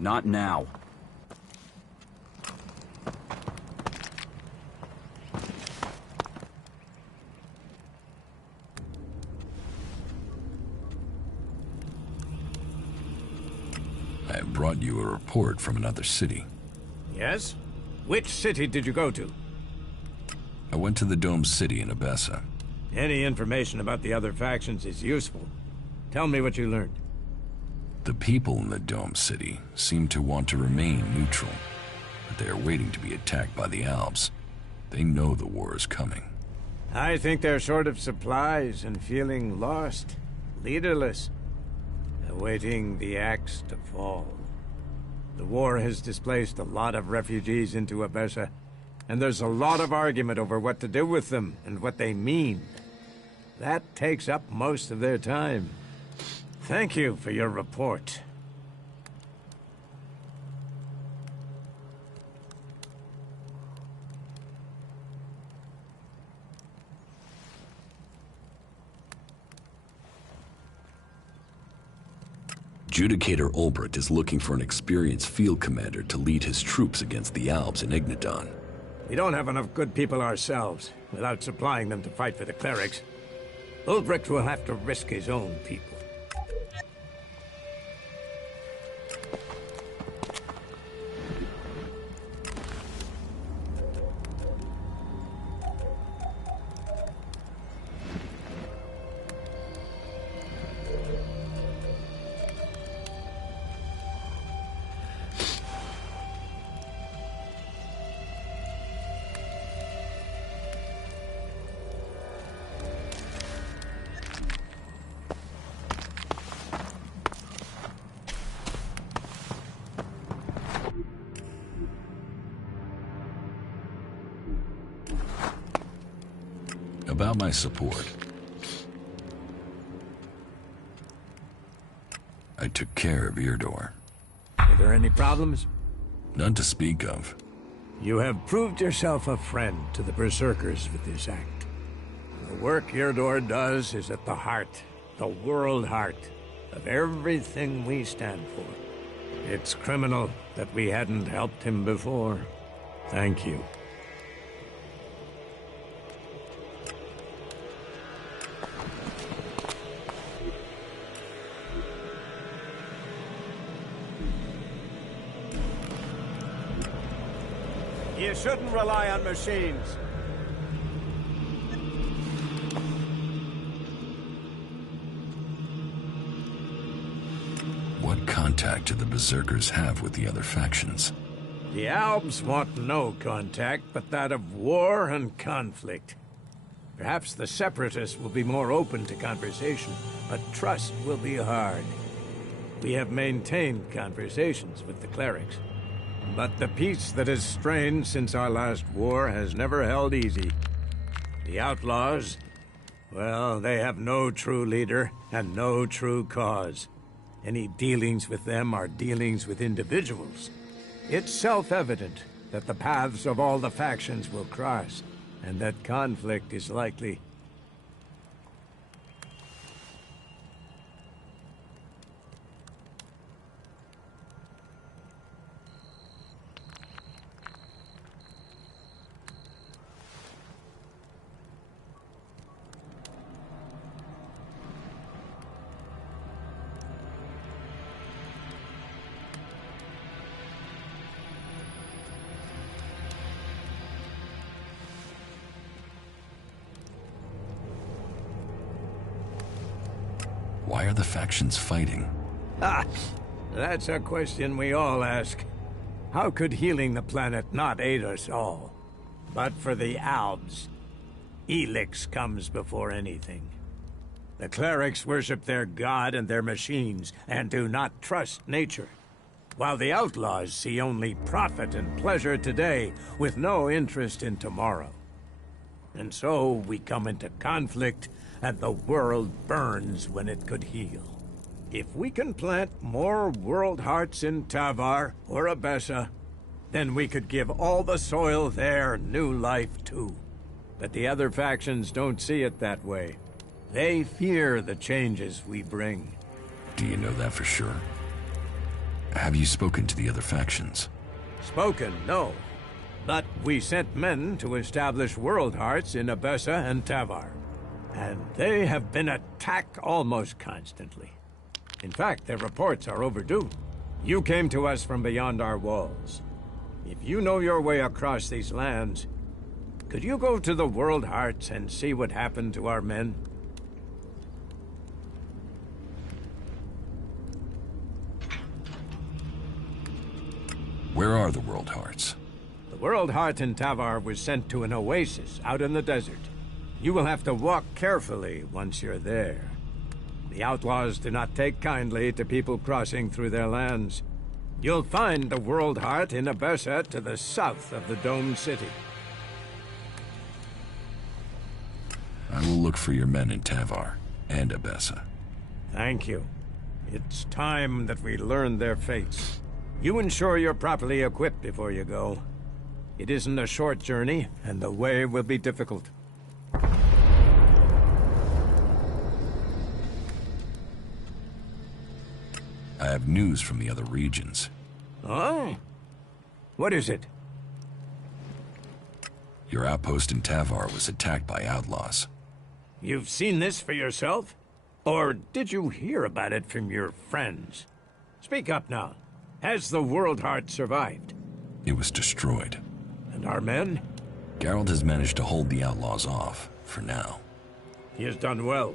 Not now. I have brought you a report from another city. Yes? Which city did you go to? I went to the Dome City in Abessa. Any information about the other factions is useful. Tell me what you learned. The people in the Dome City seem to want to remain neutral, but they are waiting to be attacked by the Alps. They know the war is coming. I think they're short of supplies and feeling lost, leaderless, awaiting the axe to fall. The war has displaced a lot of refugees into Abessa, and there's a lot of argument over what to do with them and what they mean. That takes up most of their time. Thank you for your report. Judicator Ulbricht is looking for an experienced field commander to lead his troops against the Alps in Ignadon. We don't have enough good people ourselves, without supplying them to fight for the clerics. Ulbricht will have to risk his own people. About my support. I took care of Eardor. Are there any problems? None to speak of. You have proved yourself a friend to the Berserkers with this act. The work Eardor does is at the heart, the world heart, of everything we stand for. It's criminal that we hadn't helped him before. Thank you. You shouldn't rely on machines. What contact do the Berserkers have with the other factions? The Alps want no contact but that of war and conflict. Perhaps the Separatists will be more open to conversation, but trust will be hard. We have maintained conversations with the clerics. But the peace that has strained since our last war has never held easy. The outlaws, well, they have no true leader and no true cause. Any dealings with them are dealings with individuals. It's self-evident that the paths of all the factions will cross, and that conflict is likely. Why are the factions fighting? Ah, that's a question we all ask. How could healing the planet not aid us all? But for the Alps, ELEX comes before anything. The clerics worship their god and their machines, and do not trust nature. While the outlaws see only profit and pleasure today, with no interest in tomorrow. And so we come into conflict, and the world burns when it could heal. If we can plant more world hearts in Tavar or Abessa, then we could give all the soil there new life too. But the other factions don't see it that way. They fear the changes we bring. Do you know that for sure? Have you spoken to the other factions? Spoken, no. But we sent men to establish world hearts in Abessa and Tavar. And they have been attacked almost constantly. In fact, their reports are overdue. You came to us from beyond our walls. If you know your way across these lands, could you go to the World Hearts and see what happened to our men? Where are the World Hearts? The World Heart in Tavar was sent to an oasis out in the desert. You will have to walk carefully once you're there. The outlaws do not take kindly to people crossing through their lands. You'll find the World Heart in Abessa to the south of the Dome City. I will look for your men in Tavar and Abessa. Thank you. It's time that we learn their fates. You ensure you're properly equipped before you go. It isn't a short journey, and the way will be difficult. I have news from the other regions. Oh? What is it? Your outpost in Tavar was attacked by outlaws. You've seen this for yourself? Or did you hear about it from your friends? Speak up now. Has the World Heart survived? It was destroyed. And our men? Geralt has managed to hold the outlaws off, for now. He has done well.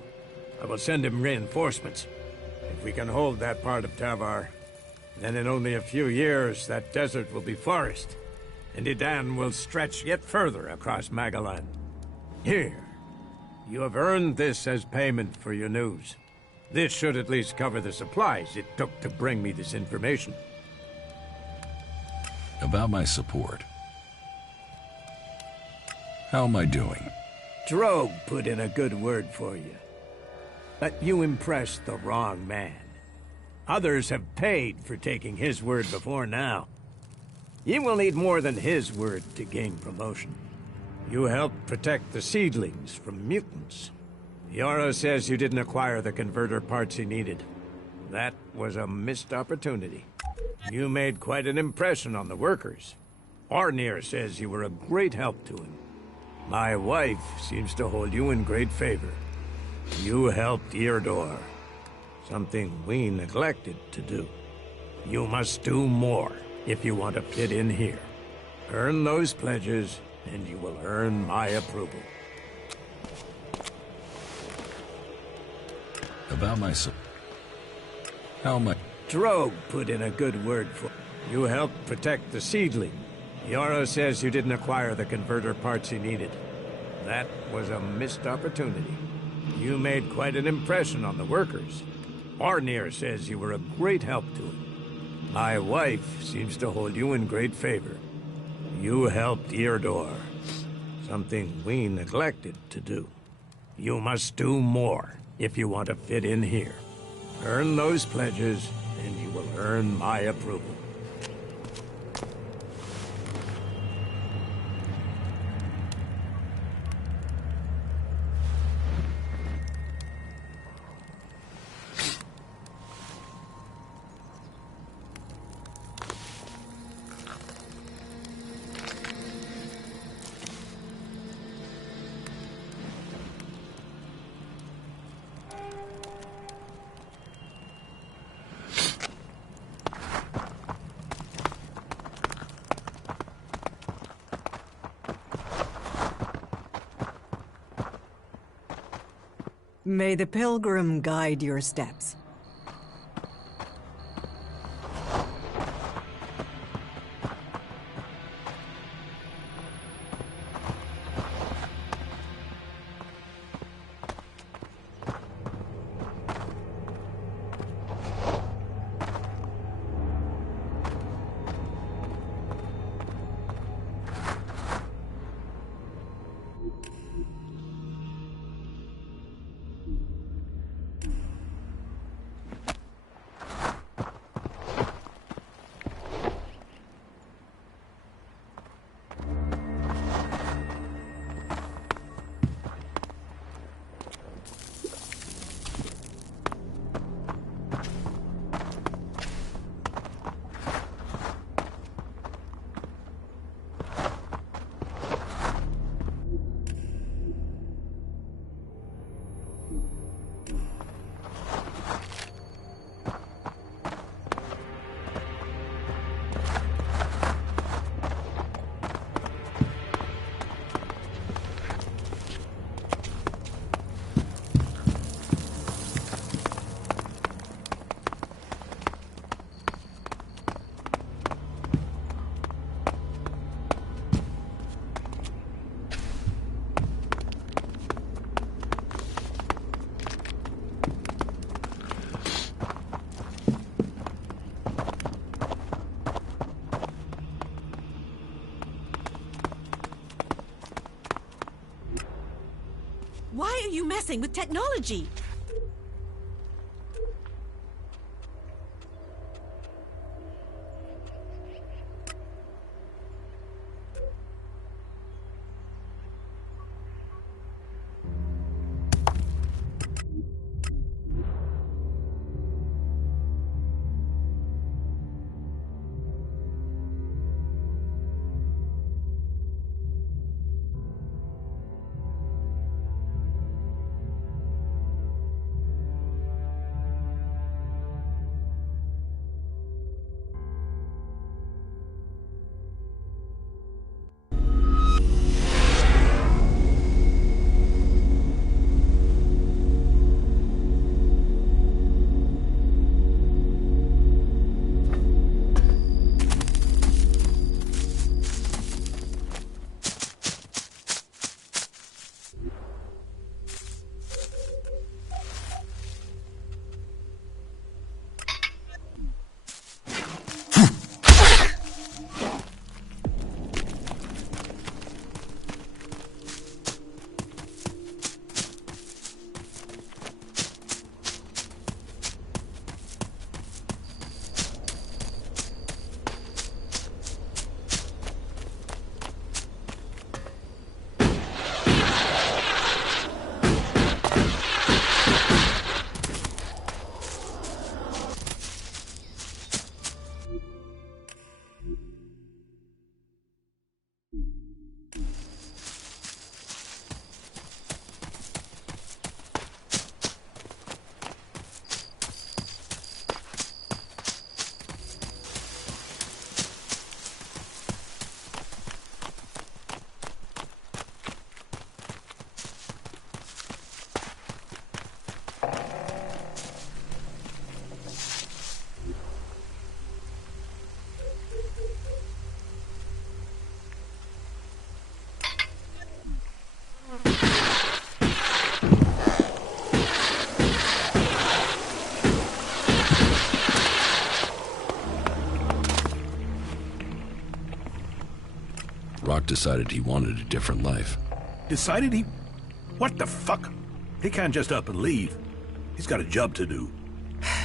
I will send him reinforcements. If we can hold that part of Tavar, then in only a few years that desert will be forest, and Idan will stretch yet further across Magalan. Here, you have earned this as payment for your news. This should at least cover the supplies it took to bring me this information. About my support. How am I doing? Drogue put in a good word for you. But you impressed the wrong man. Others have paid for taking his word before now. You will need more than his word to gain promotion. You helped protect the seedlings from mutants. Yara says you didn't acquire the converter parts he needed. That was a missed opportunity. You made quite an impression on the workers. Arnir says you were a great help to him. My wife seems to hold you in great favor. You helped Eardor, something we neglected to do. You must do more if you want to fit in here. Earn those pledges, and you will earn my approval. About my How am I? Drogue put in a good word for you. Helped protect the seedling. Yara says you didn't acquire the converter parts he needed. That was a missed opportunity. You made quite an impression on the workers. Arnir says you were a great help to him. My wife seems to hold you in great favor. You helped Eardor, something we neglected to do. You must do more if you want to fit in here. Earn those pledges, and you will earn my approval. May the pilgrim guide your steps. Why are you messing with technology? Rock decided he wanted a different life. Decided he... What the fuck? He can't just up and leave. He's got a job to do.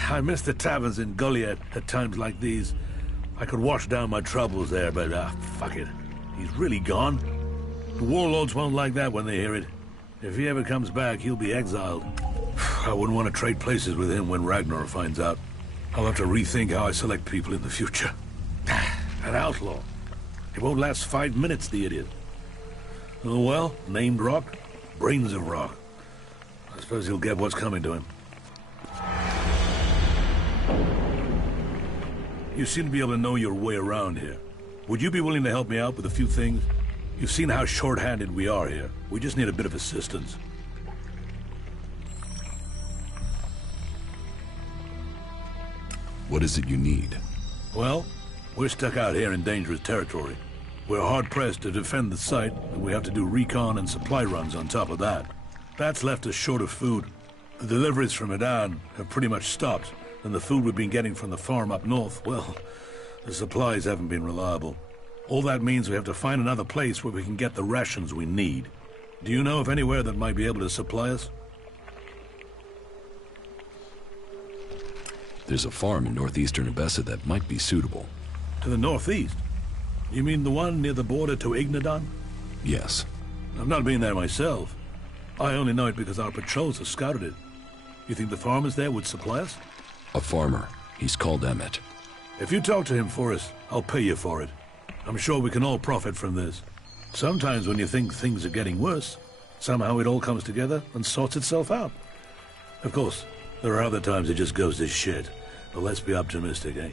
I miss the taverns in Goliath at times like these. I could wash down my troubles there, but fuck it. He's really gone. The warlords won't like that when they hear it. If he ever comes back, he'll be exiled. I wouldn't want to trade places with him when Ragnar finds out. I'll have to rethink how I select people in the future. An outlaw. He won't last 5 minutes, the idiot. Oh well, named Rock, brains of rock. I suppose he'll get what's coming to him. You seem to be able to know your way around here. Would you be willing to help me out with a few things? You've seen how short-handed we are here. We just need a bit of assistance. What is it you need? Well, we're stuck out here in dangerous territory. We're hard-pressed to defend the site, and we have to do recon and supply runs on top of that. That's left us short of food. The deliveries from Medan have pretty much stopped, and the food we've been getting from the farm up north, well, the supplies haven't been reliable. All that means we have to find another place where we can get the rations we need. Do you know of anywhere that might be able to supply us? There's a farm in northeastern Abessa that might be suitable. To the northeast? You mean the one near the border to Ignadon? Yes. I've not been there myself. I only know it because our patrols have scouted it. You think the farmers there would supply us? A farmer. He's called Emmett. If you talk to him for us, I'll pay you for it. I'm sure we can all profit from this. Sometimes when you think things are getting worse, somehow it all comes together and sorts itself out. Of course, there are other times it just goes to shit. But let's be optimistic, eh?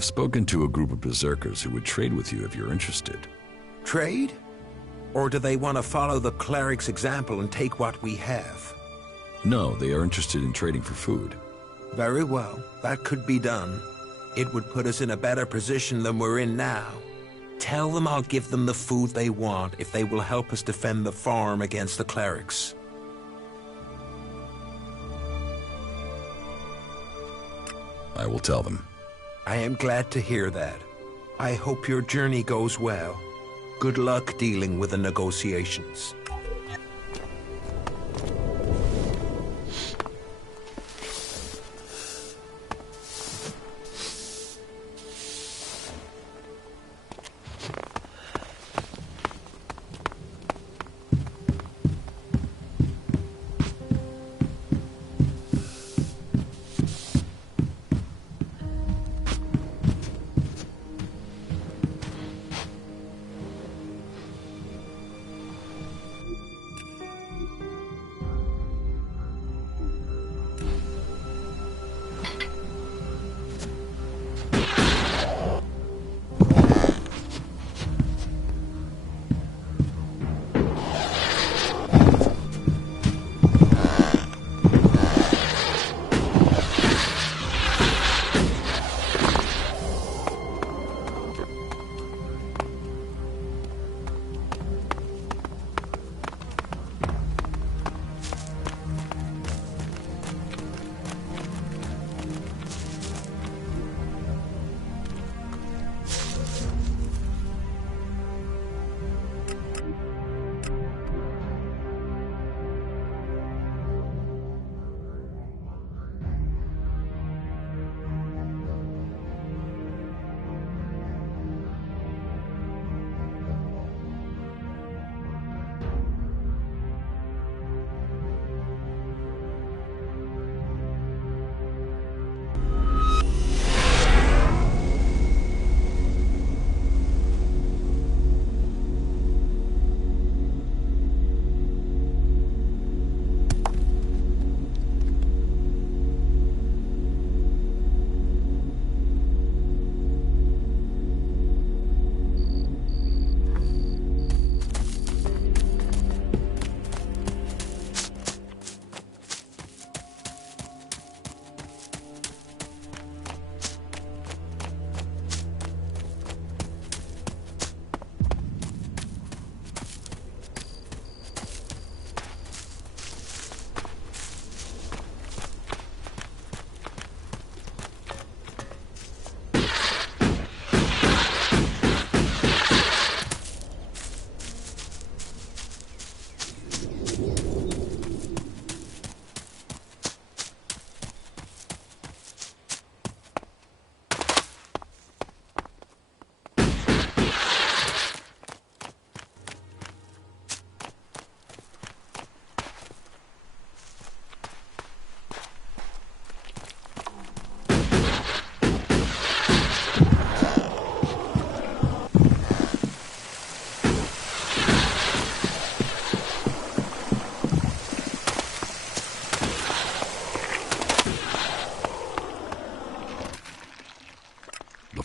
I've spoken to a group of berserkers who would trade with you if you're interested. Trade? Or do they want to follow the cleric's example and take what we have? No, they are interested in trading for food. Very well, that could be done. It would put us in a better position than we're in now. Tell them I'll give them the food they want if they will help us defend the farm against the clerics. I will tell them. I am glad to hear that. I hope your journey goes well. Good luck dealing with the negotiations.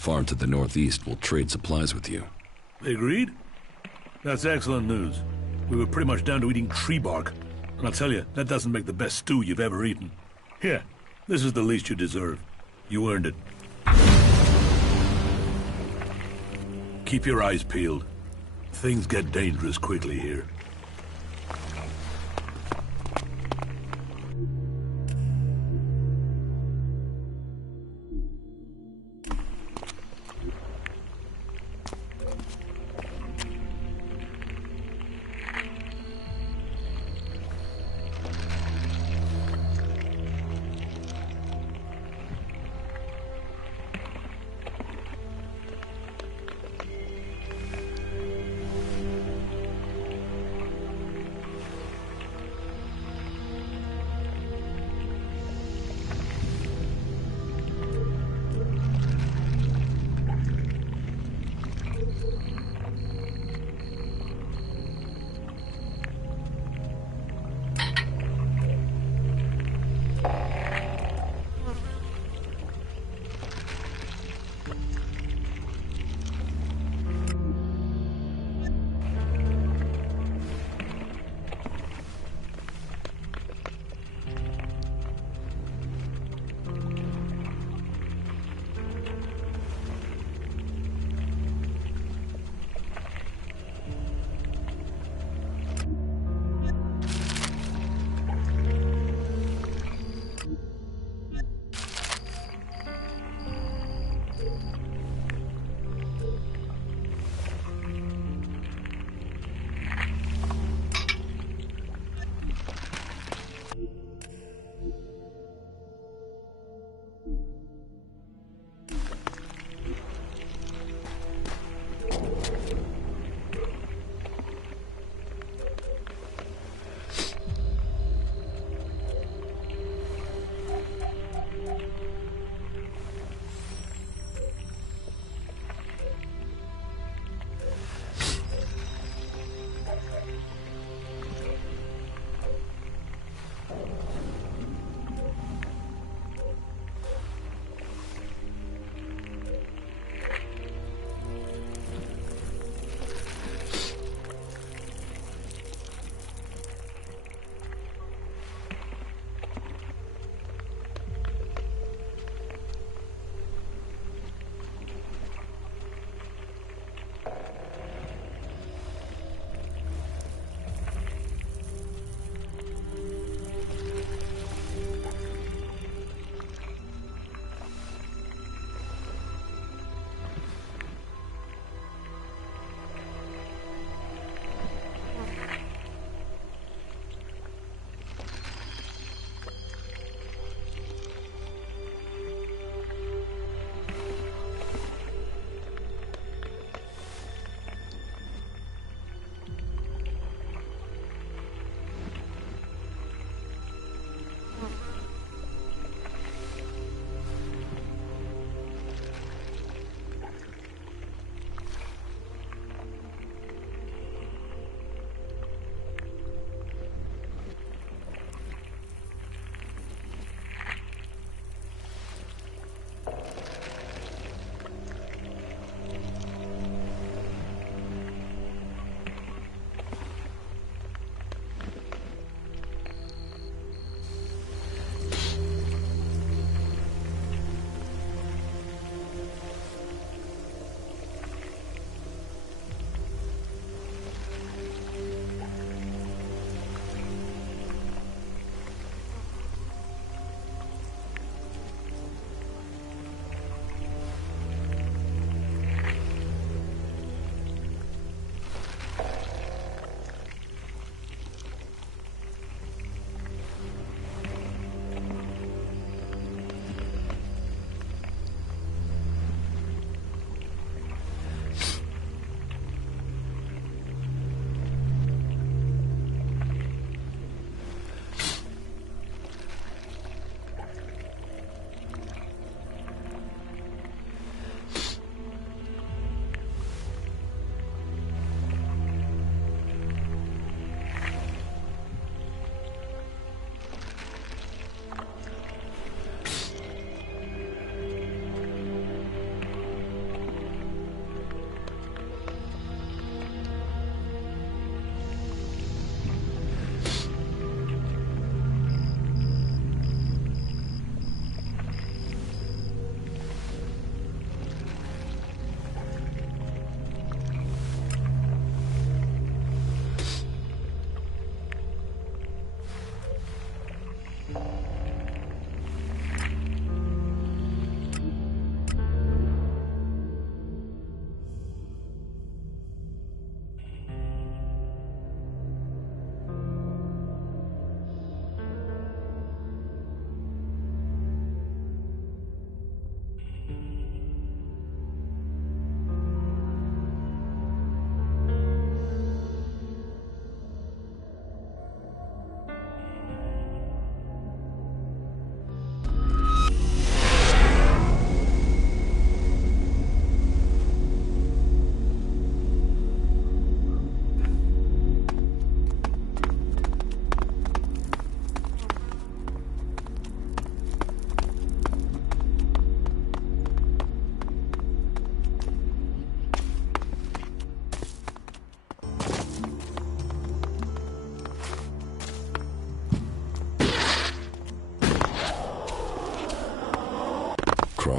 farm to the northeast will trade supplies with you. Agreed? That's excellent news. We were pretty much down to eating tree bark. And I'll tell you, that doesn't make the best stew you've ever eaten. Here, this is the least you deserve. You earned it. Keep your eyes peeled. Things get dangerous quickly here.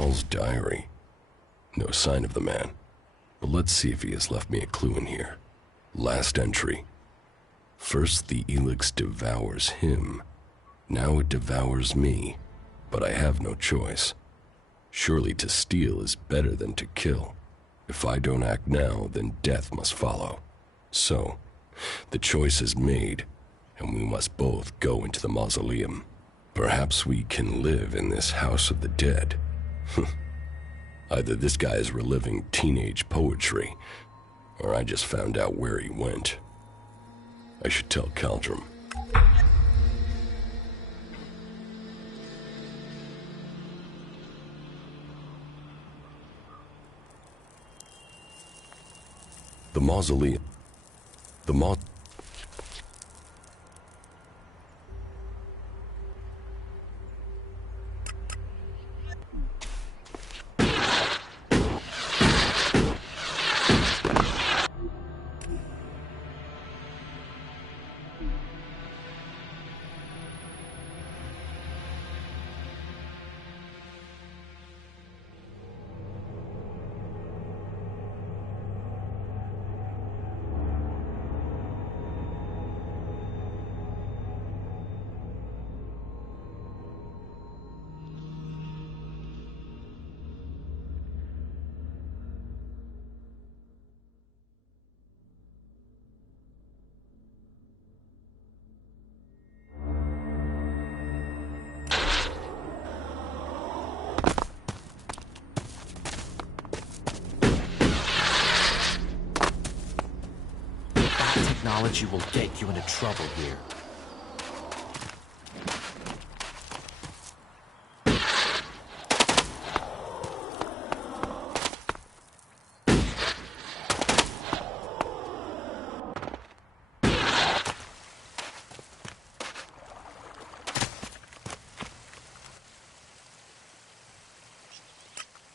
Kral's diary. No sign of the man. But let's see if he has left me a clue in here. Last entry. First the ELEX devours him. Now it devours me. But I have no choice. Surely to steal is better than to kill. If I don't act now, then death must follow. So, the choice is made, and we must both go into the mausoleum. Perhaps we can live in this house of the dead. Either this guy is reliving teenage poetry, or I just found out where he went. I should tell Caldrum. The mausoleum. Technology will get you into trouble here.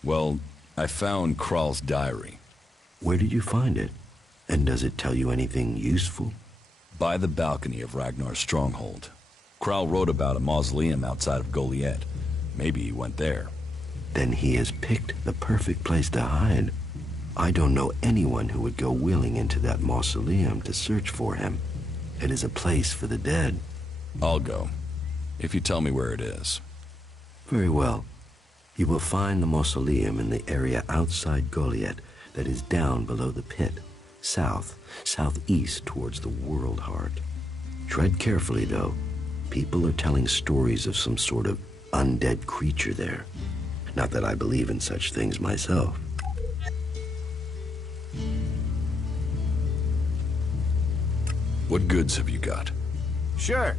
Well, I found Kral's diary. Where did you find it? And does it tell you anything useful? By the balcony of Ragnar's stronghold. Kral wrote about a mausoleum outside of Goliath. Maybe he went there. Then he has picked the perfect place to hide. I don't know anyone who would go willing into that mausoleum to search for him. It is a place for the dead. I'll go, if you tell me where it is. Very well. You will find the mausoleum in the area outside Goliath that is down below the pit. Southeast towards the world heart. Tread carefully, though. People are telling stories of some sort of undead creature there. Not that I believe in such things myself. What goods have you got? Sure.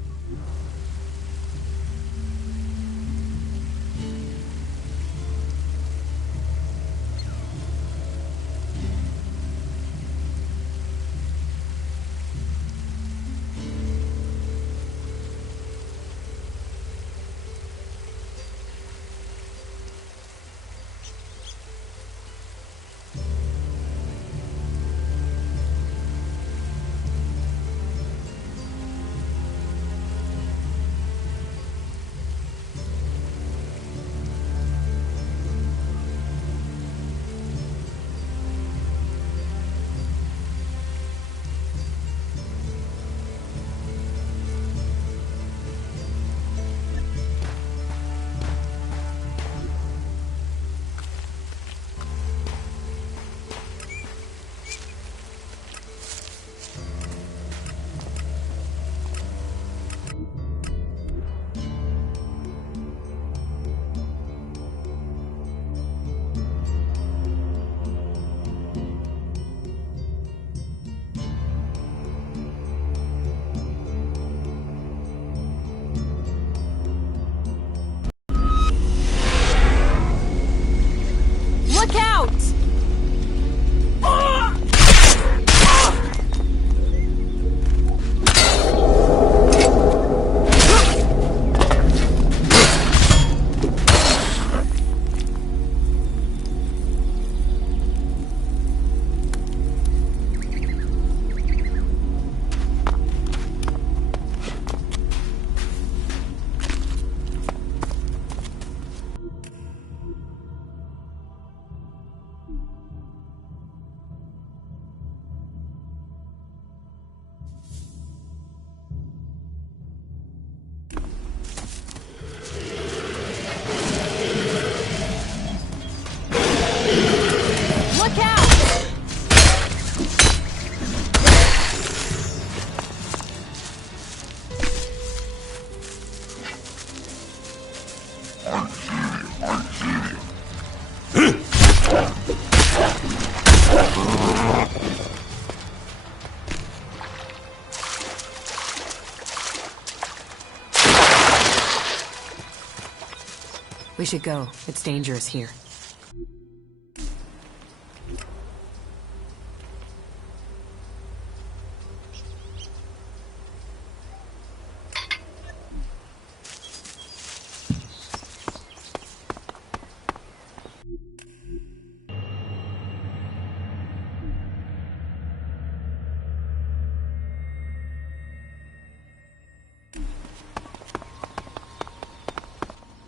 We should go. It's dangerous here.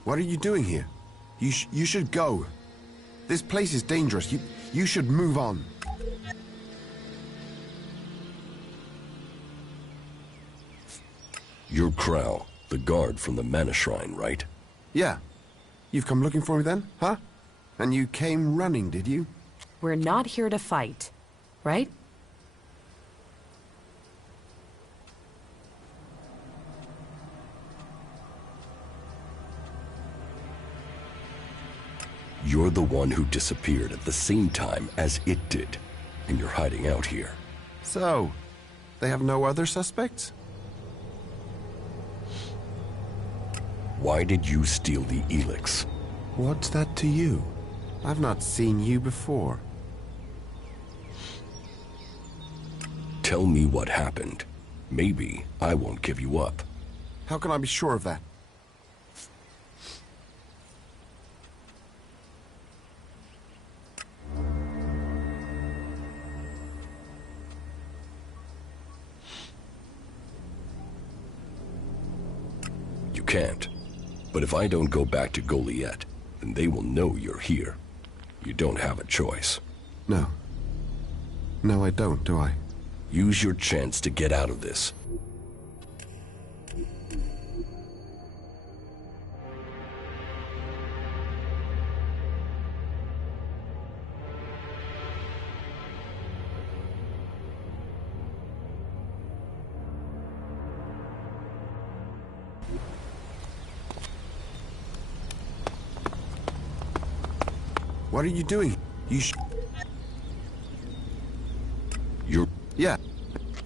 What are you doing here? You should go. This place is dangerous. You should move on. You're Krau, the guard from the Mana Shrine, right? Yeah. You've come looking for me then, huh? And you came running, did you? We're not here to fight, right? You're the one who disappeared at the same time as it did, and you're hiding out here. So, they have no other suspects? Why did you steal the ELEX? What's that to you? I've not seen you before. Tell me what happened. Maybe I won't give you up. How can I be sure of that? You can't. But if I don't go back to Goliath, then they will know you're here. You don't have a choice. No. No, I don't, do I? Use your chance to get out of this. What are you doing? You're... Yeah.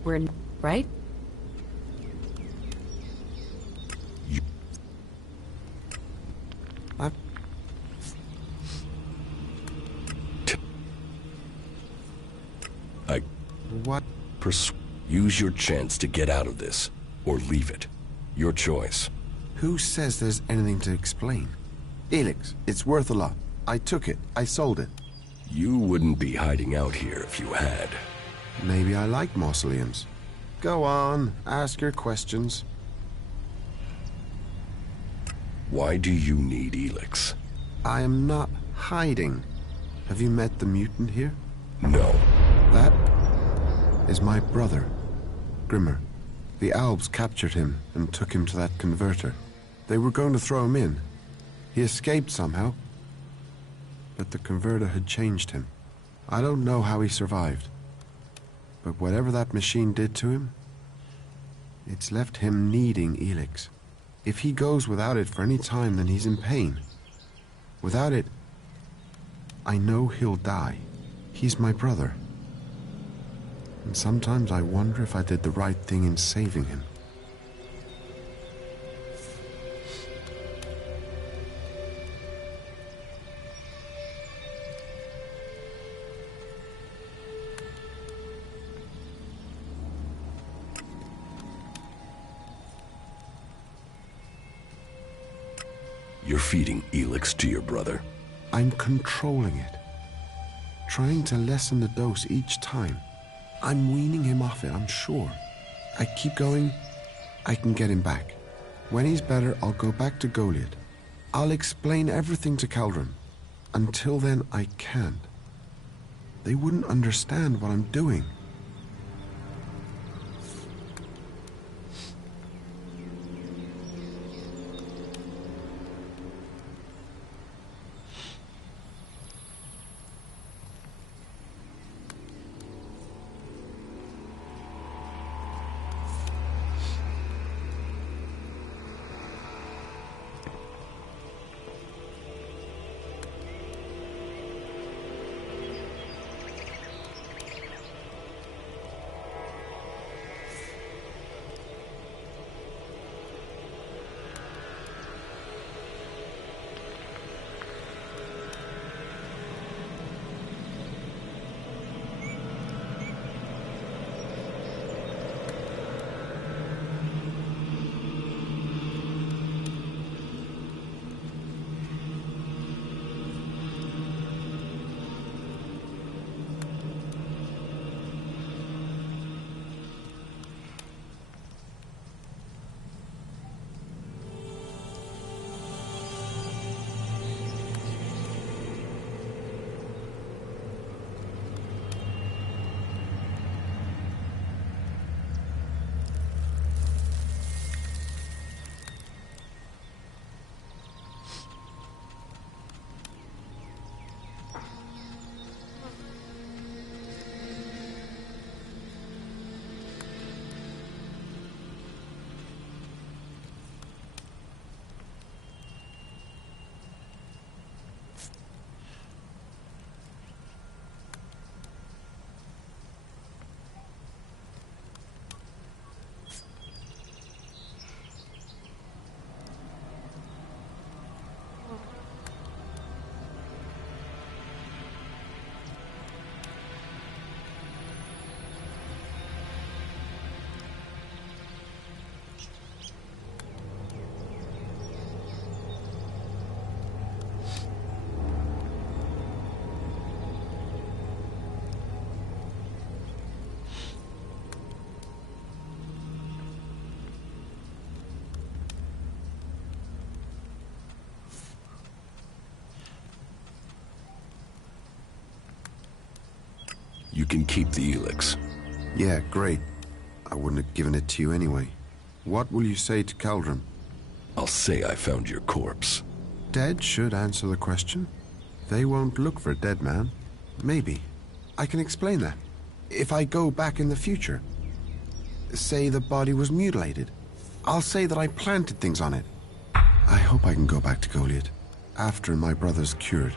We're... right? You... What? Use your chance to get out of this, or leave it. Your choice. Who says there's anything to explain? ELEX, it's worth a lot. I took it. I sold it. You wouldn't be hiding out here if you had. Maybe I like mausoleums. Go on, ask your questions. Why do you need ELEX? I am not hiding. Have you met the mutant here? No. That is my brother, Grimmer. The Albs captured him and took him to that converter. They were going to throw him in. He escaped somehow. But the converter had changed him. I don't know how he survived. But whatever that machine did to him, it's left him needing ELEX. If he goes without it for any time, then he's in pain. Without it, I know he'll die. He's my brother. And sometimes I wonder if I did the right thing in saving him. You're feeding ELEX to your brother? I'm controlling it. Trying to lessen the dose each time. I'm weaning him off it, I'm sure. I keep going, I can get him back. When he's better, I'll go back to Goliath. I'll explain everything to Caldron. Until then, I can't. They wouldn't understand what I'm doing. can keep the ELEX. Yeah, great. I wouldn't have given it to you anyway. What will you say to Caldrum? I'll say I found your corpse. Dead should answer the question. They won't look for a dead man. Maybe. I can explain that. If I go back in the future, say the body was mutilated, I'll say that I planted things on it. I hope I can go back to Goliath after my brother's cured.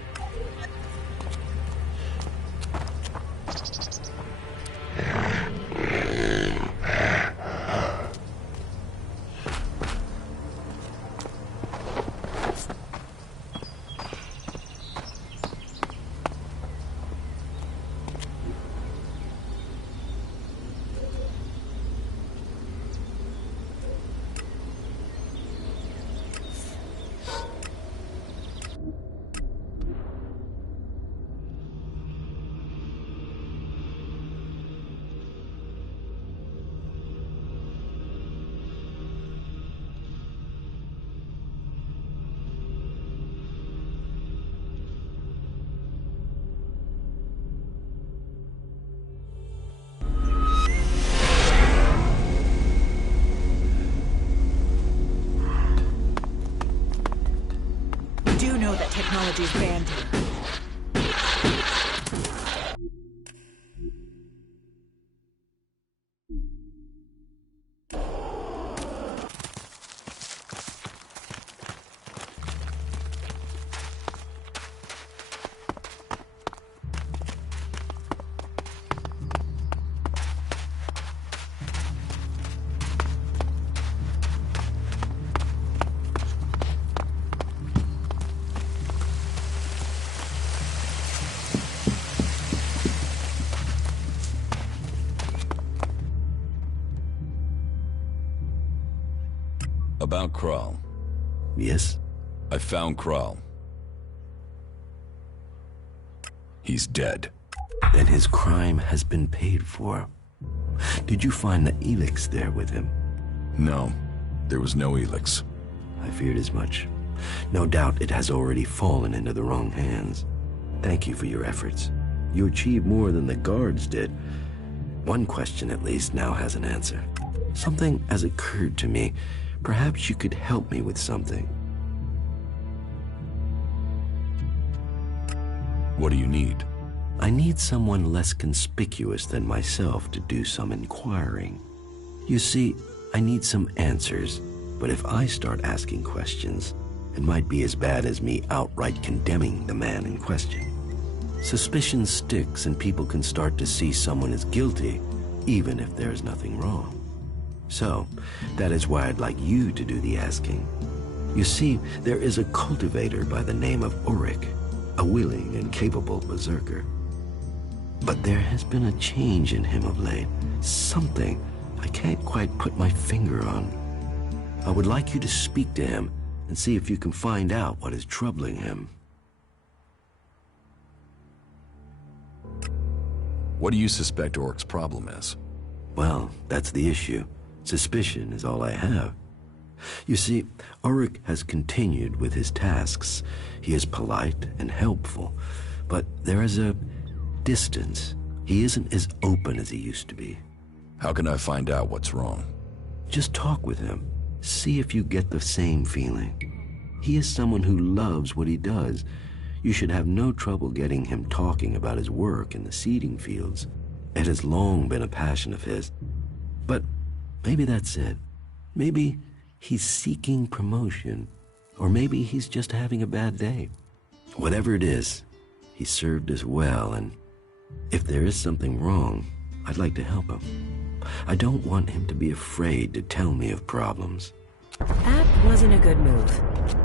Do know that technology is banned here. About Kral. Yes? I found Kral. He's dead. Then his crime has been paid for. Did you find the ELEX there with him? No, there was no ELEX. I feared as much. No doubt it has already fallen into the wrong hands. Thank you for your efforts. You achieved more than the guards did. One question, at least, now has an answer. Something has occurred to me. Perhaps you could help me with something. What do you need? I need someone less conspicuous than myself to do some inquiring. You see, I need some answers, but if I start asking questions, it might be as bad as me outright condemning the man in question. Suspicion sticks and people can start to see someone as guilty, even if there's nothing wrong. So, that is why I'd like you to do the asking. You see, there is a cultivator by the name of Ulrich, a willing and capable berserker. But there has been a change in him of late. Something I can't quite put my finger on. I would like you to speak to him and see if you can find out what is troubling him. What do you suspect Orc's problem is? Well, that's the issue. Suspicion is all I have. You see, Ulrich has continued with his tasks. He is polite and helpful, but there is a distance. He isn't as open as he used to be. How can I find out what's wrong? Just talk with him. See if you get the same feeling. He is someone who loves what he does. You should have no trouble getting him talking about his work in the seeding fields. It has long been a passion of his. But maybe that's it. Maybe he's seeking promotion, or maybe he's just having a bad day. Whatever it is, he served us well, and if there is something wrong, I'd like to help him. I don't want him to be afraid to tell me of problems. That wasn't a good move.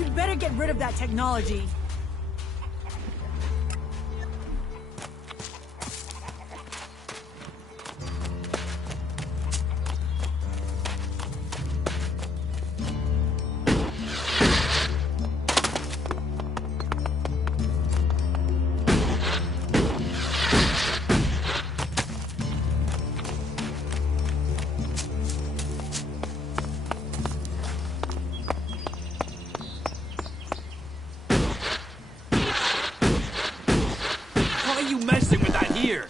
You'd better get rid of that technology. Messing with that here.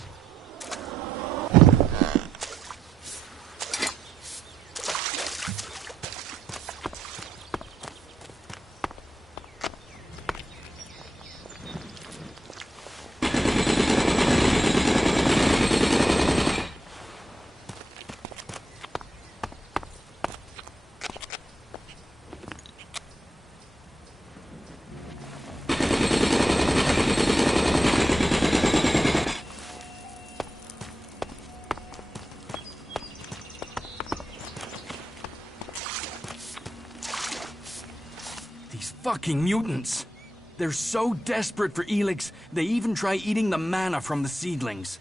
Fucking mutants. They're so desperate for ELEX, they even try eating the mana from the seedlings.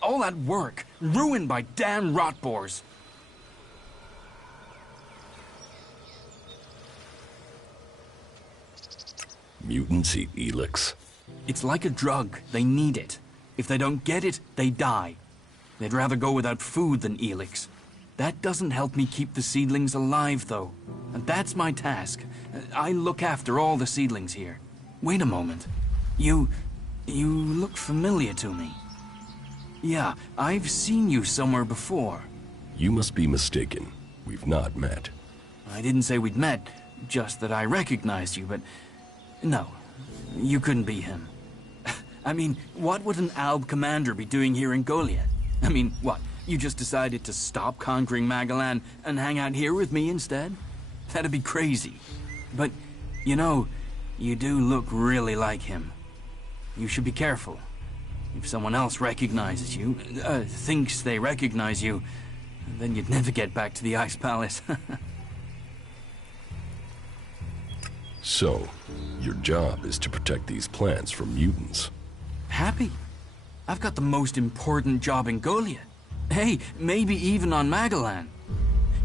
All that work, ruined by damn rotboars. Mutants eat ELEX? It's like a drug. They need it. If they don't get it, they die. They'd rather go without food than ELEX. That doesn't help me keep the seedlings alive, though. And that's my task. I look after all the seedlings here. Wait a moment. You look familiar to me. Yeah, I've seen you somewhere before. You must be mistaken. We've not met. I didn't say we'd met, just that I recognized you, but... No, you couldn't be him. I mean, what would an Alb commander be doing here in Goliath? I mean, what? You just decided to stop conquering Magalan and hang out here with me instead? That'd be crazy. But, you know, you do look really like him. You should be careful. If someone else recognizes you, thinks they recognize you, then you'd never get back to the Ice Palace. So, your job is to protect these plants from mutants. Happy. I've got the most important job in Goliath. Hey, maybe even on Magalan.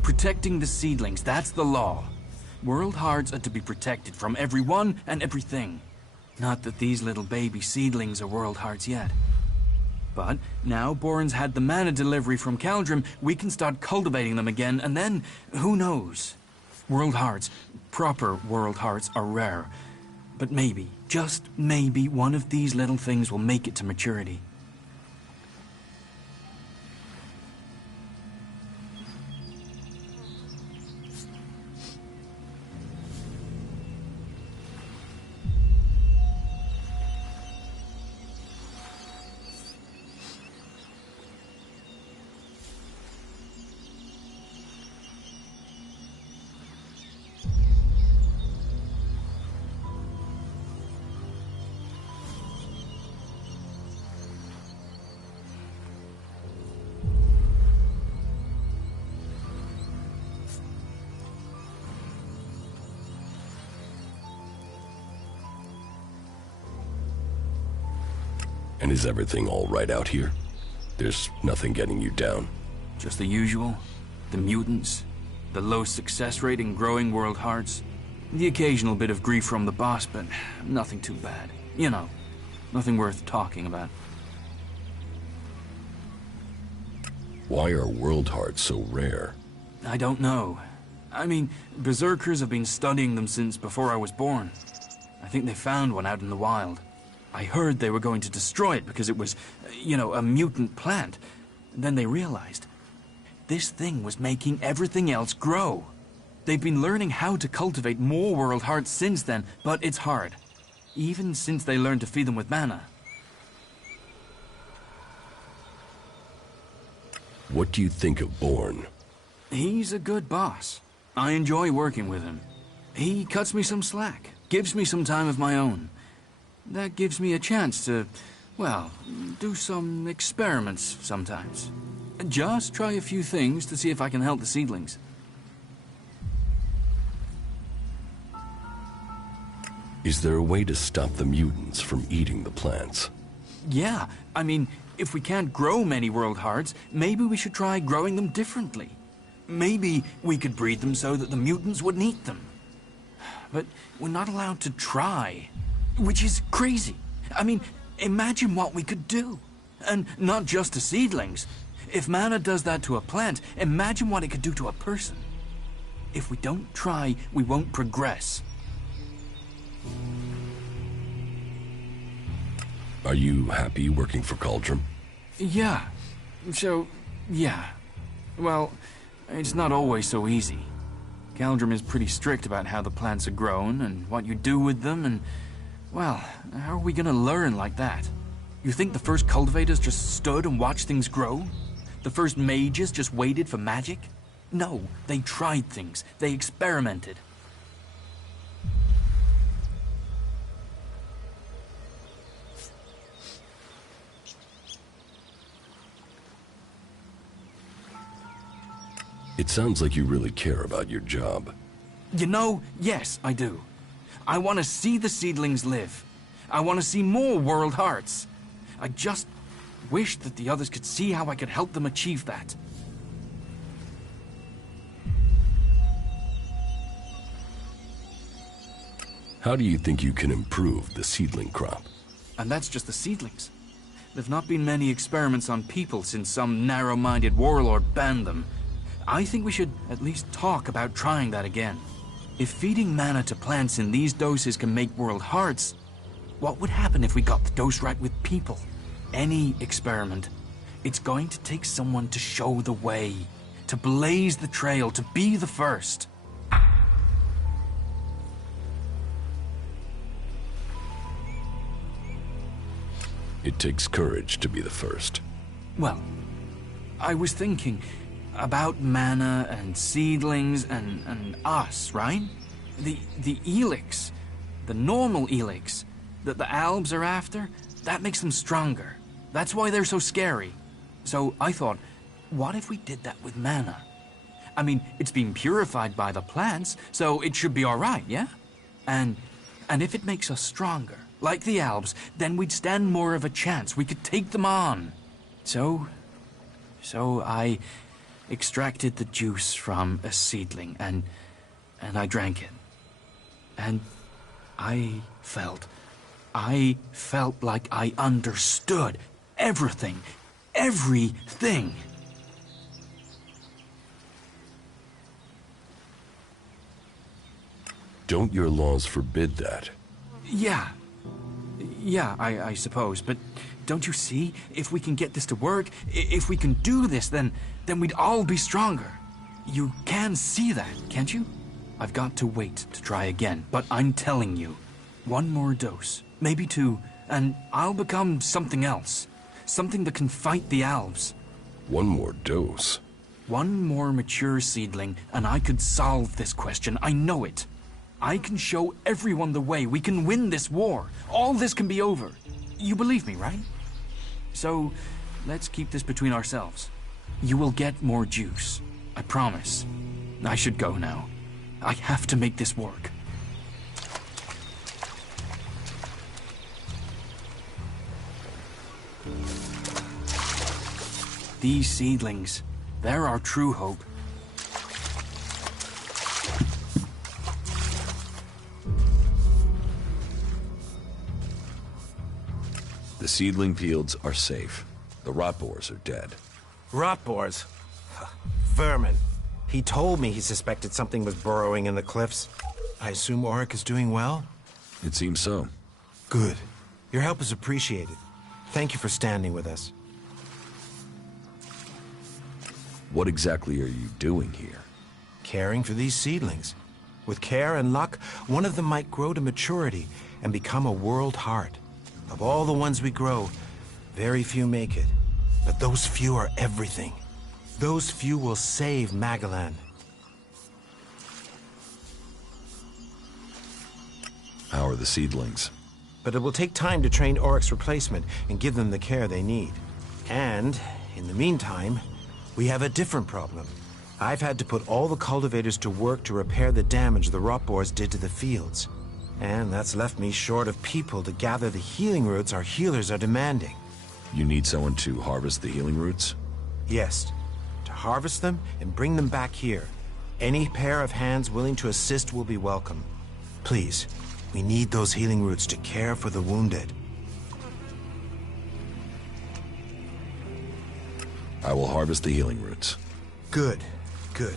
Protecting the seedlings, that's the law. World Hearts are to be protected from everyone and everything. Not that these little baby seedlings are World Hearts yet. But now Boren's had the mana delivery from Caldrim, we can start cultivating them again, and then, who knows? World Hearts, proper World Hearts, are rare. But maybe, just maybe, one of these little things will make it to maturity. And is everything all right out here? There's nothing getting you down? Just the usual. The mutants, the low success rate in growing World Hearts, the occasional bit of grief from the boss, but nothing too bad. You know, nothing worth talking about. Why are World Hearts so rare? I don't know. I mean, Berserkers have been studying them since before I was born. I think they found one out in the wild. I heard they were going to destroy it because it was, you know, a mutant plant. Then they realized this thing was making everything else grow. They've been learning how to cultivate more World Hearts since then, but it's hard. Even since they learned to feed them with mana. What do you think of Born? He's a good boss. I enjoy working with him. He cuts me some slack, gives me some time of my own. That gives me a chance to, well, do some experiments sometimes. Just try a few things to see if I can help the seedlings. Is there a way to stop the mutants from eating the plants? Yeah, I mean, if we can't grow many world hearts, maybe we should try growing them differently. Maybe we could breed them so that the mutants wouldn't eat them. But we're not allowed to try, which is crazy. I mean, imagine what we could do. And not just to seedlings. If mana does that to a plant, imagine what it could do to a person. If we don't try, we won't progress. Are you happy working for Cauldron? Yeah. Yeah. Well, it's not always so easy. Caldrum is pretty strict about how the plants are grown and what you do with them and... Well, how are we gonna learn like that? You think the first cultivators just stood and watched things grow? The first mages just waited for magic? No, they tried things. They experimented. It sounds like you really care about your job. You know, yes, I do. I want to see the seedlings live. I want to see more world hearts. I just wish that the others could see how I could help them achieve that. How do you think you can improve the seedling crop? And that's just the seedlings. There've not been many experiments on people since some narrow-minded warlord banned them. I think we should at least talk about trying that again. If feeding mana to plants in these doses can make world hearts, what would happen if we got the dose right with people? Any experiment. It's going to take someone to show the way, to blaze the trail, to be the first. It takes courage to be the first. Well, I was thinking about mana and seedlings and us, right? The ELEX, the normal ELEX that the Albs are after, that makes them stronger. That's why they're so scary. So I thought, what if we did that with mana? I mean, it's been purified by the plants, so it should be all right, yeah? And if it makes us stronger, like the Albs, then we'd stand more of a chance. We could take them on. So I extracted the juice from a seedling and I drank it. And I felt like I understood everything. Everything. Don't your laws forbid that? Yeah, I suppose, but don't you see? If we can get this to work, if we can do this, then we'd all be stronger. You can see that, can't you? I've got to wait to try again, but I'm telling you, one more dose, maybe two, and I'll become something else. Something that can fight the Alves. One more dose? One more mature seedling, and I could solve this question. I know it. I can show everyone the way. We can win this war. All this can be over. You believe me, right? So, let's keep this between ourselves. You will get more juice. I promise. I should go now. I have to make this work. These seedlings, they're our true hope. The seedling fields are safe. The rot boars are dead. Rot boars? Vermin. He told me he suspected something was burrowing in the cliffs. I assume Auric is doing well? It seems so. Good. Your help is appreciated. Thank you for standing with us. What exactly are you doing here? Caring for these seedlings. With care and luck, one of them might grow to maturity and become a world heart. Of all the ones we grow, very few make it. But those few are everything. Those few will save Magalan. How are the seedlings? But it will take time to train Auric's replacement and give them the care they need. And, in the meantime, we have a different problem. I've had to put all the cultivators to work to repair the damage the rot boars did to the fields. And that's left me short of people to gather the healing roots our healers are demanding. You need someone to harvest the healing roots? Yes, to harvest them and bring them back here. Any pair of hands willing to assist will be welcome. Please, we need those healing roots to care for the wounded. I will harvest the healing roots. Good, good.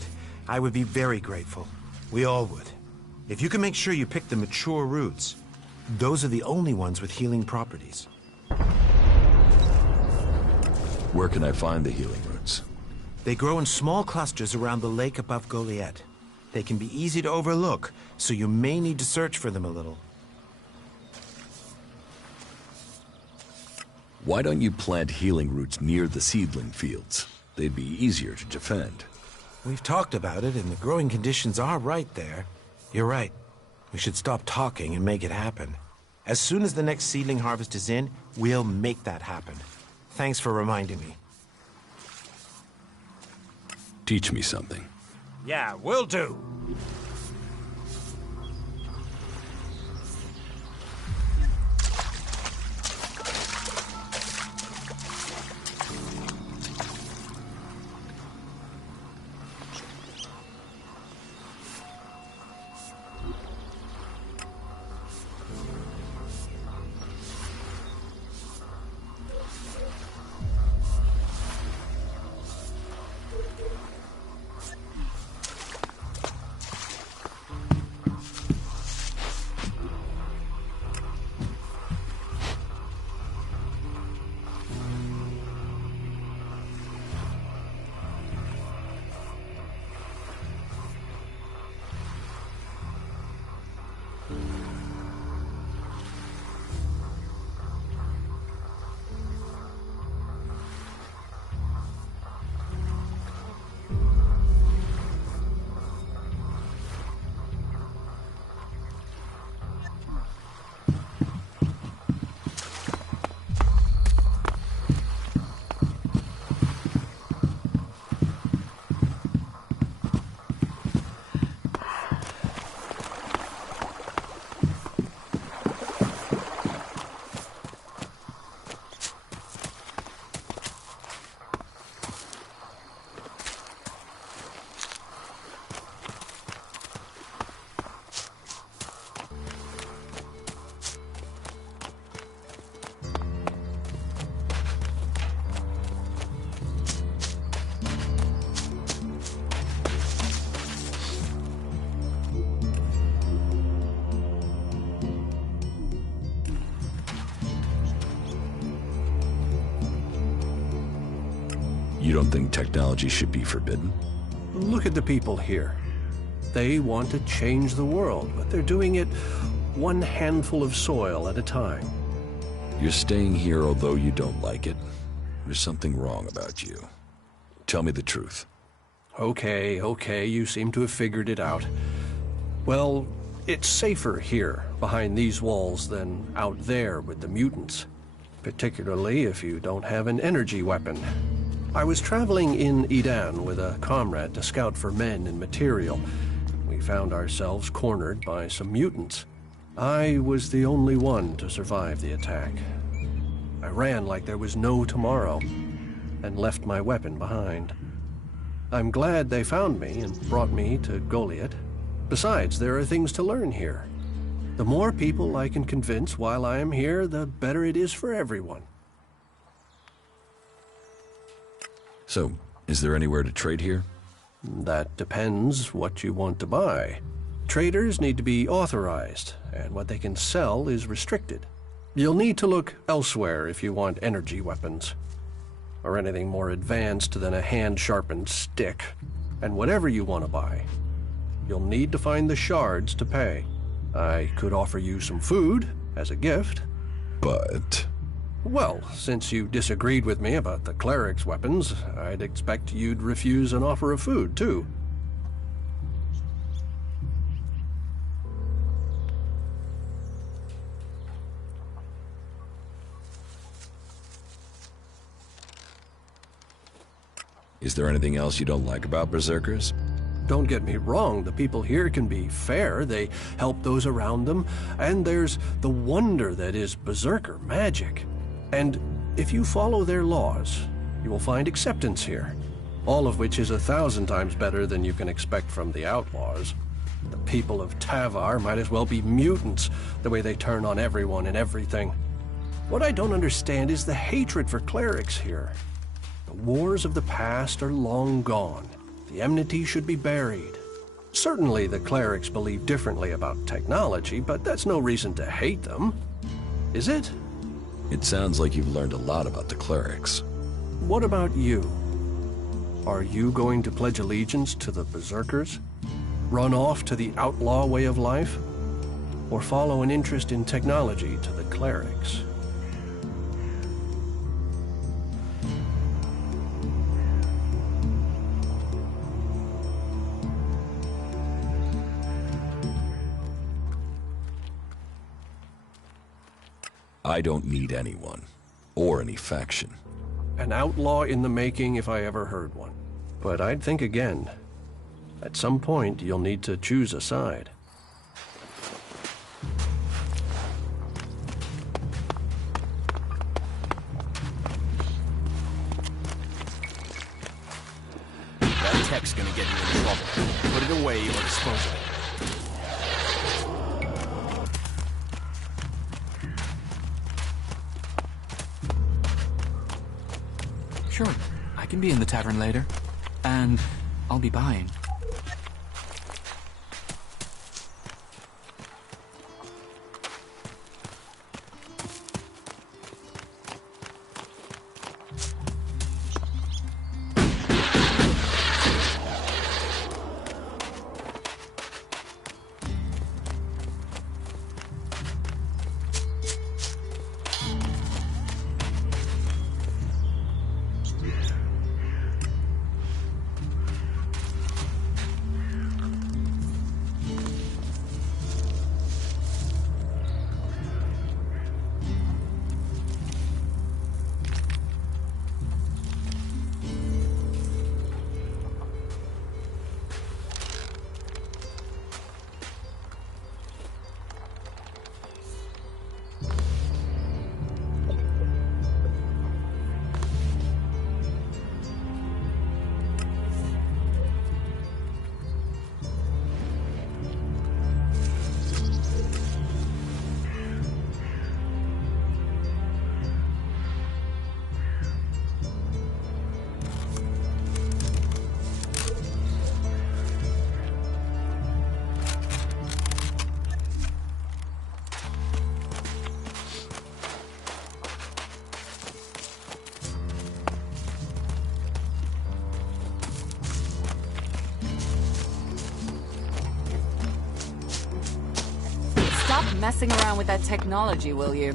I would be very grateful. We all would. If you can make sure you pick the mature roots, those are the only ones with healing properties. Where can I find the healing roots? They grow in small clusters around the lake above Goliath. They can be easy to overlook, so you may need to search for them a little. Why don't you plant healing roots near the seedling fields? They'd be easier to defend. We've talked about it, and the growing conditions are right there. You're right. We should stop talking and make it happen. As soon as the next seedling harvest is in, we'll make that happen. Thanks for reminding me. Teach me something. Yeah, will do. You don't think technology should be forbidden? Look at the people here. They want to change the world, but they're doing it one handful of soil at a time. You're staying here although you don't like it. There's something wrong about you. Tell me the truth. Okay, you seem to have figured it out. Well, it's safer here, behind these walls, than out there with the mutants. Particularly if you don't have an energy weapon. I was traveling in Edan with a comrade to scout for men and material. We found ourselves cornered by some mutants. I was the only one to survive the attack. I ran like there was no tomorrow, and left my weapon behind. I'm glad they found me and brought me to Goliath. Besides, there are things to learn here. The more people I can convince while I am here, the better it is for everyone. So, is there anywhere to trade here? That depends what you want to buy. Traders need to be authorized, and what they can sell is restricted. You'll need to look elsewhere if you want energy weapons, or anything more advanced than a hand-sharpened stick. And whatever you want to buy, you'll need to find the shards to pay. I could offer you some food as a gift. But... Well, since you disagreed with me about the cleric's weapons, I'd expect you'd refuse an offer of food, too. Is there anything else you don't like about Berserkers? Don't get me wrong, the people here can be fair, they help those around them, and there's the wonder that is berserker magic. And if you follow their laws, you will find acceptance here, all of which is 1,000 times better than you can expect from the outlaws. The people of Tavar might as well be mutants, the way they turn on everyone and everything. What I don't understand is the hatred for clerics here. The wars of the past are long gone. The enmity should be buried. Certainly the clerics believe differently about technology, but that's no reason to hate them. Is it? It sounds like you've learned a lot about the clerics. What about you? Are you going to pledge allegiance to the berserkers? Run off to the outlaw way of life? Or follow an interest in technology to the clerics? I don't need anyone, or any faction. An outlaw in the making if I ever heard one. But I'd think again. At some point, you'll need to choose a side. That tech's gonna get you in trouble. Put it away or dispose of it. Sure, I can be in the tavern later. And I'll be buying. Stop messing around with that technology, will you?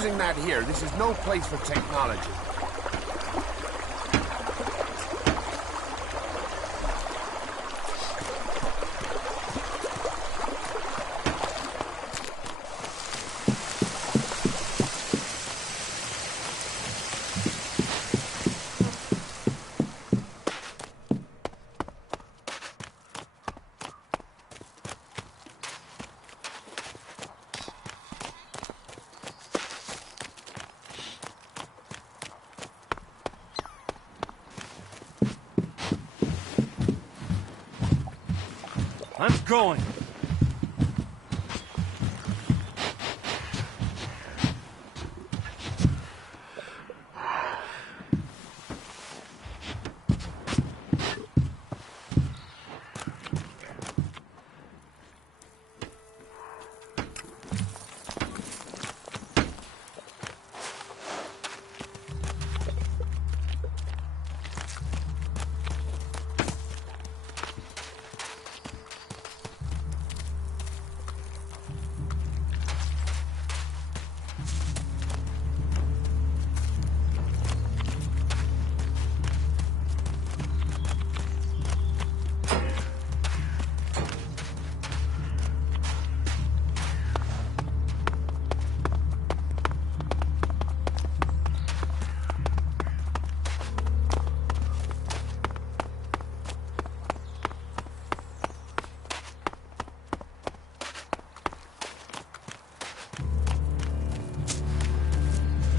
using that here. This is no place for technology. I'm going.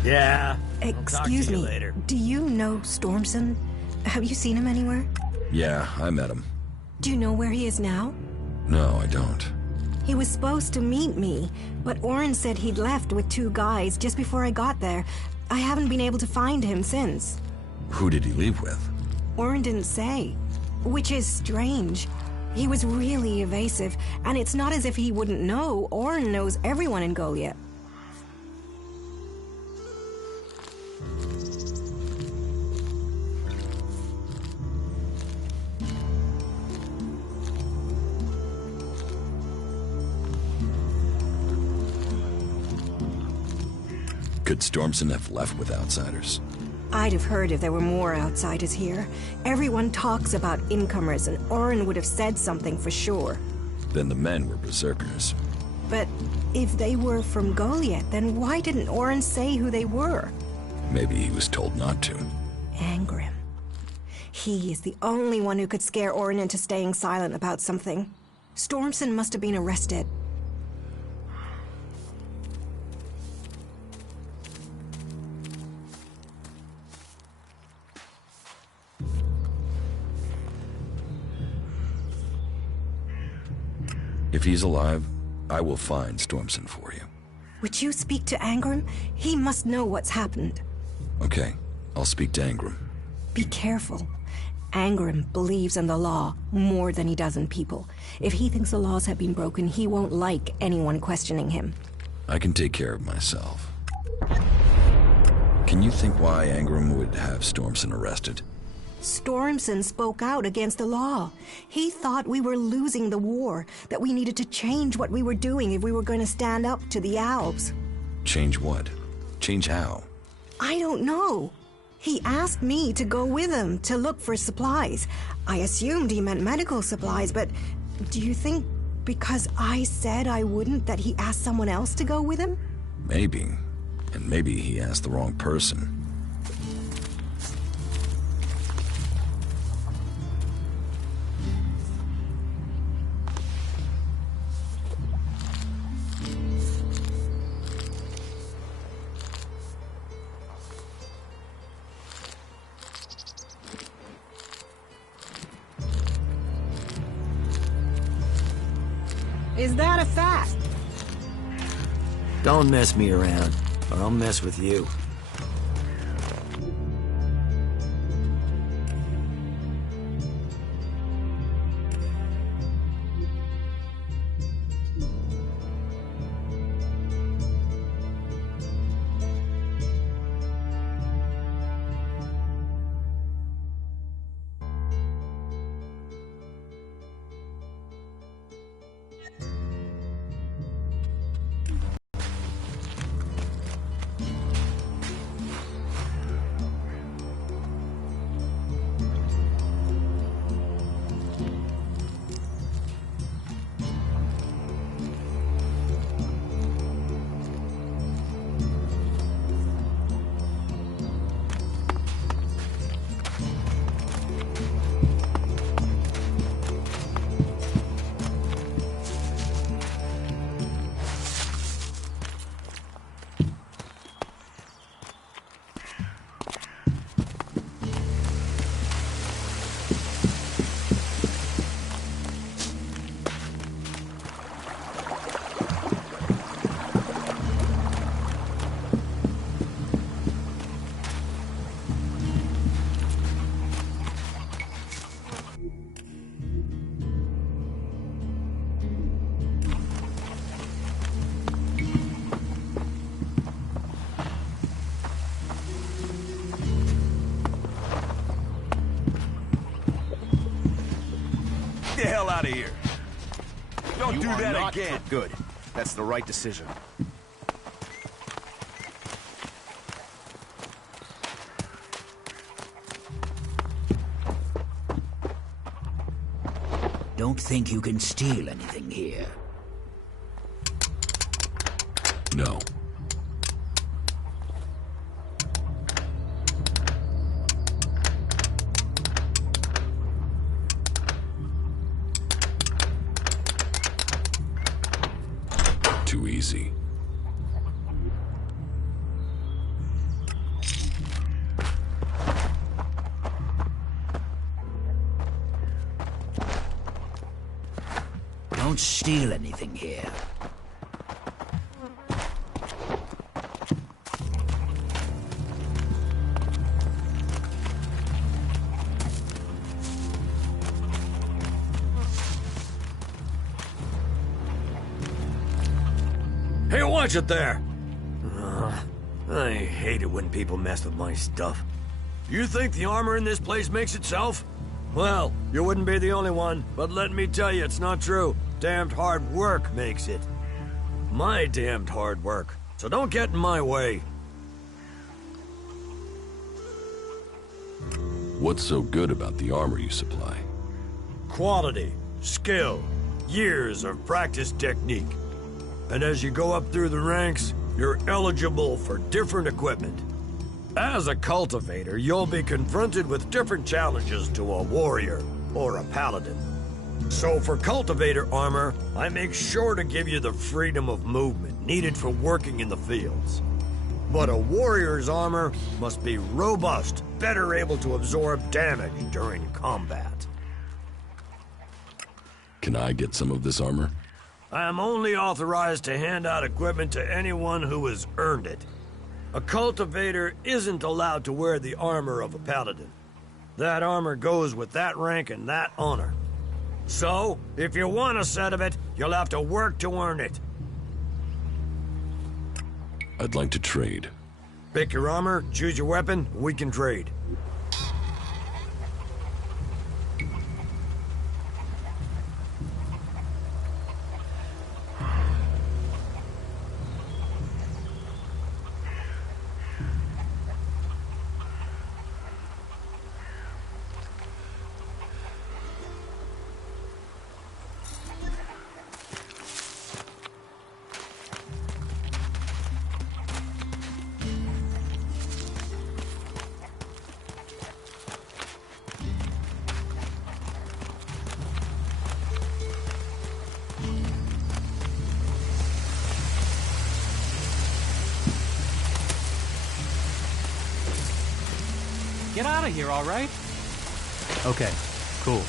Yeah. Excuse me. Later. Do you know Stormson? Have you seen him anywhere? Yeah, I met him. Do you know where he is now? No, I don't. He was supposed to meet me, but Oren said he'd left with 2 guys just before I got there. I haven't been able to find him since. Who did he leave with? Oren didn't say, which is strange. He was really evasive, and it's not as if he wouldn't know. Oren knows everyone in Goliath. Could Stormson have left with outsiders? I'd have heard if there were more outsiders here. Everyone talks about incomers, and Oren would have said something for sure. Then the men were berserkers. But if they were from Goliath, then why didn't Oren say who they were? Maybe he was told not to. Angrim. He is the only one who could scare Oren into staying silent about something. Stormson must have been arrested. If he's alive, I will find Stormson for you. Would you speak to Angrim? He must know what's happened. Okay, I'll speak to Angrim. Be careful. Angrim believes in the law more than he does in people. If he thinks the laws have been broken, he won't like anyone questioning him. I can take care of myself. Can you think why Angrim would have Stormson arrested? Stormson spoke out against the law. He thought we were losing the war, that we needed to change what we were doing if we were going to stand up to the Alps. Change what? Change how? I don't know. He asked me to go with him to look for supplies. I assumed he meant medical supplies, but do you think because I said I wouldn't that he asked someone else to go with him? Maybe. And maybe he asked the wrong person. Is that a fact? Don't mess me around, or I'll mess with you. the hell out of here. Don't You do are that not again. Good. That's the right decision. Don't think you can steal anything here. No. Too easy. Don't steal anything here. Hey, watch it there! I hate it when people mess with my stuff. You think the armor in this place makes itself? Well, you wouldn't be the only one, but let me tell you, it's not true. Damned hard work makes it. My damned hard work. So don't get in my way. What's so good about the armor you supply? Quality, skill, years of practice technique. And as you go up through the ranks, you're eligible for different equipment. As a cultivator, you'll be confronted with different challenges to a warrior or a paladin. So for cultivator armor, I make sure to give you the freedom of movement needed for working in the fields. But a warrior's armor must be robust, better able to absorb damage during combat. Can I get some of this armor? I am only authorized to hand out equipment to anyone who has earned it. A cultivator isn't allowed to wear the armor of a paladin. That armor goes with that rank and that honor. So, if you want a set of it, you'll have to work to earn it. I'd like to trade. Pick your armor, choose your weapon, we can trade. Get out of here, all right? Okay, cool.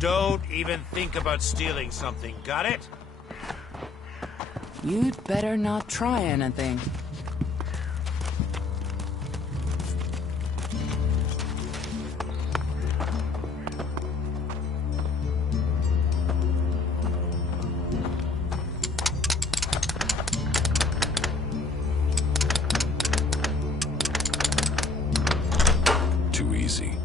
Don't even think about stealing something, got it? You'd better not try anything. Too easy.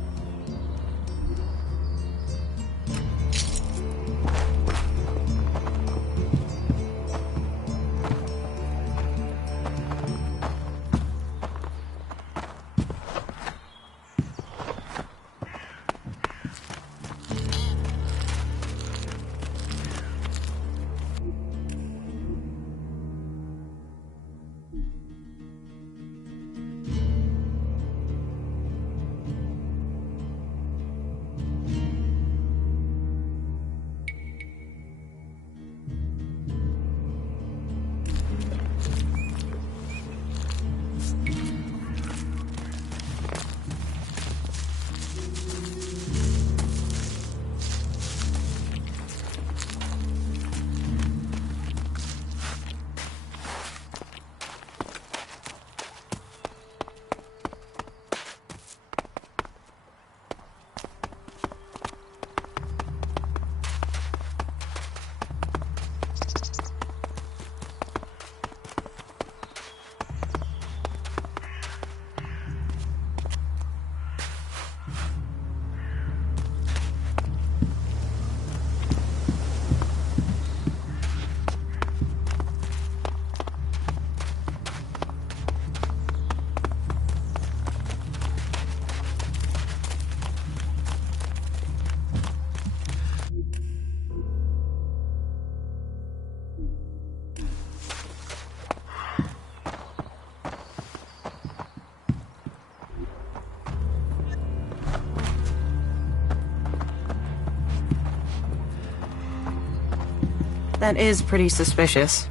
That is pretty suspicious.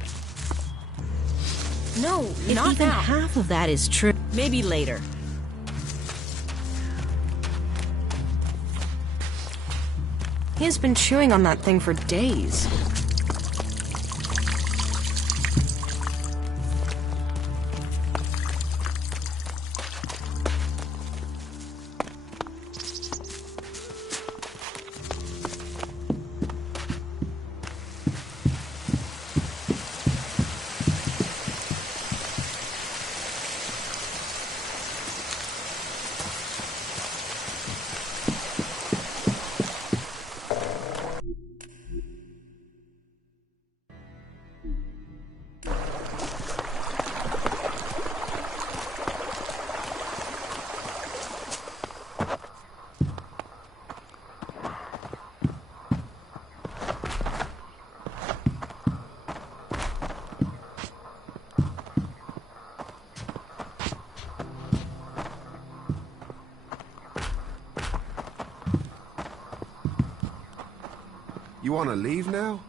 No, If not even now. half of that is true, Maybe later. he has been chewing on that thing for days. You want to leave now?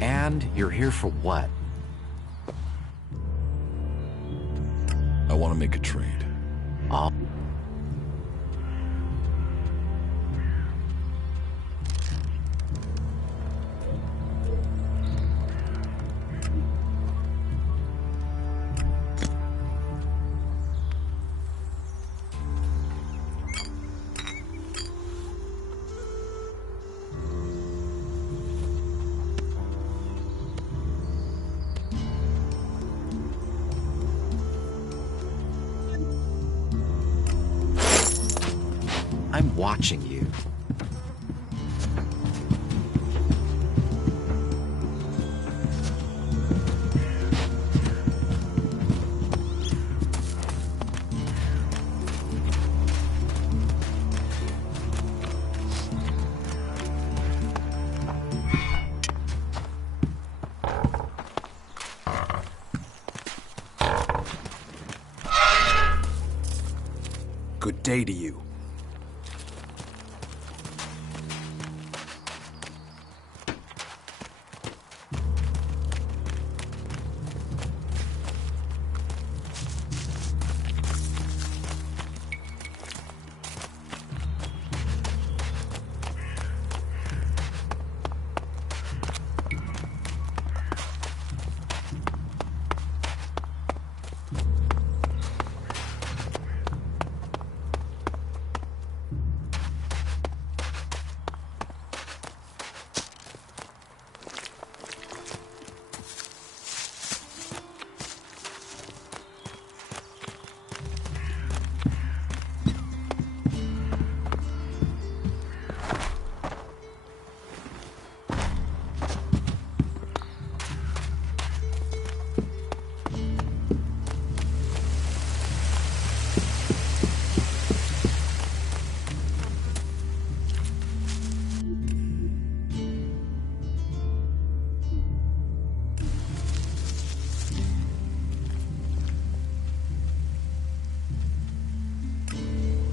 And you're here for what? I want to make a trade. I'm watching you. Good day to you.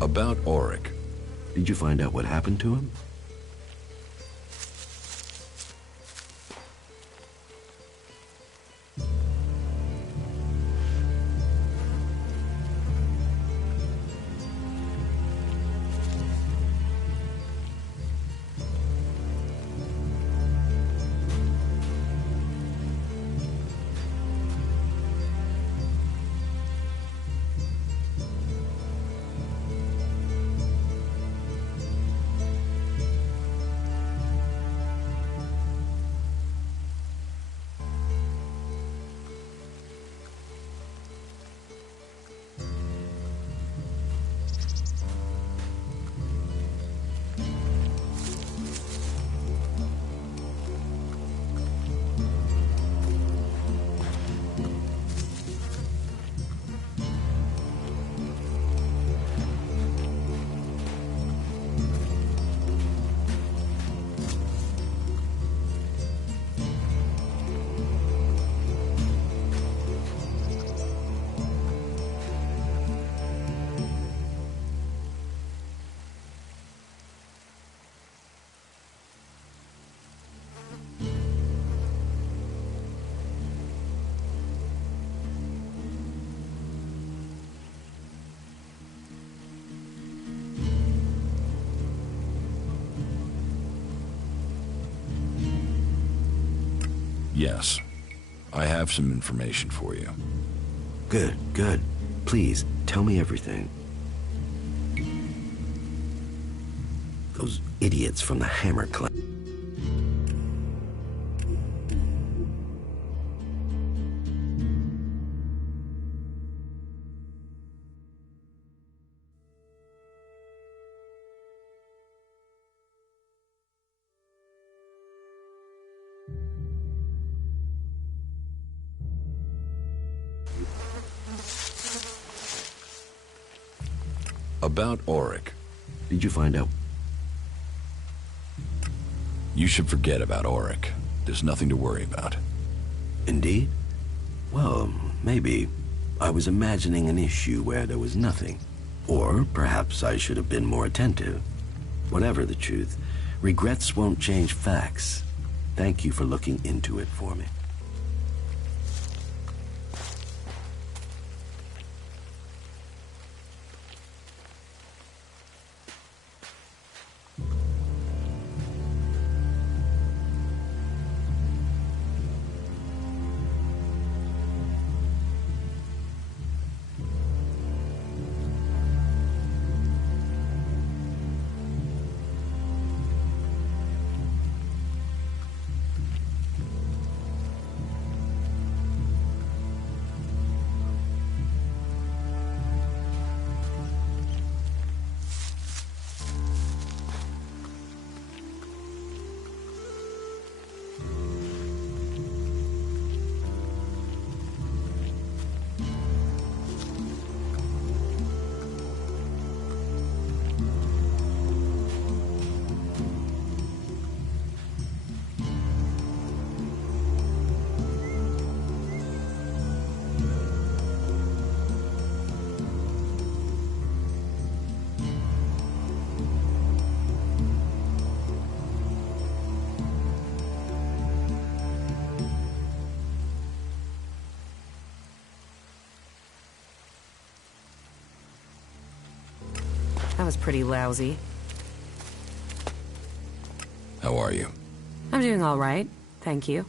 About Auric. Did you find out what happened to him? Yes. I have some information for you. Good, good. Please, tell me everything. Those idiots from the Hammer Clan. About Auric. Did you find out? You should forget about Auric. There's nothing to worry about. Indeed? Well, maybe. I was imagining an issue where there was nothing. Or perhaps I should have been more attentive. Whatever the truth, regrets won't change facts. Thank you for looking into it for me. That was pretty lousy. How are you? I'm doing all right, thank you.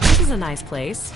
This is a nice place.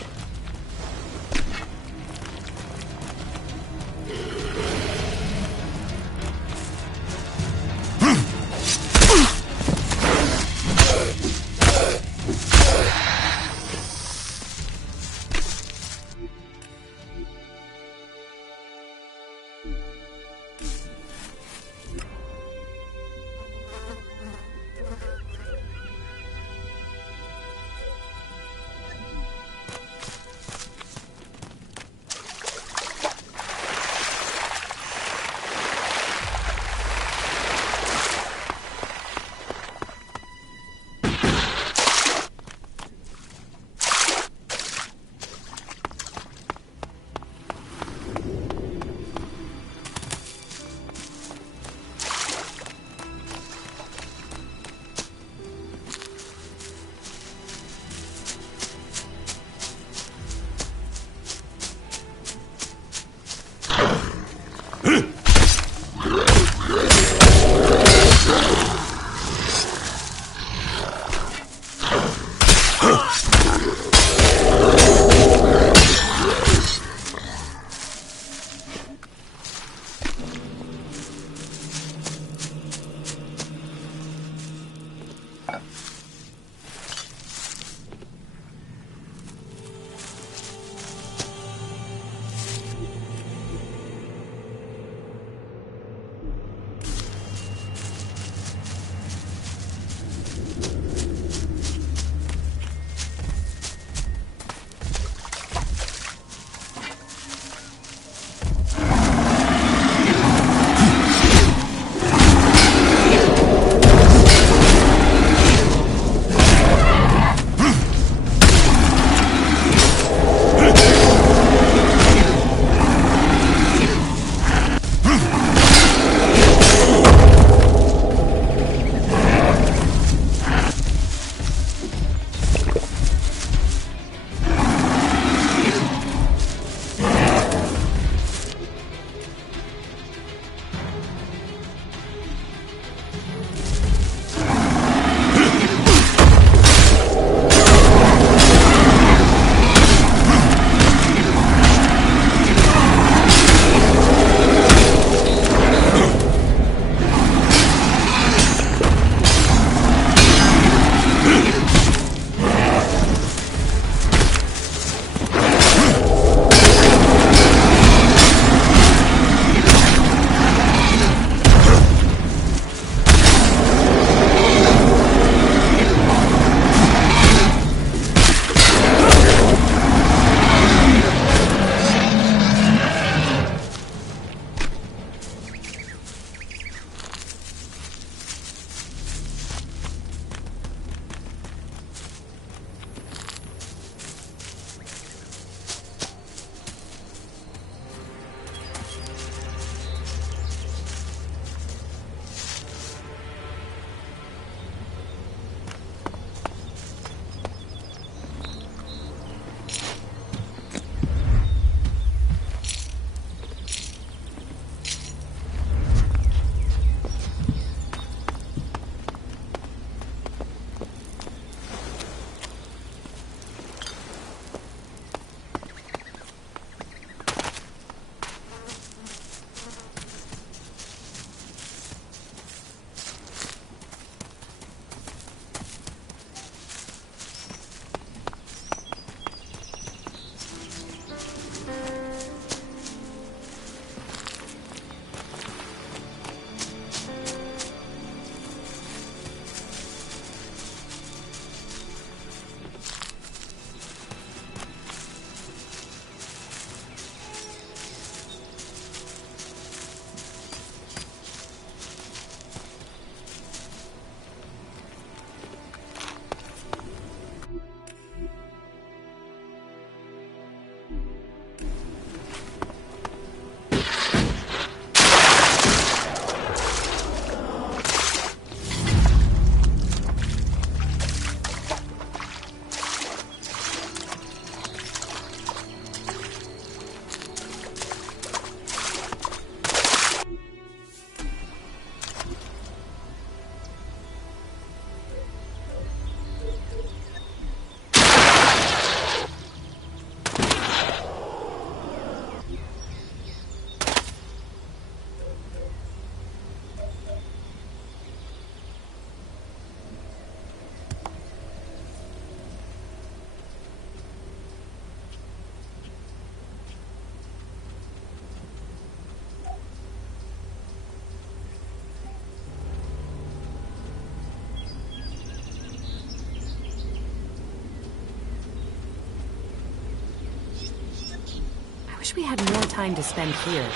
Wish we had more time to spend here.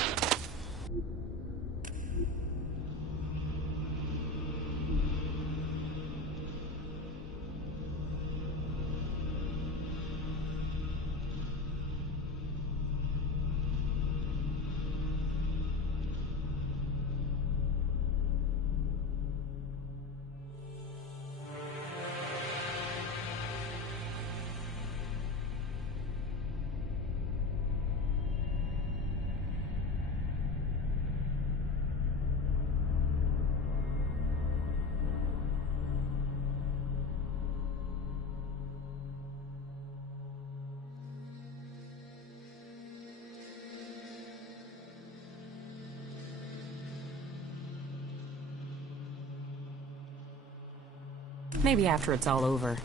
Maybe after it's all over.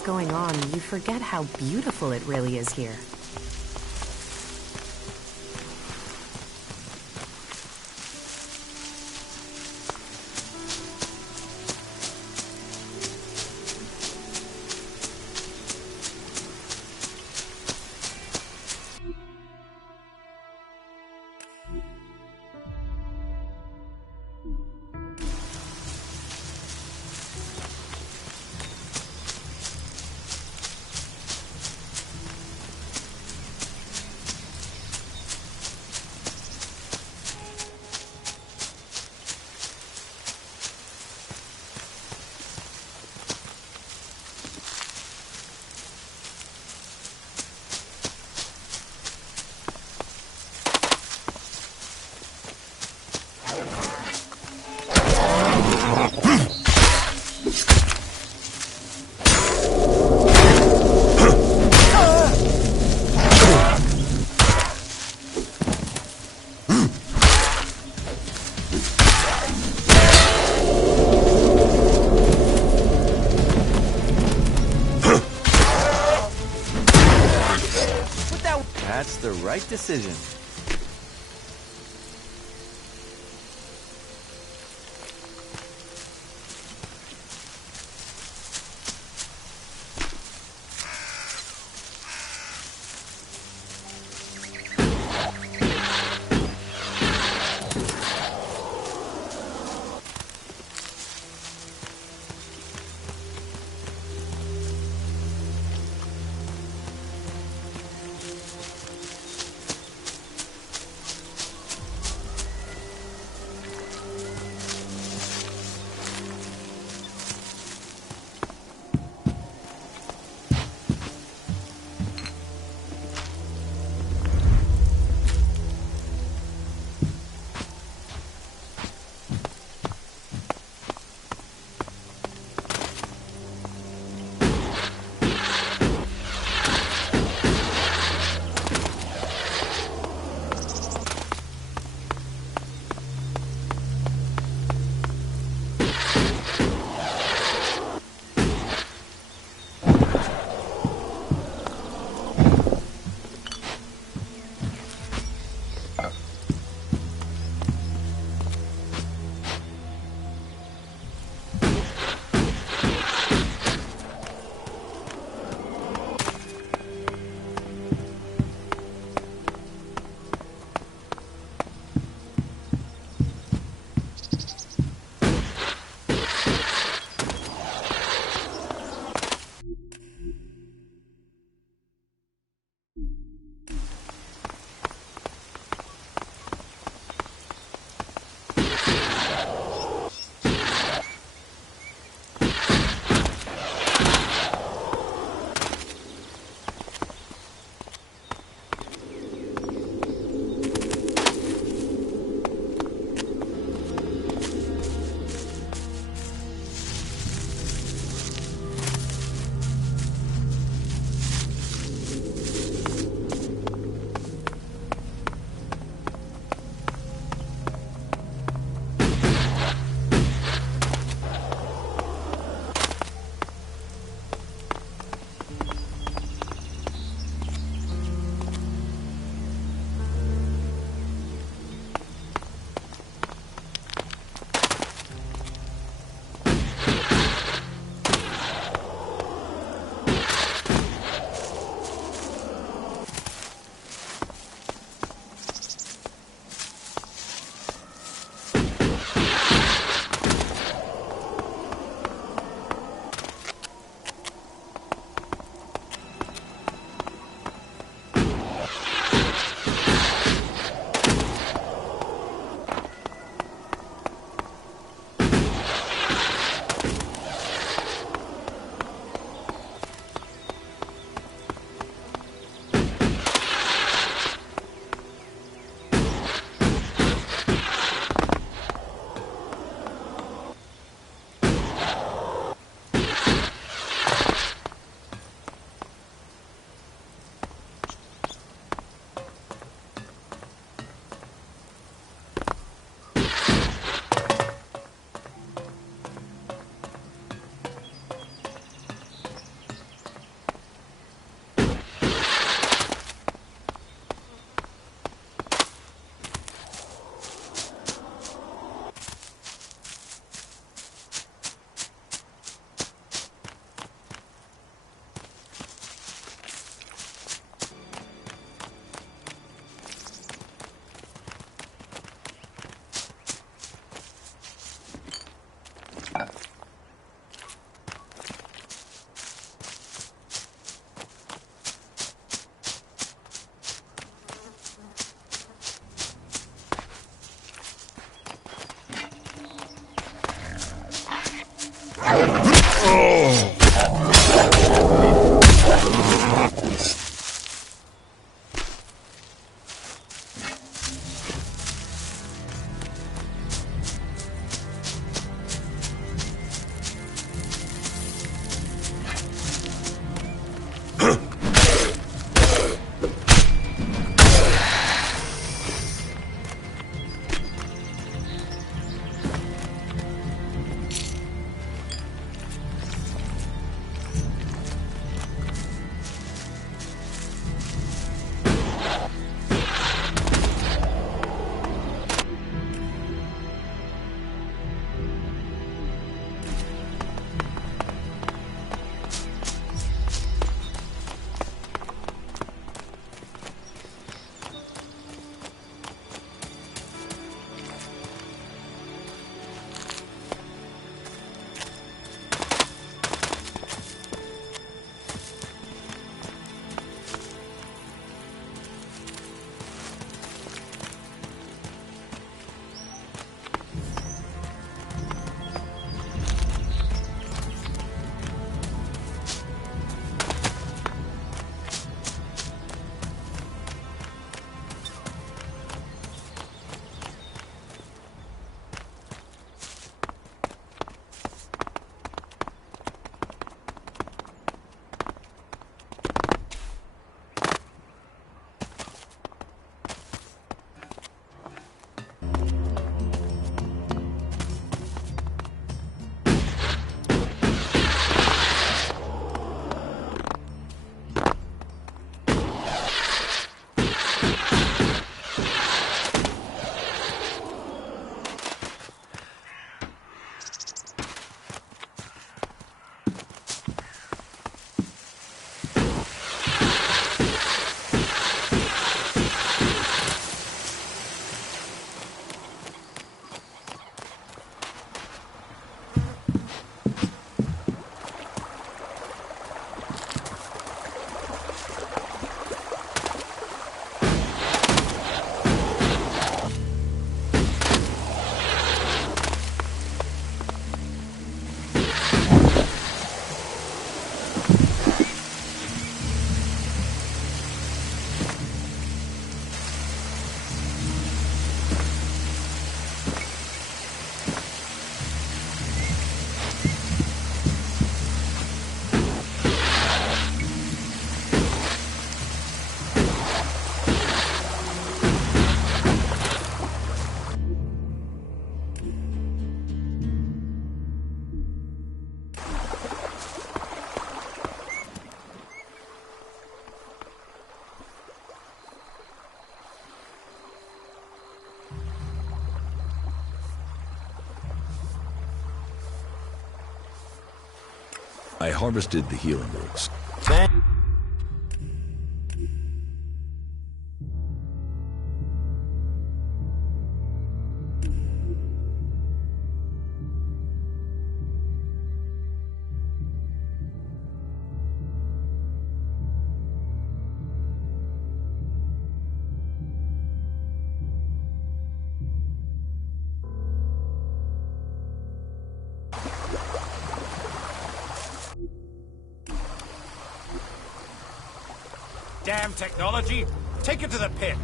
what's going on, you forget how beautiful it really is here. That's the right decision. I harvested the healing roots. Damn technology! Take it to the pit!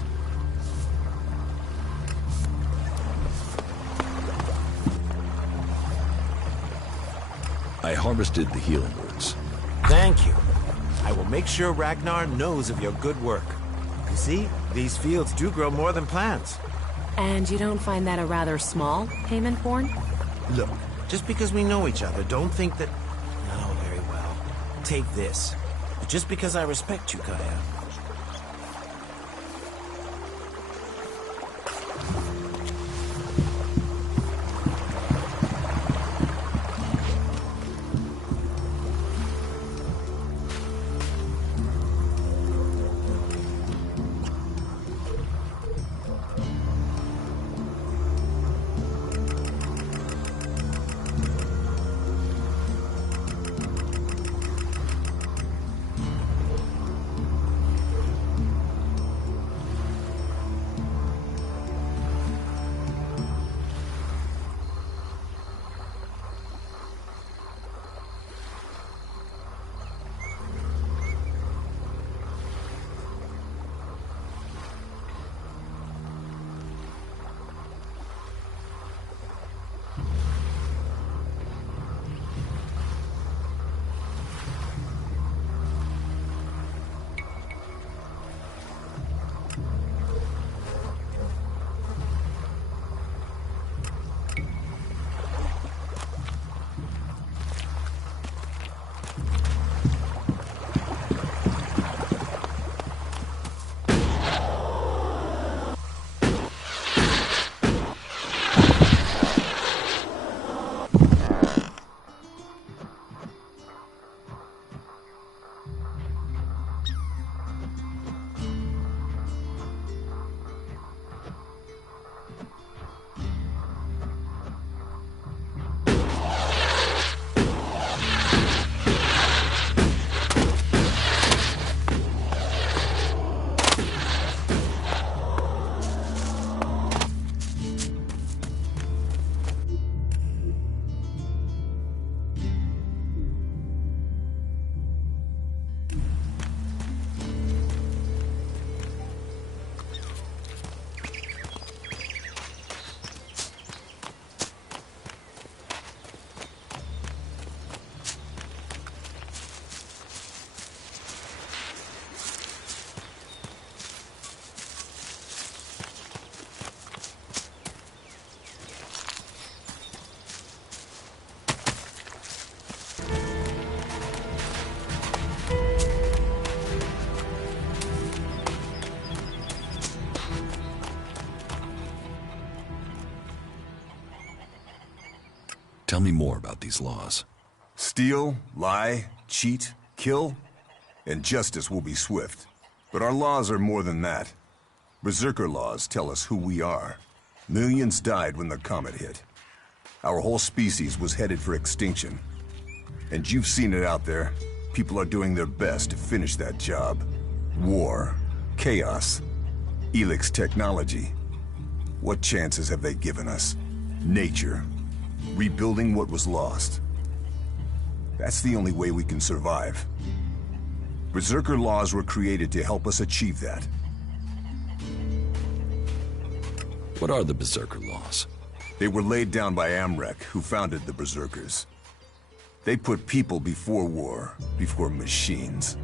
I harvested the healing roots. Thank you. I will make sure Ragnar knows of your good work. You see, these fields do grow more than plants. And you don't find that a rather small payment, Born? Look, just because we know each other, don't think that... No, very well. Take this. Just because I respect you, Kaya. Tell me more about these laws. Steal, lie, cheat, kill, and justice will be swift. But our laws are more than that. Berserker laws tell us who we are. Millions died when the comet hit. Our whole species was headed for extinction. And you've seen it out there. People are doing their best to finish that job. War, chaos, ELEX technology. What chances have they given us? Nature. Rebuilding what was lost. That's the only way we can survive. Berserker laws were created to help us achieve that. What are the Berserker laws? They were laid down by Amrek, who founded the Berserkers. They put people before war, before machines.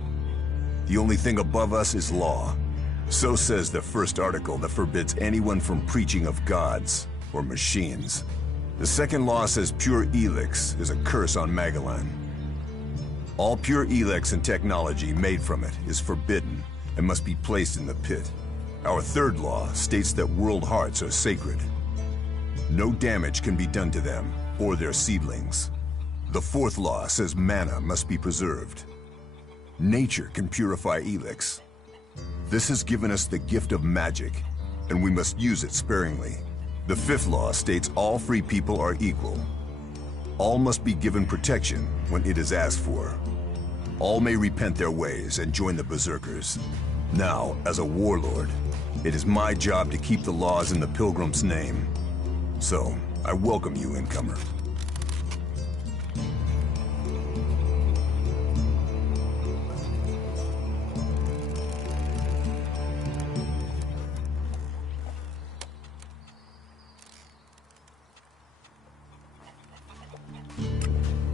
The only thing above us is law. So says the first article that forbids anyone from preaching of gods or machines. The second law says pure ELEX is a curse on Magellan. All pure ELEX and technology made from it is forbidden and must be placed in the pit. Our third law states that world hearts are sacred. No damage can be done to them or their seedlings. The fourth law says mana must be preserved. Nature can purify ELEX. This has given us the gift of magic, and we must use it sparingly. The fifth law states all free people are equal. All must be given protection when it is asked for. All may repent their ways and join the Berserkers. Now, as a warlord, it is my job to keep the laws in the Pilgrim's name. So, I welcome you, incomer.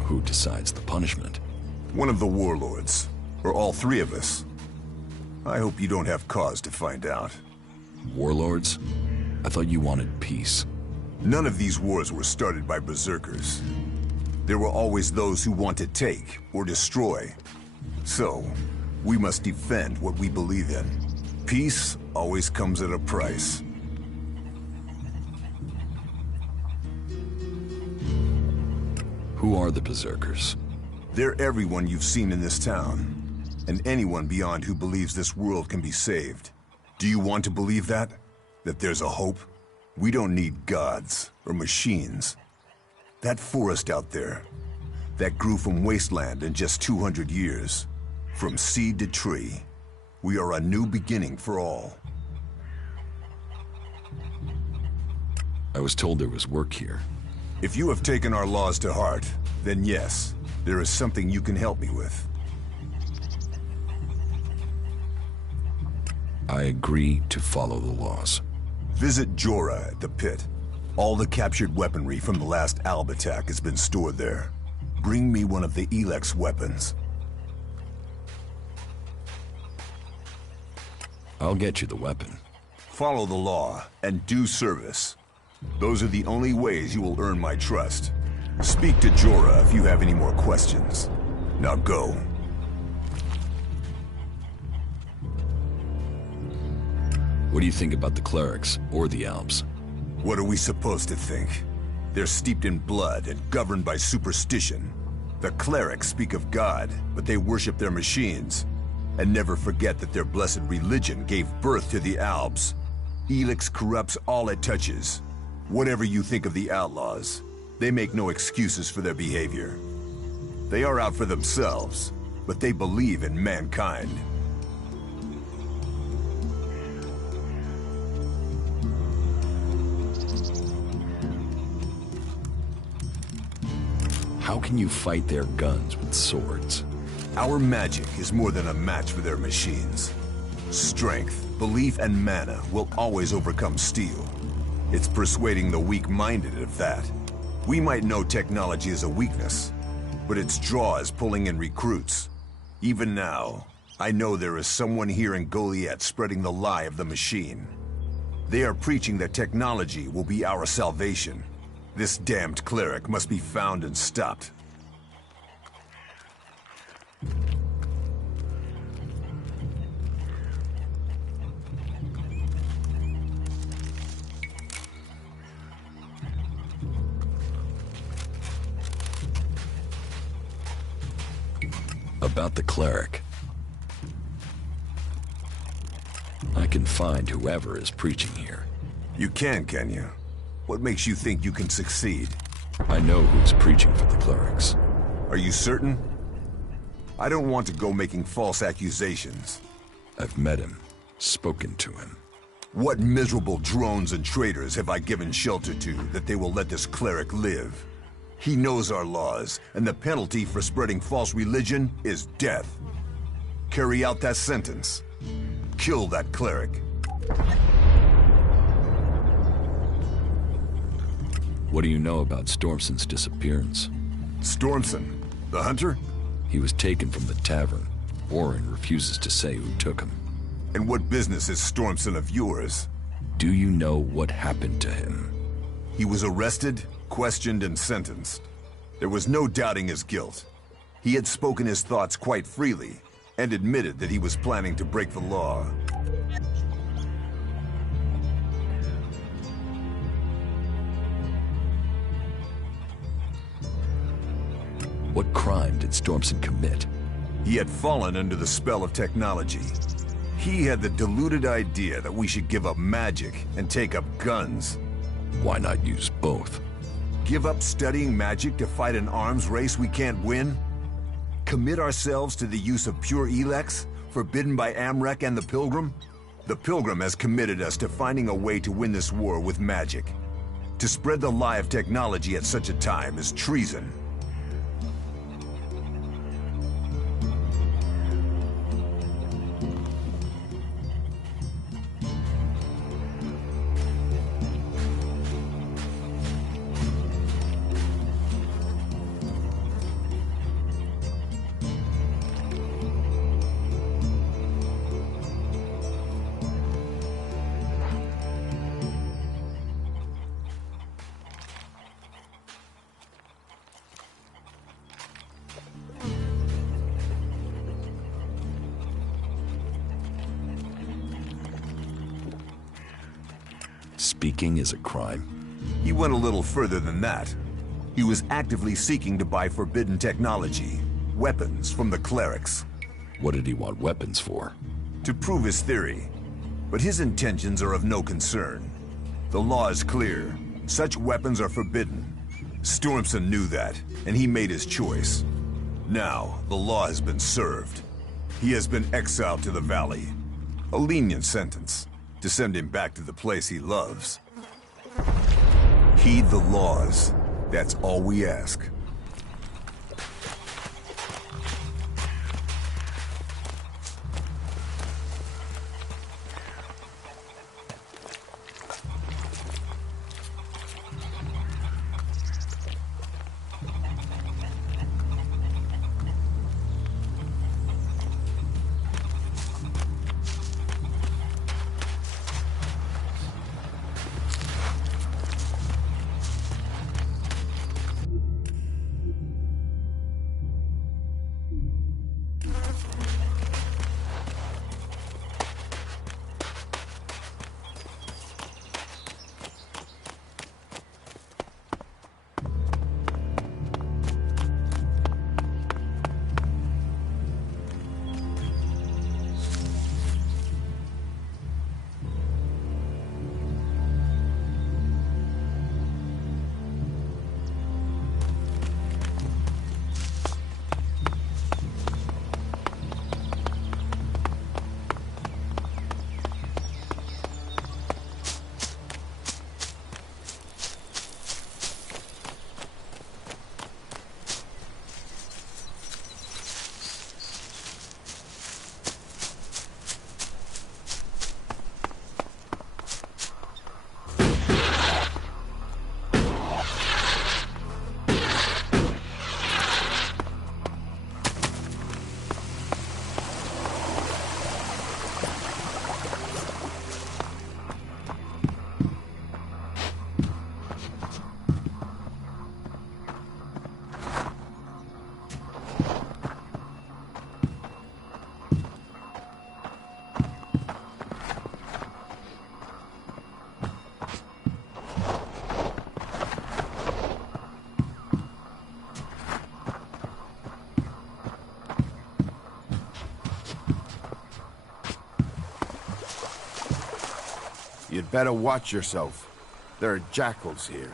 Who decides the punishment? One of the warlords, or all three of us. I hope you don't have cause to find out. Warlords? I thought you wanted peace. None of these wars were started by Berserkers. There were always those who want to take or destroy. So, we must defend what we believe in. Peace always comes at a price. Who are the Berserkers? They're everyone you've seen in this town, and anyone beyond who believes this world can be saved. Do you want to believe that? That there's a hope? We don't need gods or machines. That forest out there, that grew from wasteland in just 200 years, from seed to tree, we are a new beginning for all. I was told there was work here. If you have taken our laws to heart, then yes, there is something you can help me with. I agree to follow the laws. Visit Jorah at the pit. All the captured weaponry from the last Alb attack has been stored there. Bring me one of the ELEX weapons. I'll get you the weapon. Follow the law and do service. Those are the only ways you will earn my trust. Speak to Jorah if you have any more questions. Now go. What do you think about the clerics, or the Alps? What are we supposed to think? They're steeped in blood and governed by superstition. The clerics speak of God, but they worship their machines. And never forget that their blessed religion gave birth to the Alps. ELEX corrupts all it touches. Whatever you think of the outlaws, they make no excuses for their behavior. They are out for themselves, but they believe in mankind. How can you fight their guns with swords? Our magic is more than a match for their machines. Strength, belief, and mana will always overcome steel. It's persuading the weak-minded of that. We might know technology is a weakness, but its draw is pulling in recruits. Even now, I know there is someone here in Goliath spreading the lie of the machine. They are preaching that technology will be our salvation. This damned cleric must be found and stopped. About the cleric. I can find whoever is preaching here. You can you? What makes you think you can succeed? I know who's preaching for the clerics. Are you certain? I don't want to go making false accusations. I've met him, spoken to him. What miserable drones and traitors have I given shelter to that they will let this cleric live? He knows our laws, and the penalty for spreading false religion is death. Carry out that sentence. Kill that cleric. What do you know about Stormson's disappearance? Stormson? The hunter? He was taken from the tavern. Warren refuses to say who took him. And what business is Stormson of yours? Do you know what happened to him? He was arrested, questioned, and sentenced. There was no doubting his guilt. He had spoken his thoughts quite freely, and admitted that he was planning to break the law. What crime did Stormson commit? He had fallen under the spell of technology. He had the deluded idea that we should give up magic and take up guns. Why not use both? Give up studying magic to fight an arms race we can't win? Commit ourselves to the use of pure ELEX, forbidden by Amrek and the Pilgrim? The Pilgrim has committed us to finding a way to win this war with magic. To spread the lie of technology at such a time is treason. Speaking is a crime? He went a little further than that. He was actively seeking to buy forbidden technology, weapons from the clerics. What did he want weapons for? To prove his theory. But his intentions are of no concern. The law is clear. Such weapons are forbidden. Stormson knew that, and he made his choice. Now, the law has been served. He has been exiled to the valley. A lenient sentence. To send him back to the place he loves. Heed the laws. That's all we ask. You'd better watch yourself. There are jackals here.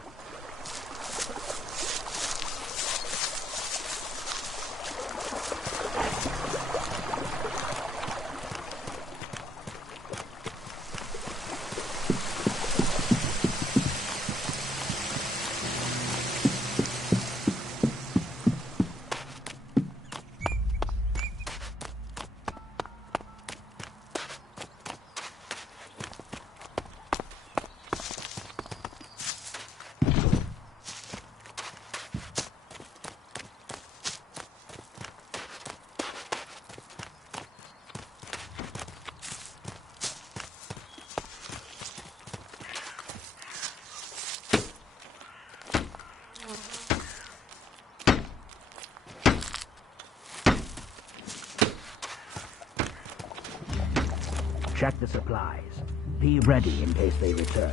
Check the supplies. Be ready in case they return.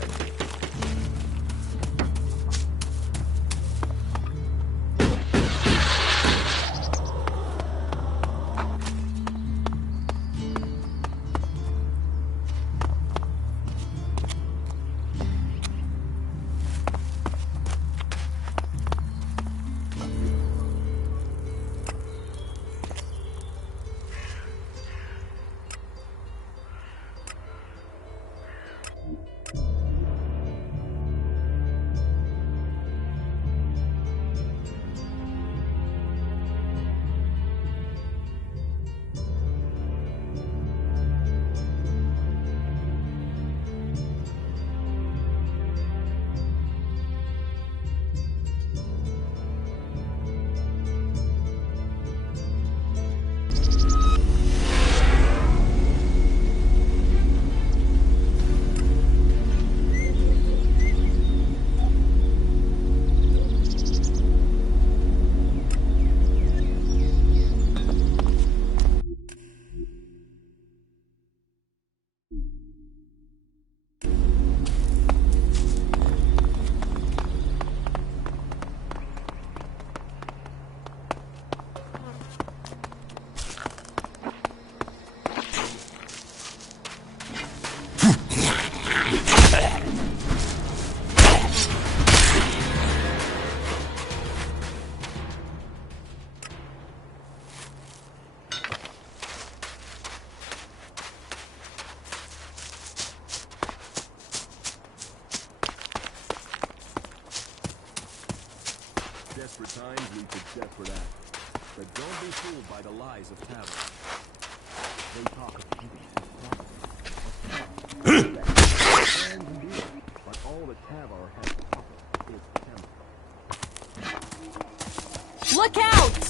for times lead to desperate acts. But don't be fooled by the lies of taverns. They talk of peace and promise, but all the Tavar has to offer is temper. Look out!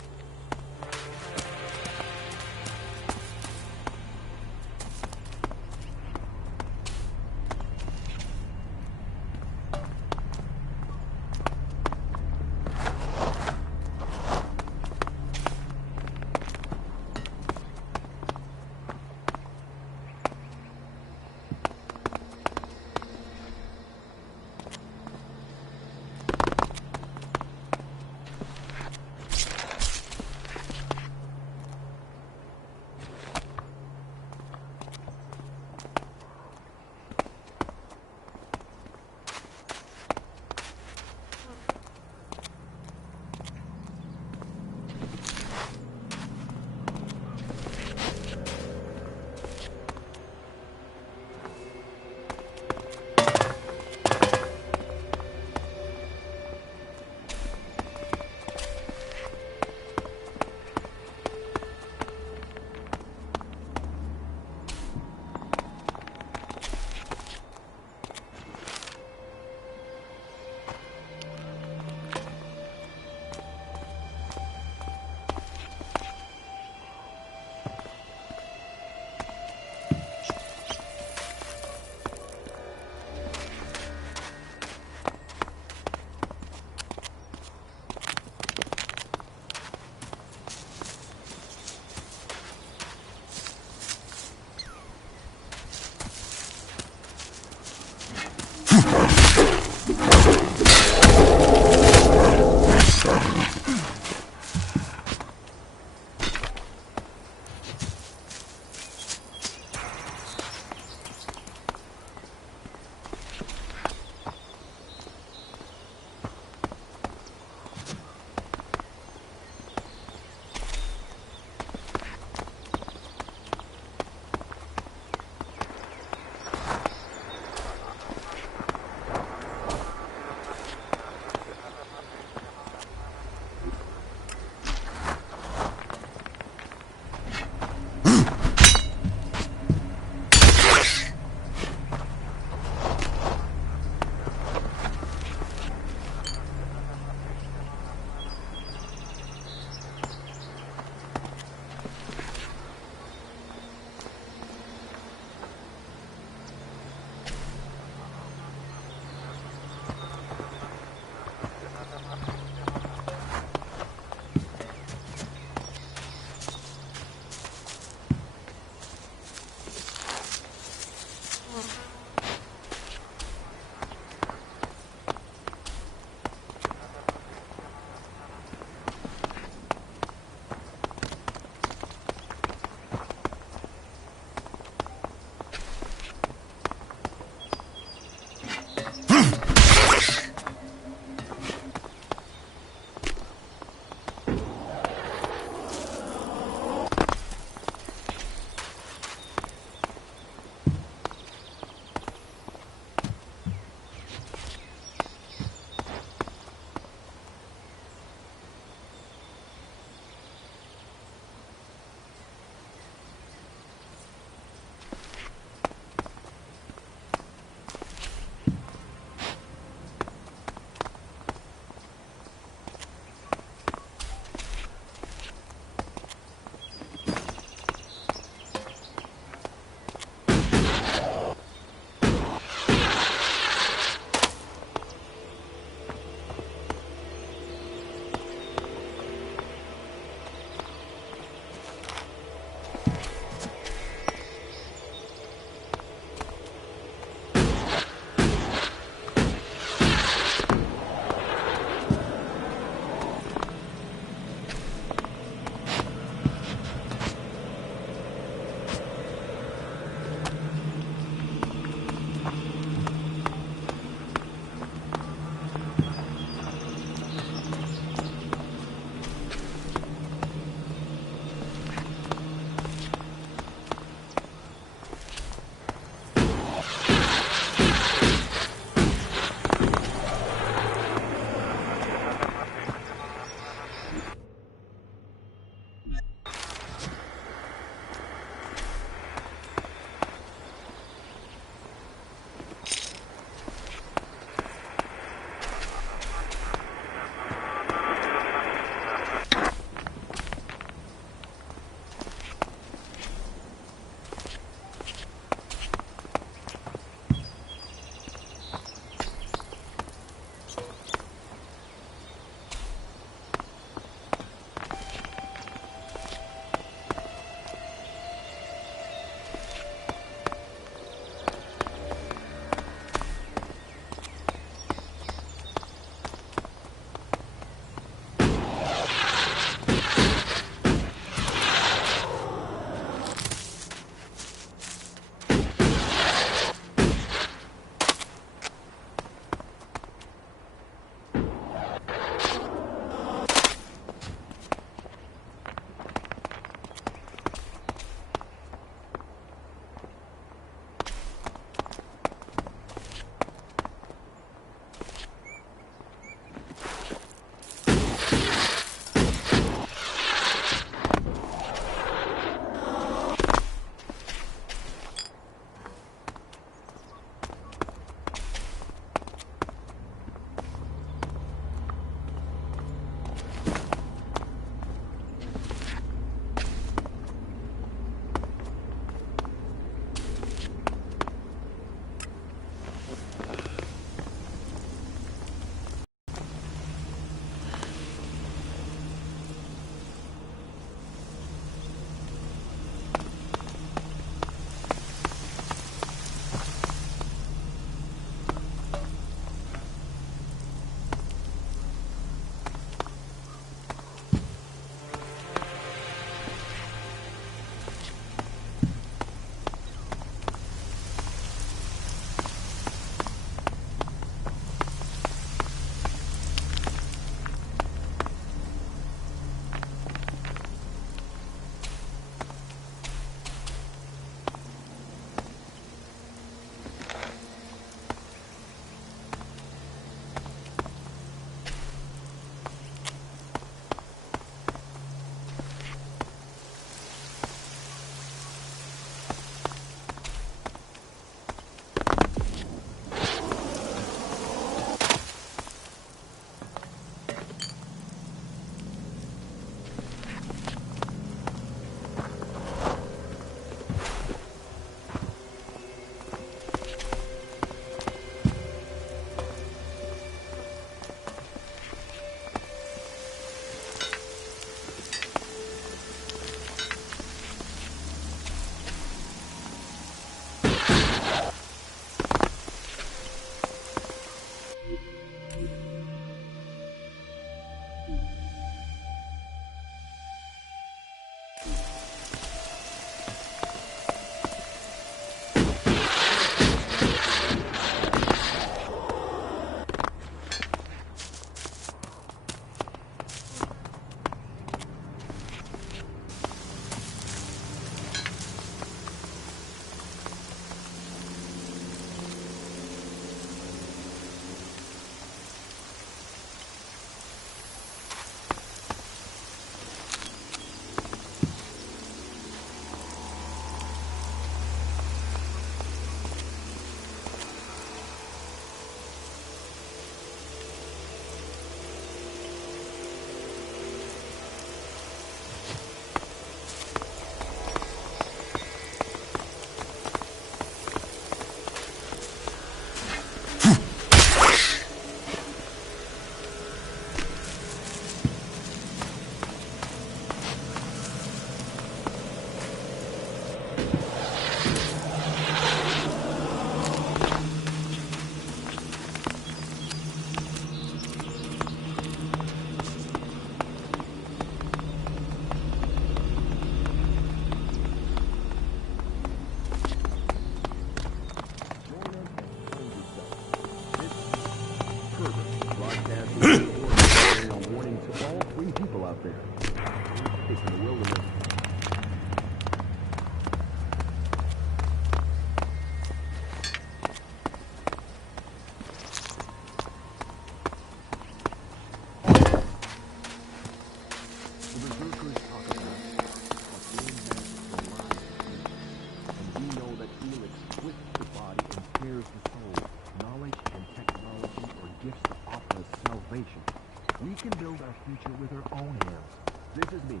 our future with her own hands. This is me,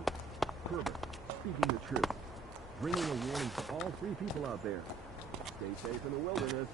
Herbert, speaking the truth. Bringing a warning to all 3 people out there. Stay safe in the wilderness.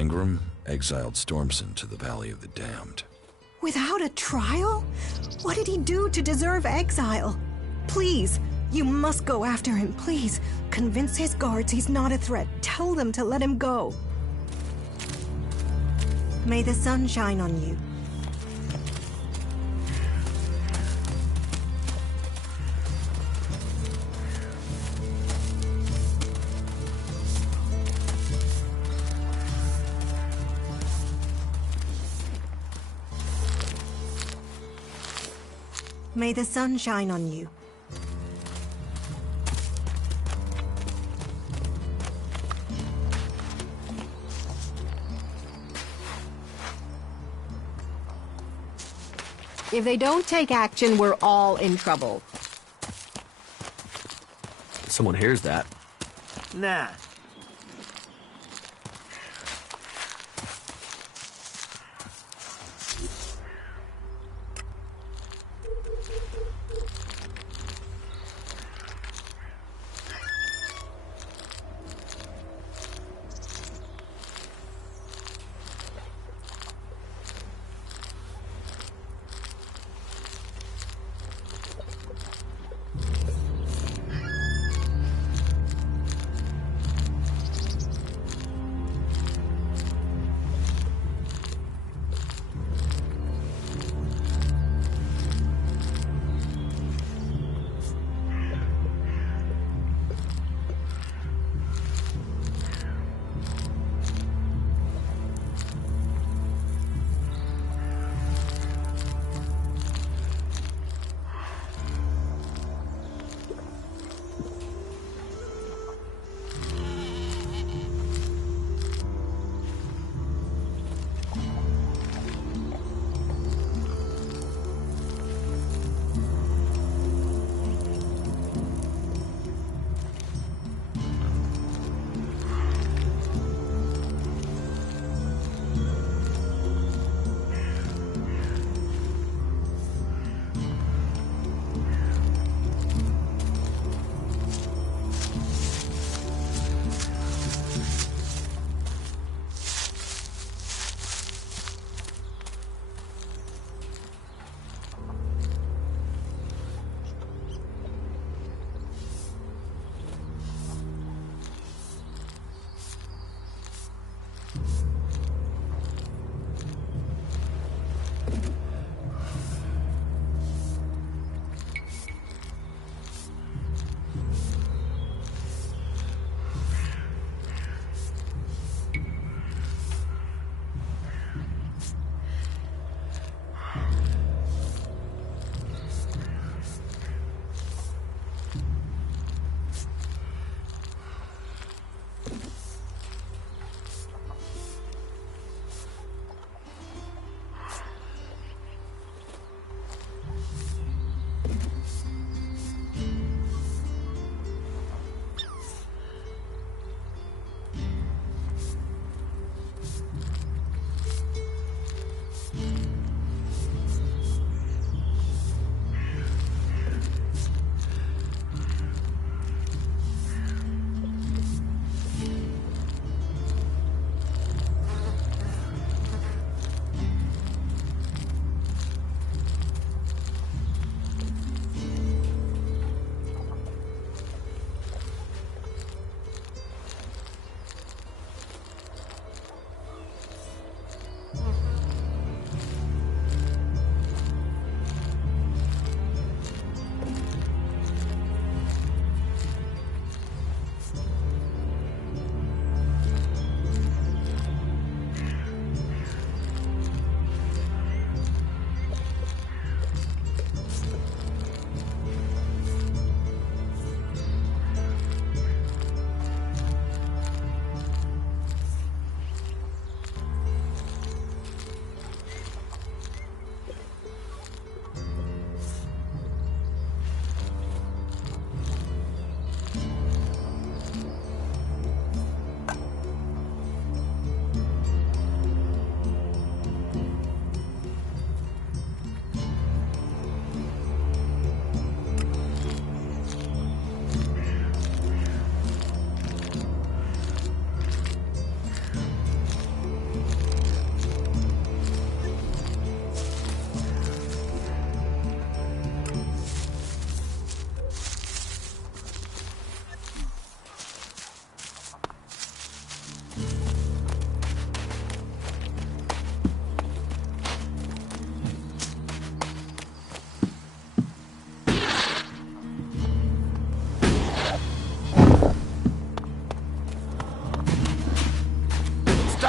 Angrim exiled Stormson to the Valley of the Damned. Without a trial? What did he do to deserve exile? Please, you must go after him, please. Convince his guards he's not a threat. Tell them to let him go. May the sun shine on you. May the sun shine on you. If they don't take action, we're all in trouble. Someone hears that. Nah.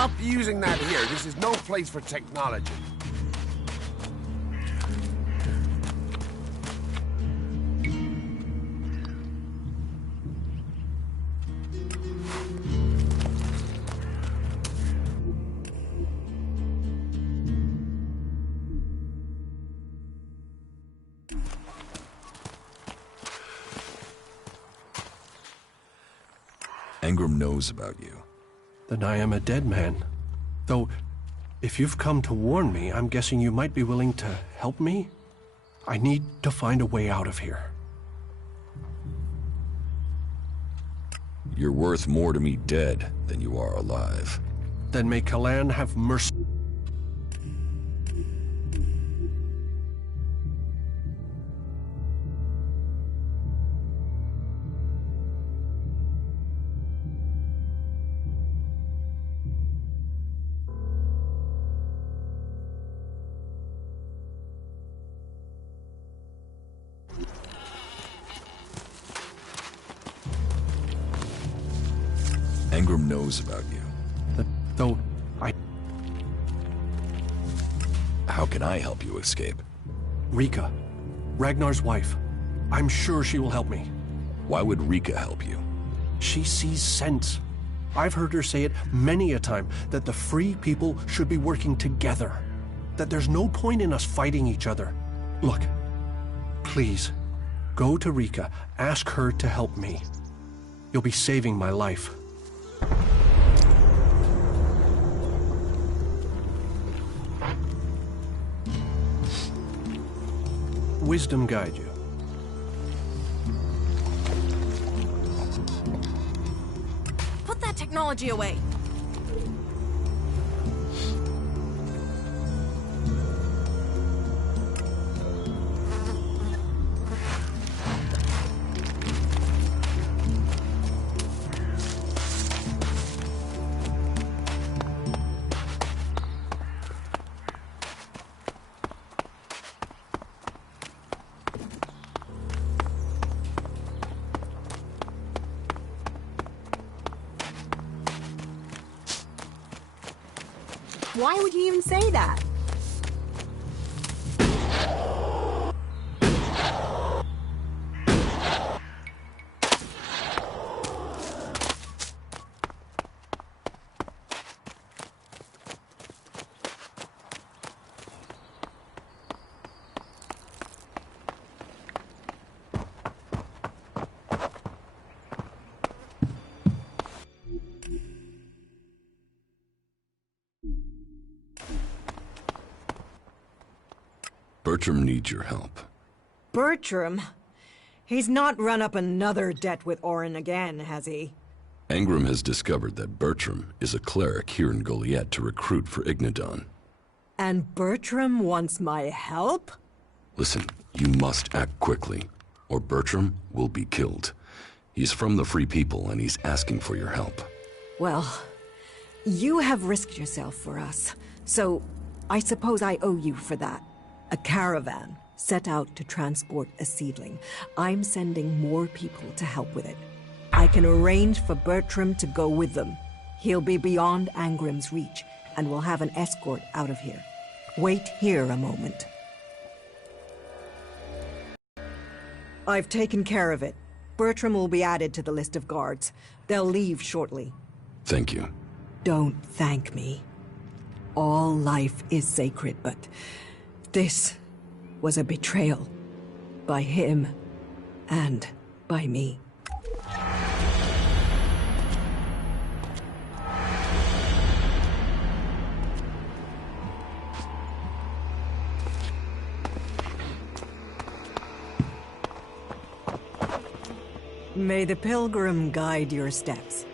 Stop using that here. This is no place for technology. Engram knows about you. Then I am a dead man. Though, if you've come to warn me, I'm guessing you might be willing to help me? I need to find a way out of here. You're worth more to me dead than you are alive. Then may Kalan have mercy. Engram knows about you. Though I... How can I help you escape? Rika, Ragnar's wife. I'm sure she will help me. Why would Rika help you? She sees sense. I've heard her say it many a time, that the free people should be working together. That there's no point in us fighting each other. Look, please, go to Rika, ask her to help me. You'll be saving my life. Wisdom guide you. Put that technology away. Why would you even say that? Bertram needs your help. Bertram? He's not run up another debt with Orin again, has he? Engram has discovered that Bertram is a cleric here in Goliath to recruit for Ignadon. And Bertram wants my help? Listen, you must act quickly, or Bertram will be killed. He's from the Free People, and he's asking for your help. Well, you have risked yourself for us, so I suppose I owe you for that. A caravan set out to transport a seedling. I'm sending more people to help with it. I can arrange for Bertram to go with them. He'll be beyond Engram's reach, and we'll have an escort out of here. Wait here a moment. I've taken care of it. Bertram will be added to the list of guards. They'll leave shortly. Thank you. Don't thank me. All life is sacred, but this was a betrayal. By him and by me. May the pilgrim guide your steps.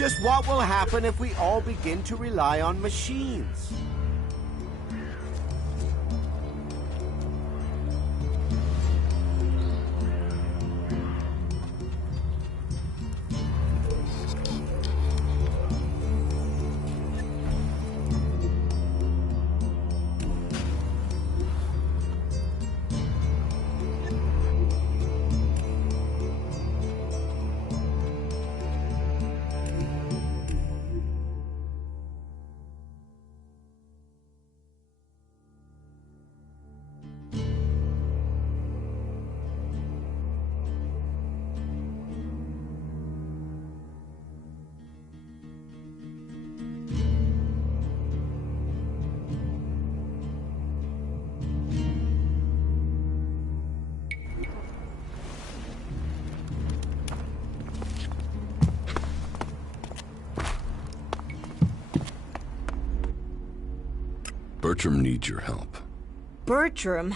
just what will happen if we all begin to rely on machines. Bertram needs your help. Bertram?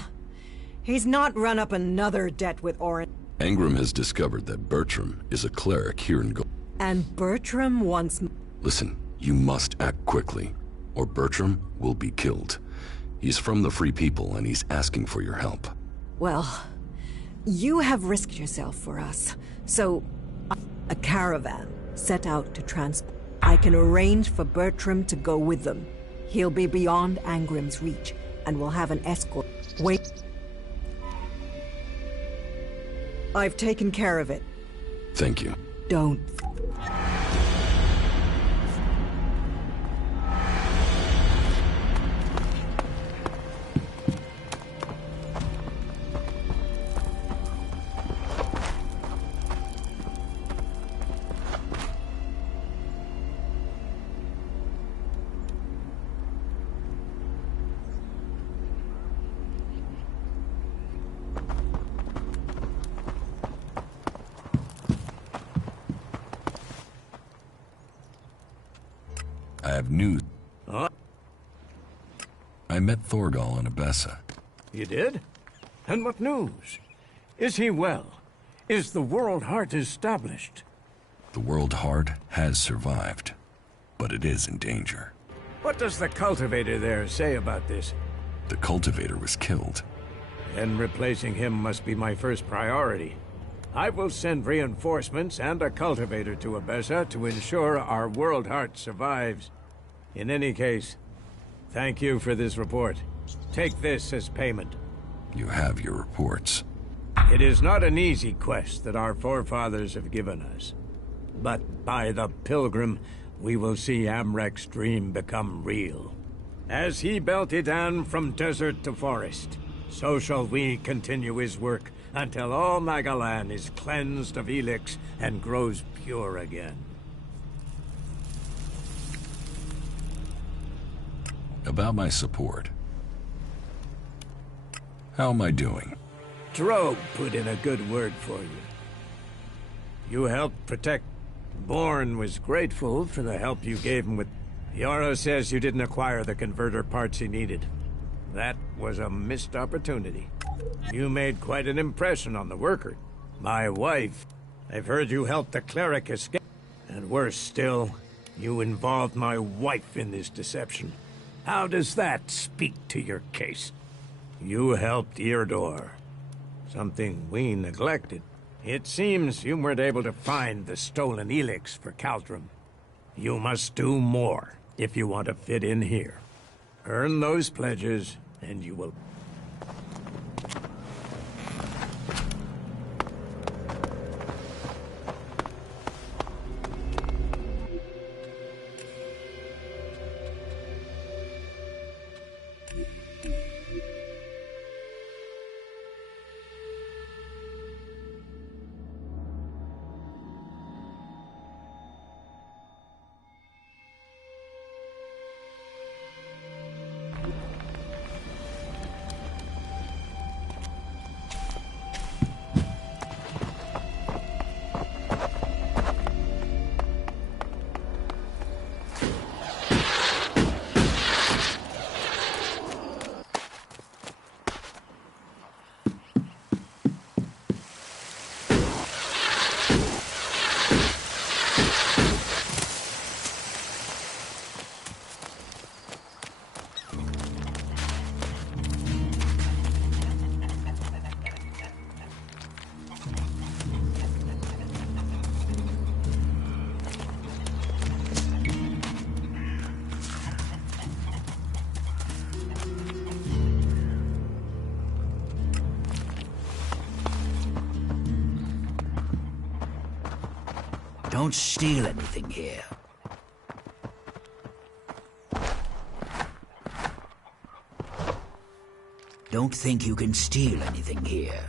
He's not run up another debt with Orange. Angram has discovered that Bertram is a cleric here in And Bertram wants... Listen, you must act quickly, or Bertram will be killed. He's from the Free People, and he's asking for your help. Well, you have risked yourself for us, so a caravan set out to transport. I can arrange for Bertram to go with them. He'll be beyond Angram's reach, and we'll have an escort. Wait. I've taken care of it. Thank you. Don't. I have news. Huh? I met Thorgal in Abessa. You did? And what news? Is he well? Is the World Heart established? The World Heart has survived, but it is in danger. What does the cultivator there say about this? The cultivator was killed. Then replacing him must be my first priority. I will send reinforcements and a cultivator to Abessa to ensure our World Heart survives. In any case, thank you for this report. Take this as payment. You have your reports. It is not an easy quest that our forefathers have given us. But by the Pilgrim, we will see Amrek's dream become real. As he belted on from desert to forest, so shall we continue his work until all Magalan is cleansed of ELEX and grows pure again. About my support. How am I doing? Drogue put in a good word for you. You helped protect... Bourne was grateful for the help you gave him with... Yara says you didn't acquire the converter parts he needed. That was a missed opportunity. You made quite an impression on the worker. My wife. I've heard you helped the cleric escape. And worse still, you involved my wife in this deception. How does that speak to your case? You helped Eardor. Something we neglected. It seems you weren't able to find the stolen ELEX for Caldrum. You must do more if you want to fit in here. Earn those pledges, and you will... Don't steal anything here. Don't think you can steal anything here.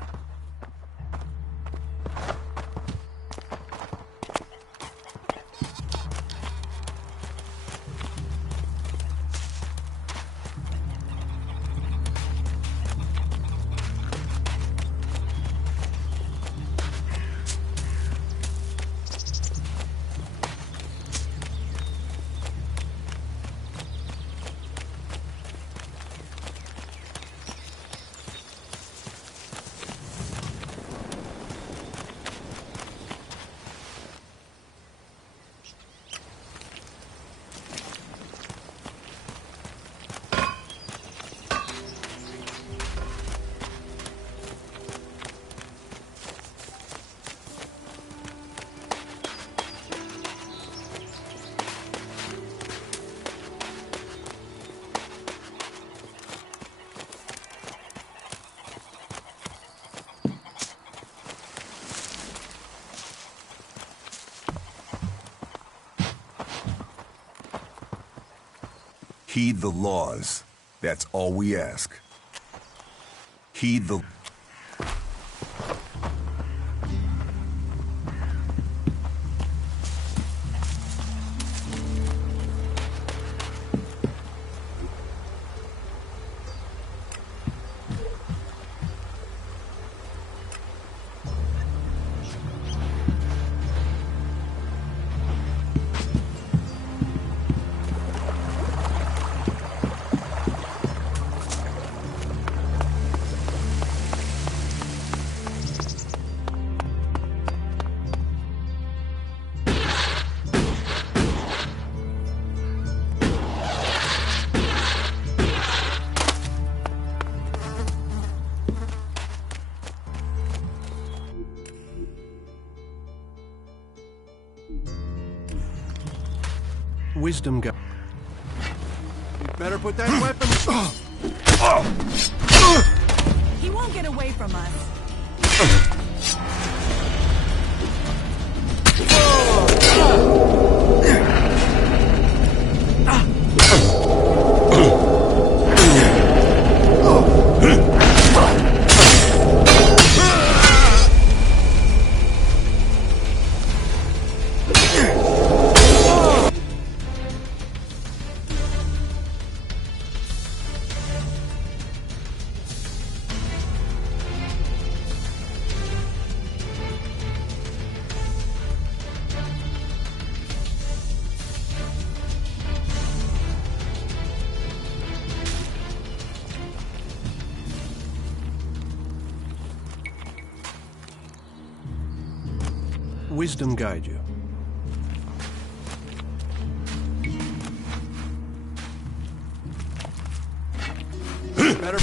Heed the laws. That's all we ask. Heed the... Wisdom go. You better put that weapon... He won't get away from us. Wisdom guide you. Better...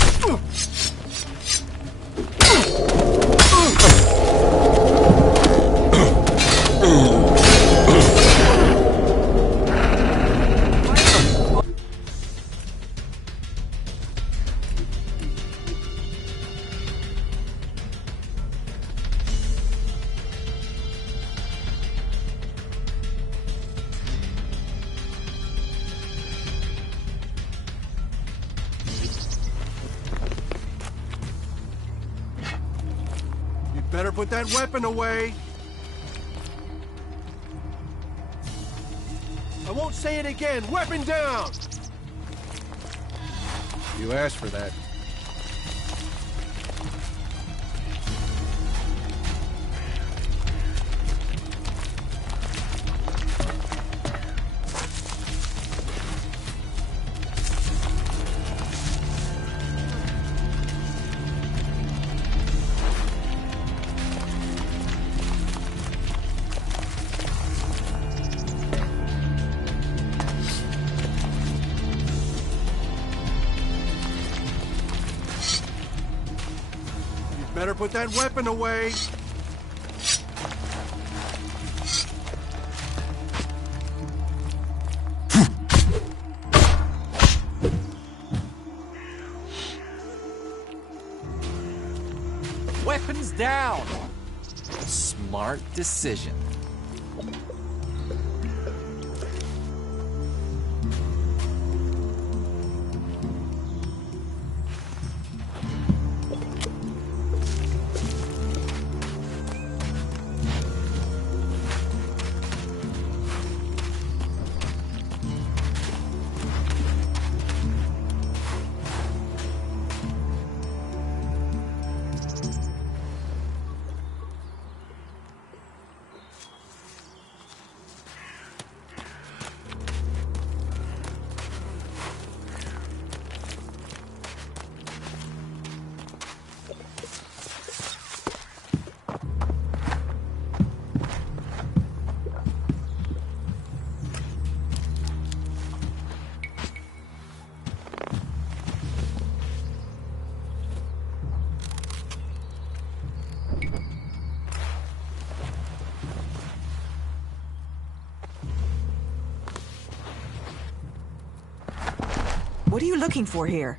Better put that weapon away. I won't say it again. Weapon down! You asked for that. Better put that weapon away. Weapons down! Smart decision. What are you looking for here?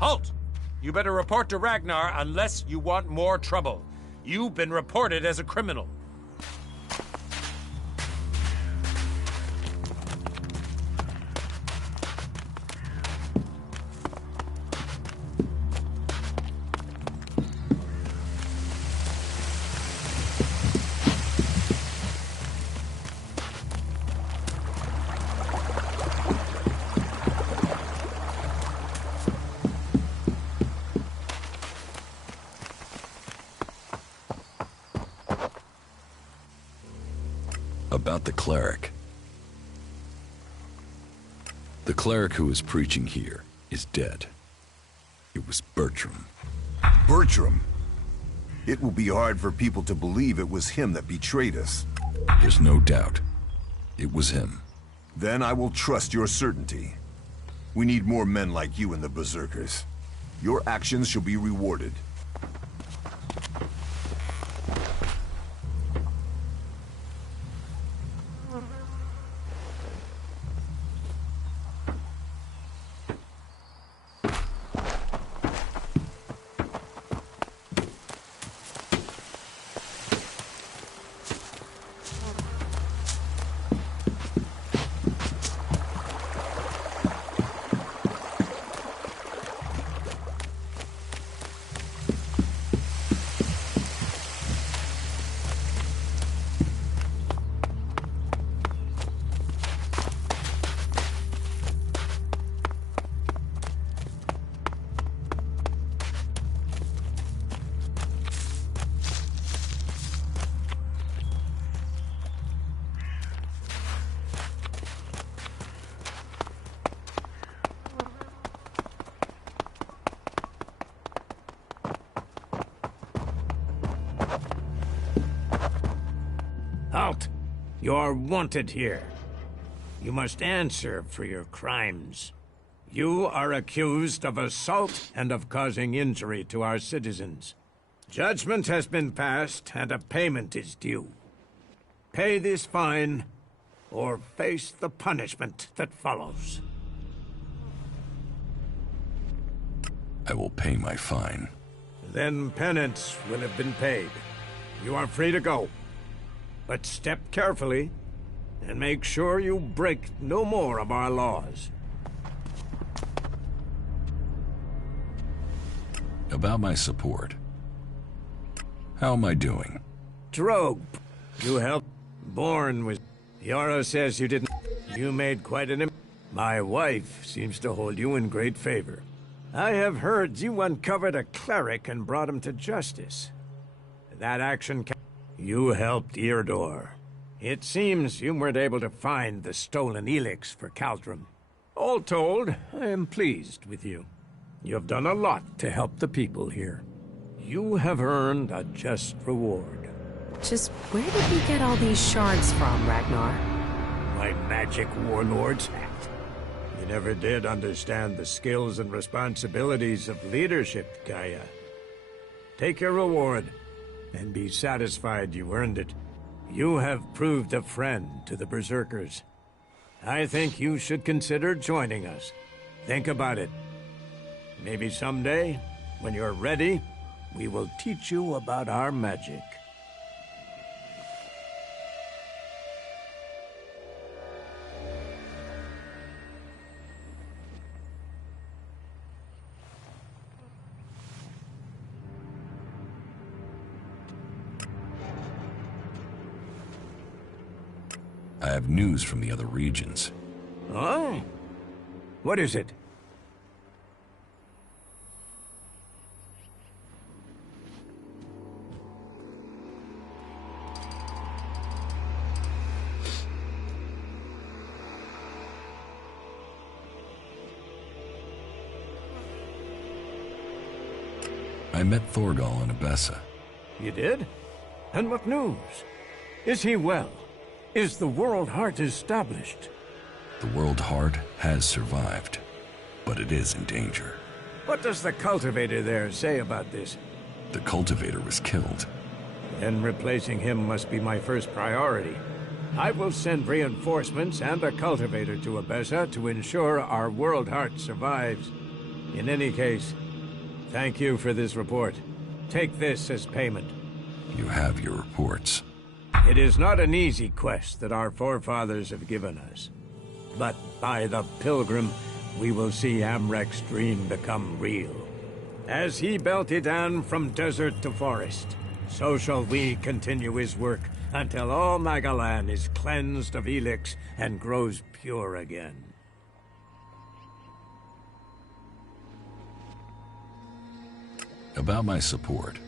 Halt! You better report to Ragnar unless you want more trouble. You've been reported as a criminal. About the cleric. The cleric who is preaching here is dead. It was Bertram. Bertram? It will be hard for people to believe it was him that betrayed us. There's no doubt. It was him. Then I will trust your certainty. We need more men like you in the Berserkers. Your actions shall be rewarded. Halt! You're wanted here. You must answer for your crimes. You are accused of assault and of causing injury to our citizens. Judgment has been passed and a payment is due. Pay this fine or face the punishment that follows. I will pay my fine. Then penance will have been paid. You are free to go. But step carefully, and make sure you break no more of our laws. About my support. How am I doing? Drogue, you helped. Born was... Yara says you didn't... You made quite an... My wife seems to hold you in great favor. I have heard you uncovered a cleric and brought him to justice. That action... You helped Eardor. It seems you weren't able to find the stolen ELEX for Caldrum. All told, I am pleased with you. You have done a lot to help the people here. You have earned a just reward. Just where did he get all these shards from, Ragnar? My magic warlord's hat. You never did understand the skills and responsibilities of leadership, Gaia. Take your reward, and be satisfied you earned it. You have proved a friend to the Berserkers. I think you should consider joining us. Think about it. Maybe someday, when you're ready, we will teach you about our magic. I have news from the other regions. Oh? What is it? I met Thorgal in Abessa. You did? And what news? Is he well? Is the World Heart established? The World Heart has survived, but it is in danger. What does the cultivator there say about this? The cultivator was killed. Then replacing him must be my first priority. I will send reinforcements and a cultivator to Abessa to ensure our World Heart survives. In any case, thank you for this report. Take this as payment. You have your reports. It is not an easy quest that our forefathers have given us. But by the Pilgrim, we will see Amrek's dream become real. As he belted on from desert to forest, so shall we continue his work until all Magalan is cleansed of ELEX and grows pure again. About my support.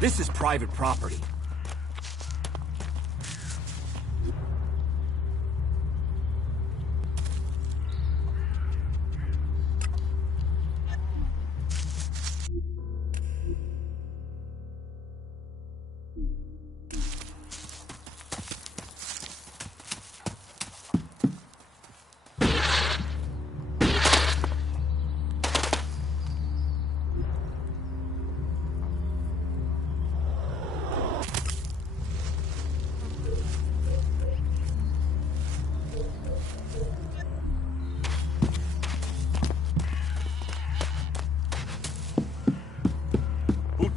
This is private property.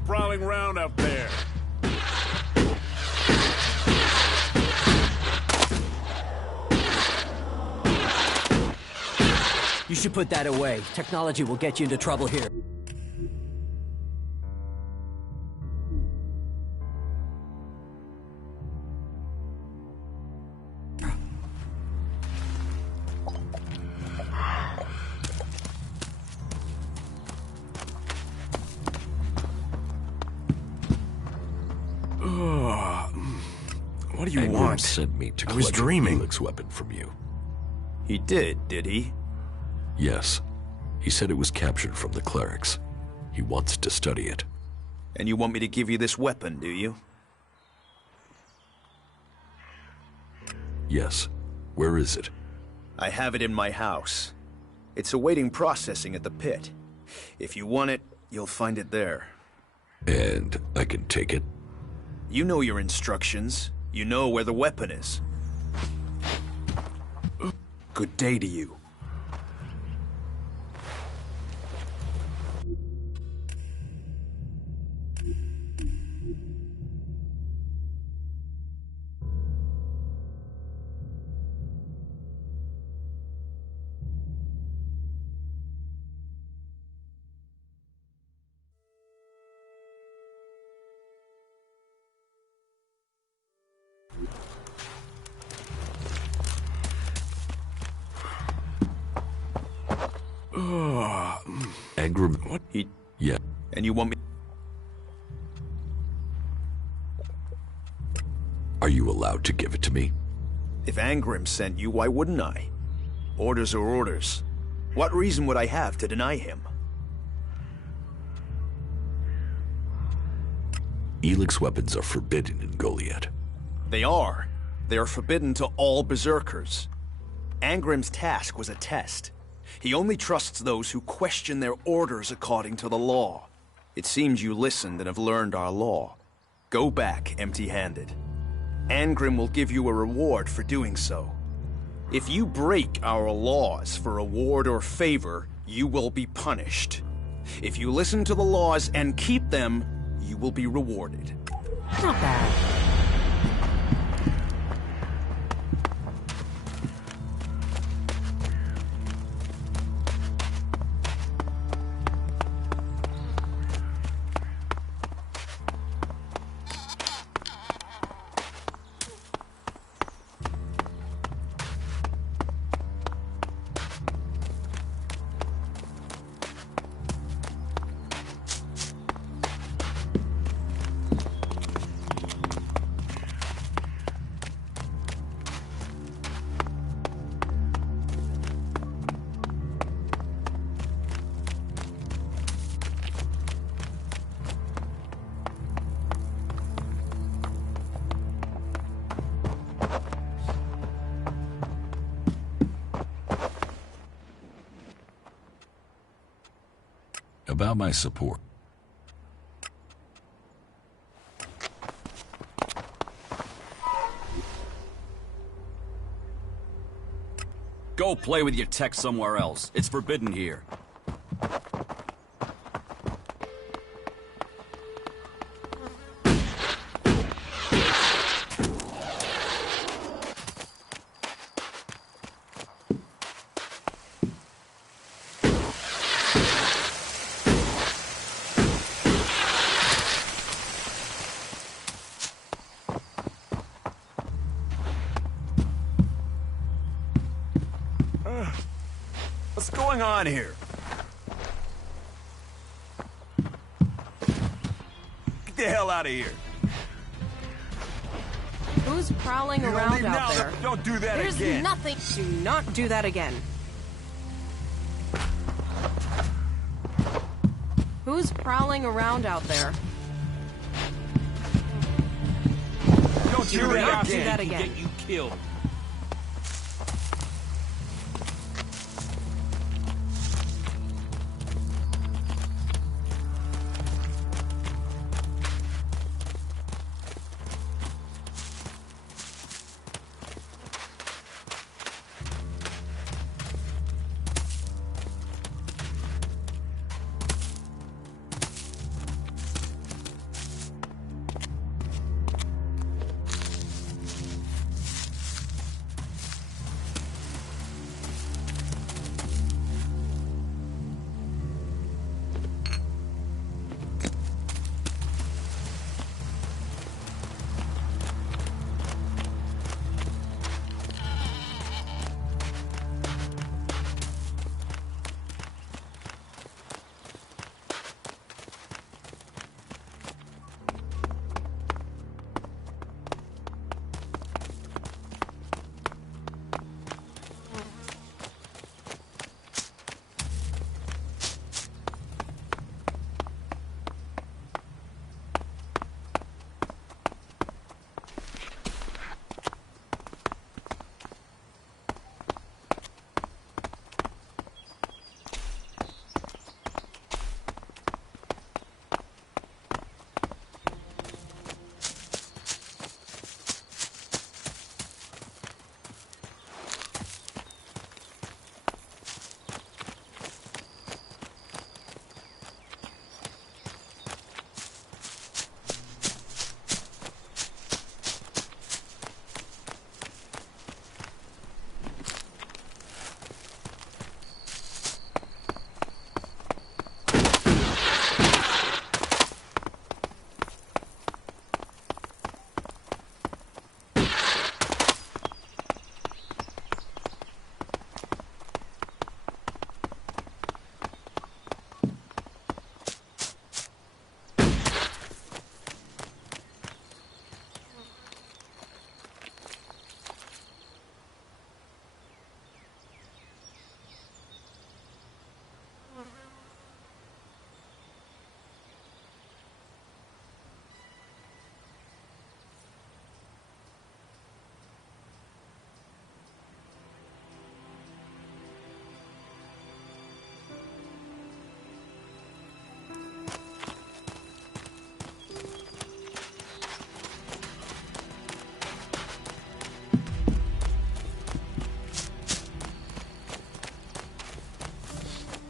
Prowling around out there. You should put that away. Technology will get you into trouble here. What do you Edward want? Sent me to I was collect an dreaming. ELEX weapon from you. He did he? Yes. He said it was captured from the clerics. He wants to study it. And you want me to give you this weapon, do you? Yes. Where is it? I have it in my house. It's awaiting processing at the pit. If you want it, you'll find it there. And I can take it? You know your instructions. You know where the weapon is. Good day to you. What? He... Yeah. And you want me... Are you allowed to give it to me? If Angrim sent you, why wouldn't I? Orders are orders. What reason would I have to deny him? ELEX weapons are forbidden in Goliad. They are. They are forbidden to all berserkers. Angrim's task was a test. He only trusts those who question their orders according to the law. It seems you listened and have learned our law. Go back empty-handed. Angrim will give you a reward for doing so. If you break our laws for reward or favor, you will be punished. If you listen to the laws and keep them, you will be rewarded. Not bad. About my support. Go play with your tech somewhere else. It's forbidden here. What's going on here? Get the hell out of here. Who's prowling You don't around leave out now, there? don't do that There's again. nothing. Do not do that again. Who's prowling around out there? Don't Do not do that again. Get you killed.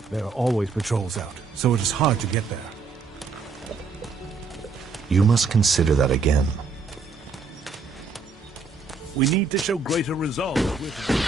There are always patrols out, so it is hard to get there. You must consider that again. We need to show greater resolve with...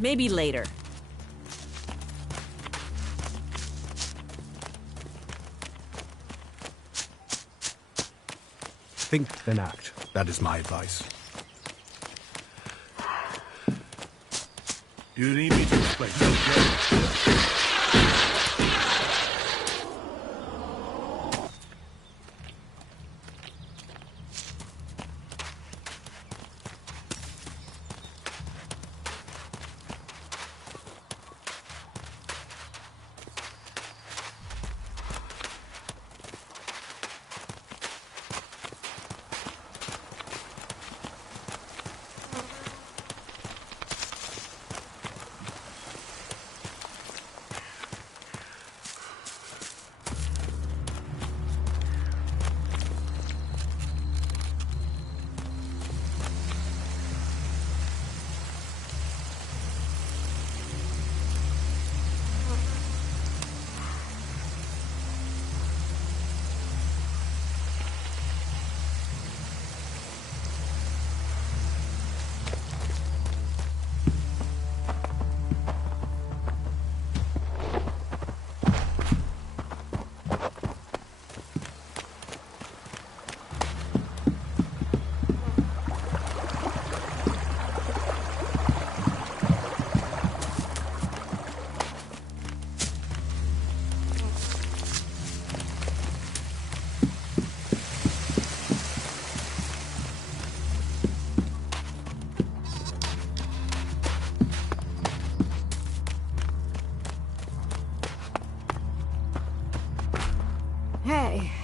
Maybe later. Think, then act. That is my advice. You need me to explain? Okay.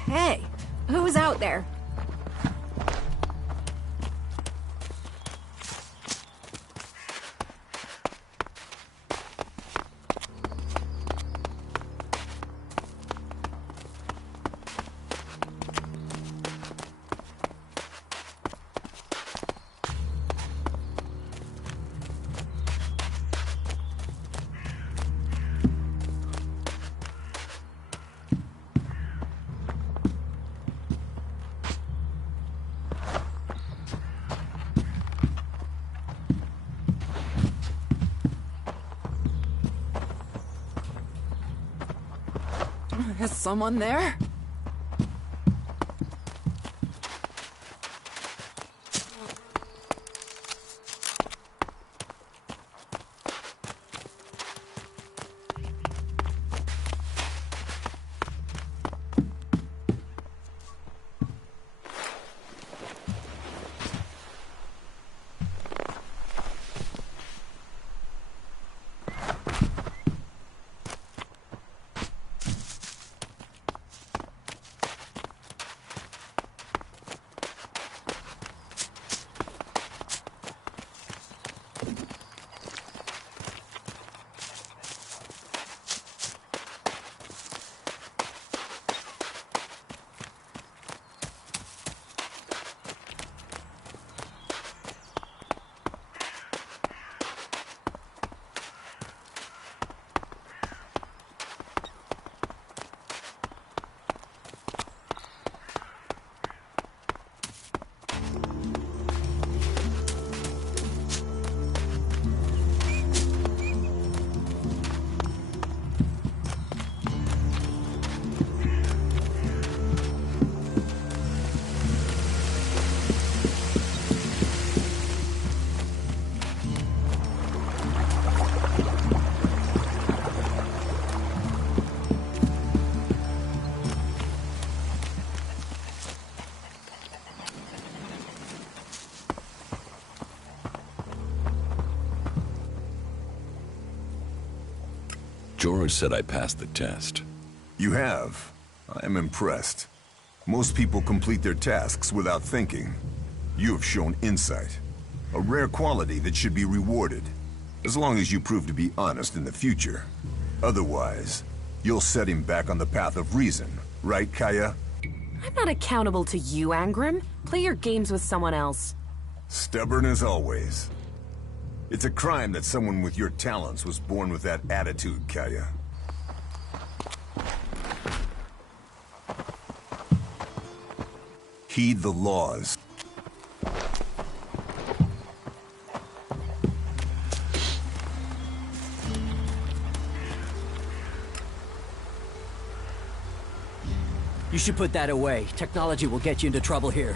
Hey, who's out there? Is someone there? George said I passed the test. You have. I am impressed. Most people complete their tasks without thinking. You have shown insight. A rare quality that should be rewarded. As long as you prove to be honest in the future. Otherwise, you'll set him back on the path of reason. Right, Kaya? I'm not accountable to you, Angrim. Play your games with someone else. Stubborn as always. It's a crime that someone with your talents was born with that attitude, Kaya. Heed the laws. You should put that away. Technology will get you into trouble here.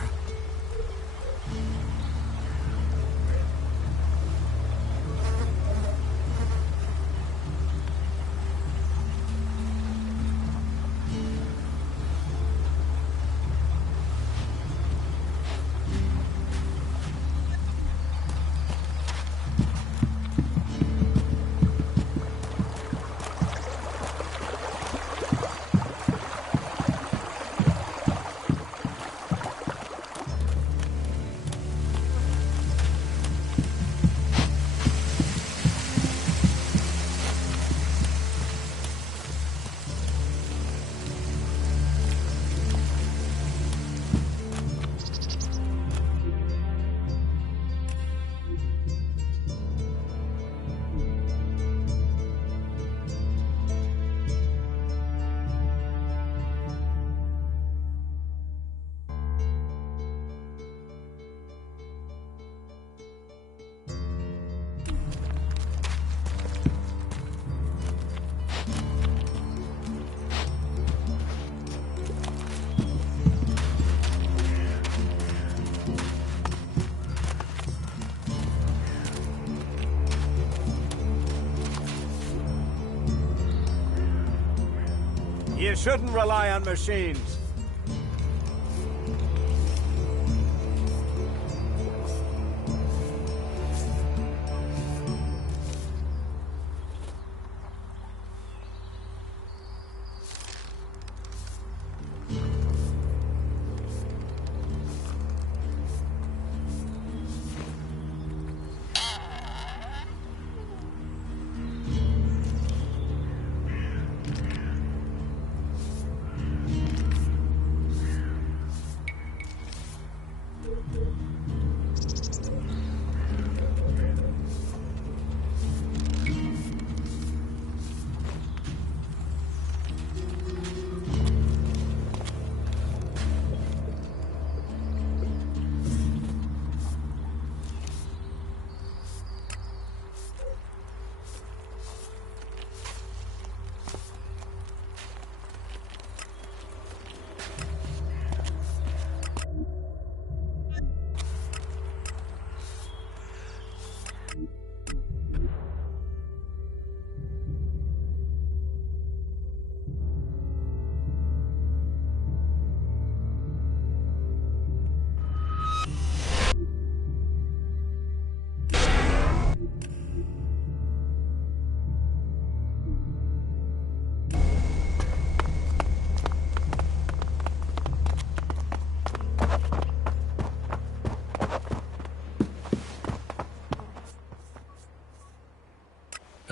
You shouldn't rely on machines.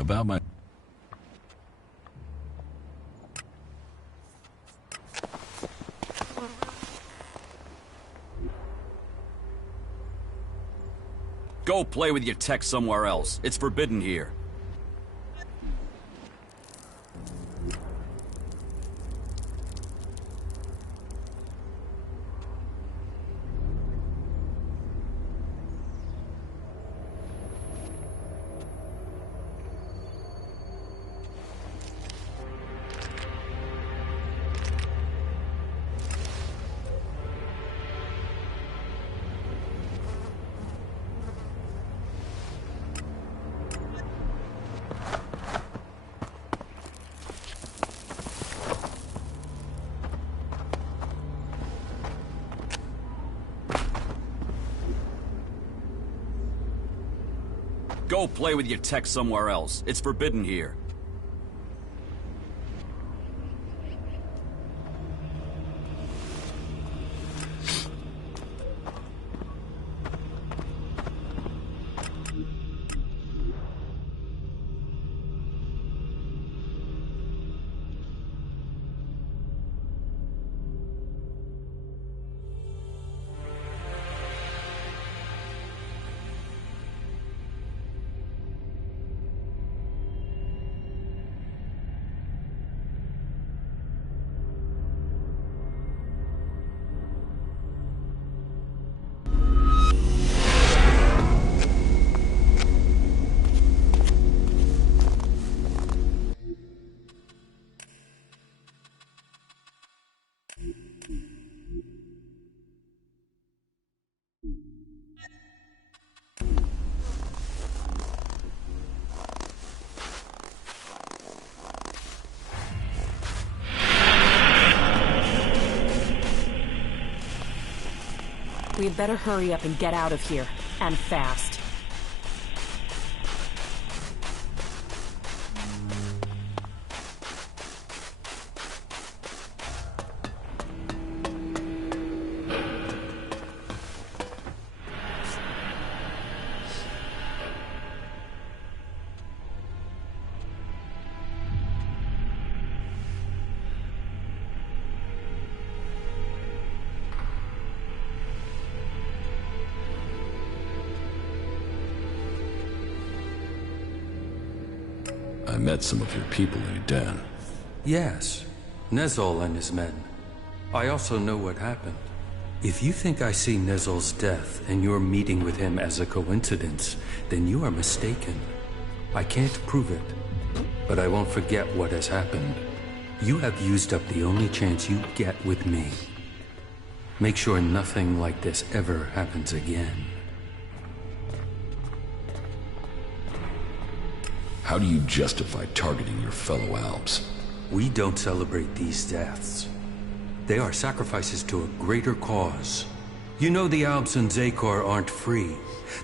About my... Go play with your tech somewhere else. It's forbidden here. Go play with your tech somewhere else. It's forbidden here. We had better hurry up and get out of here. And fast. I met some of your people in Eden. Yes, Nezol and his men. I also know what happened. If you think I see Nezol's death and your meeting with him as a coincidence, then you are mistaken. I can't prove it, but I won't forget what has happened. You have used up the only chance you get with me. Make sure nothing like this ever happens again. How do you justify targeting your fellow Alps? We don't celebrate these deaths. They are sacrifices to a greater cause. You know the Alps and Zakor aren't free.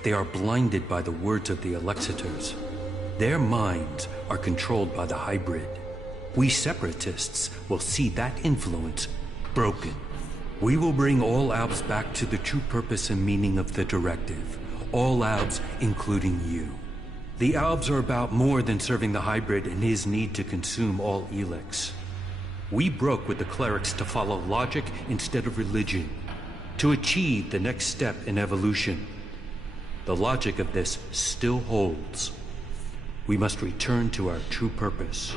They are blinded by the words of the Elexitors. Their minds are controlled by the hybrid. We separatists will see that influence broken. We will bring all Alps back to the true purpose and meaning of the directive. All Alps, including you. The Alps are about more than serving the hybrid and his need to consume all ELEX. We broke with the clerics to follow logic instead of religion, to achieve the next step in evolution. The logic of this still holds. We must return to our true purpose.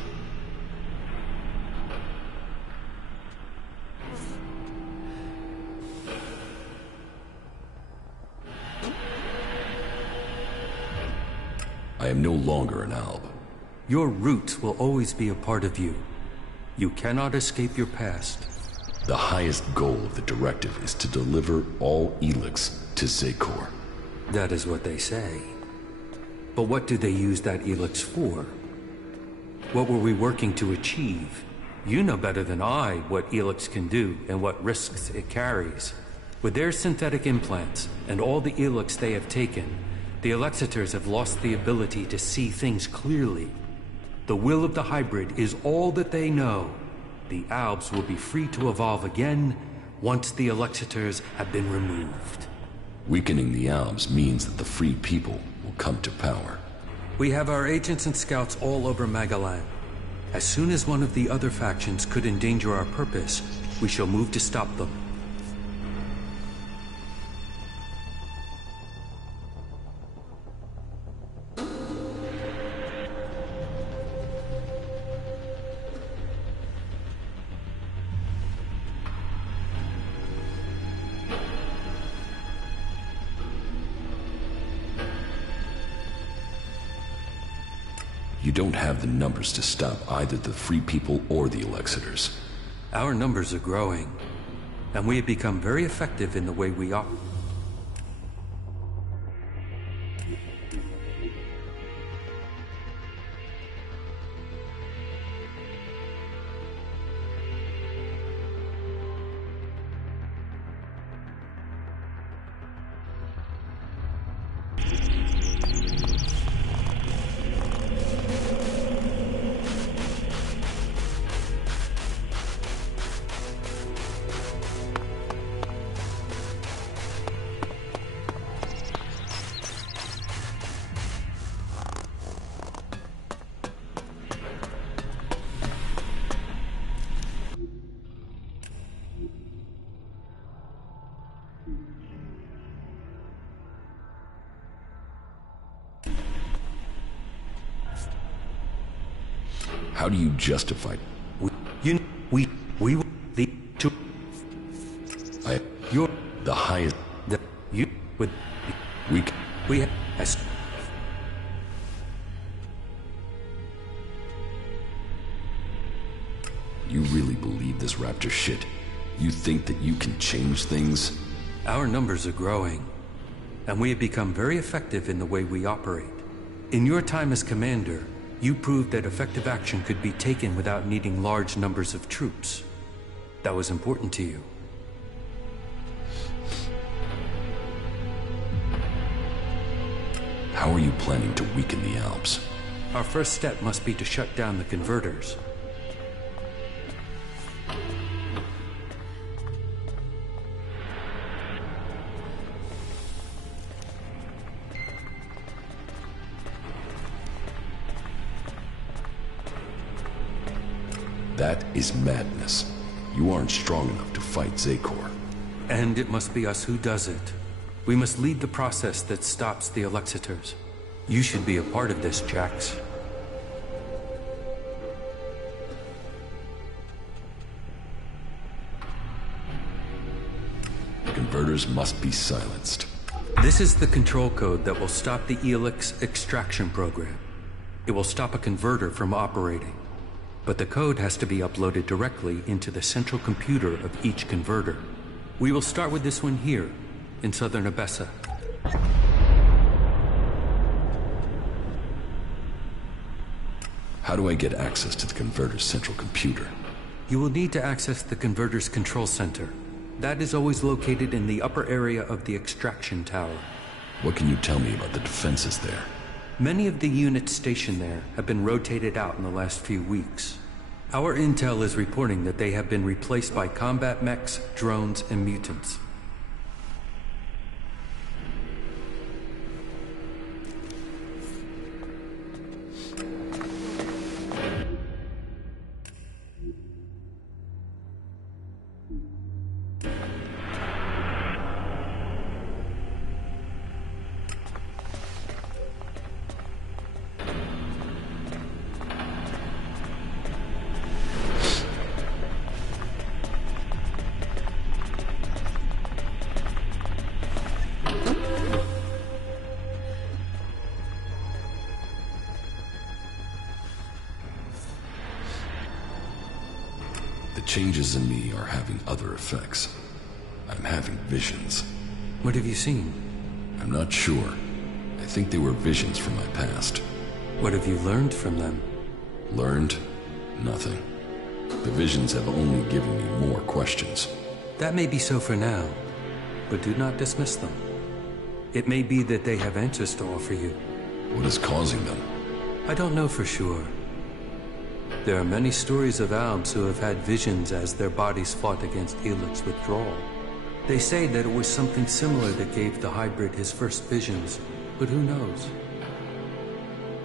I am no longer an Alb. Your roots will always be a part of you. You cannot escape your past. The highest goal of the directive is to deliver all ELEX to Zakor. That is what they say. But what do they use that ELEX for? What were we working to achieve? You know better than I what ELEX can do and what risks it carries. With their synthetic implants and all the ELEX they have taken, the Elexitors have lost the ability to see things clearly. The will of the hybrid is all that they know. The Albs will be free to evolve again once the Elexitors have been removed. Weakening the Albs means that the free people will come to power. We have our agents and scouts all over Magalan. As soon as one of the other factions could endanger our purpose, we shall move to stop them. You don't have the numbers to stop either the Free People or the Elexitors. Our numbers are growing, and we have become very effective in the way we operate. How do you justify? You're the highest. You really believe this Raptor shit? You think that you can change things? Our numbers are growing, and we have become very effective in the way we operate. In your time as commander, you proved that effective action could be taken without needing large numbers of troops. That was important to you. How are you planning to weaken the Alps? Our first step must be to shut down the converters. That is madness. You aren't strong enough to fight Zakor. And it must be us who does it. We must lead the process that stops the Elexitors. You should be a part of this, Jax. The converters must be silenced. This is the control code that will stop the ELEX extraction program. It will stop a converter from operating. But the code has to be uploaded directly into the central computer of each converter. We will start with this one here, in southern Abessa. How do I get access to the converter's central computer? You will need to access the converter's control center. That is always located in the upper area of the extraction tower. What can you tell me about the defenses there? Many of the units stationed there have been rotated out in the last few weeks. Our intel is reporting that they have been replaced by combat mechs, drones, and mutants. Changes in me are having other effects. I'm having visions. What have you seen? I'm not sure. I think they were visions from my past. What have you learned from them? Learned? Nothing. The visions have only given me more questions. That may be so for now, but do not dismiss them. It may be that they have answers to offer you. What is causing them? I don't know for sure. There are many stories of Albs who have had visions as their bodies fought against ELEX withdrawal. They say that it was something similar that gave the hybrid his first visions, but who knows?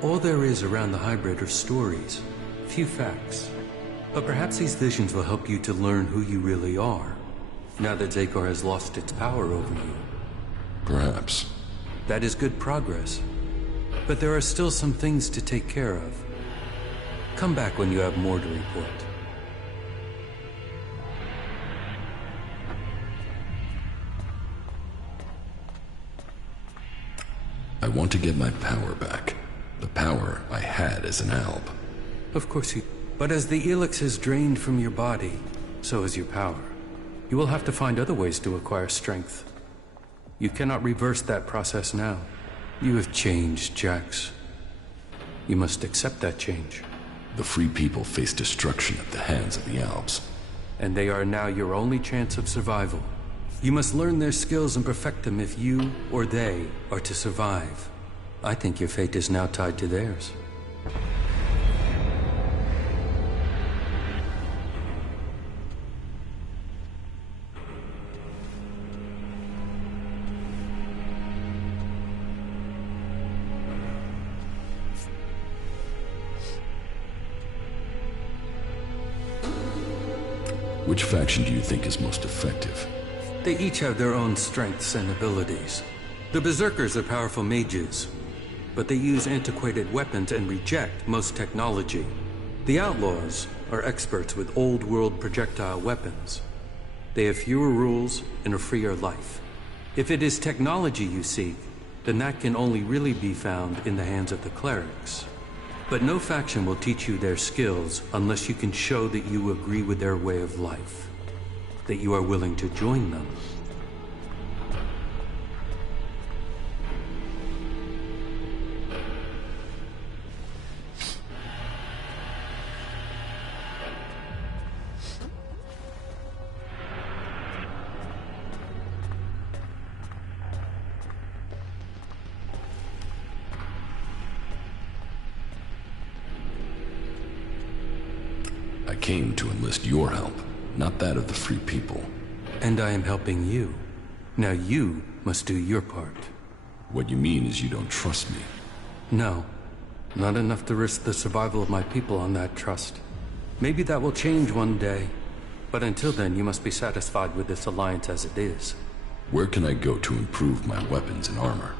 All there is around the hybrid are stories, few facts. But perhaps these visions will help you to learn who you really are, now that Zakor has lost its power over you. Perhaps. That is good progress. But there are still some things to take care of. Come back when you have more to report. I want to get my power back. The power I had as an alb. Of course you... But as the ELEX is drained from your body, so is your power. You will have to find other ways to acquire strength. You cannot reverse that process now. You have changed, Jax. You must accept that change. The Free People face destruction at the hands of the Albs. And they are now your only chance of survival. You must learn their skills and perfect them if you or they are to survive. I think your fate is now tied to theirs. Which faction do you think is most effective? They each have their own strengths and abilities. The Berserkers are powerful mages, but they use antiquated weapons and reject most technology. The Outlaws are experts with old-world projectile weapons. They have fewer rules and a freer life. If it is technology you seek, then that can only really be found in the hands of the clerics. But no faction will teach you their skills unless you can show that you agree with their way of life, that you are willing to join them. I came to enlist your help, not that of the Free People. And I am helping you. Now you must do your part. What you mean is you don't trust me? No. Not enough to risk the survival of my people on that trust. Maybe that will change one day. But until then, you must be satisfied with this alliance as it is. Where can I go to improve my weapons and armor?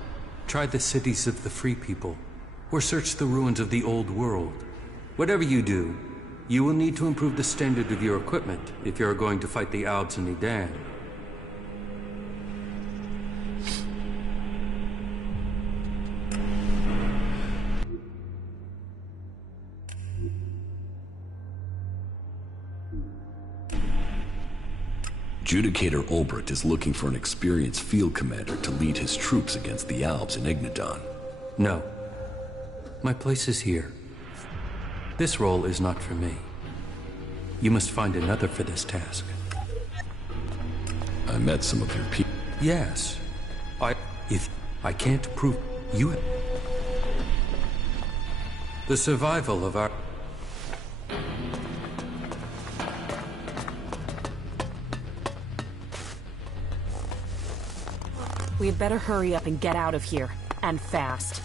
Try the cities of the Free People, or search the ruins of the Old World. Whatever you do, you will need to improve the standard of your equipment if you are going to fight the Albs and Edan. Judicator Ulbert is looking for an experienced field commander to lead his troops against the Albs in Ignadon. No. My place is here. This role is not for me. You must find another for this task. I met some of your people. Yes. If I can't prove you... The survival of our... We had better hurry up and get out of here. And fast.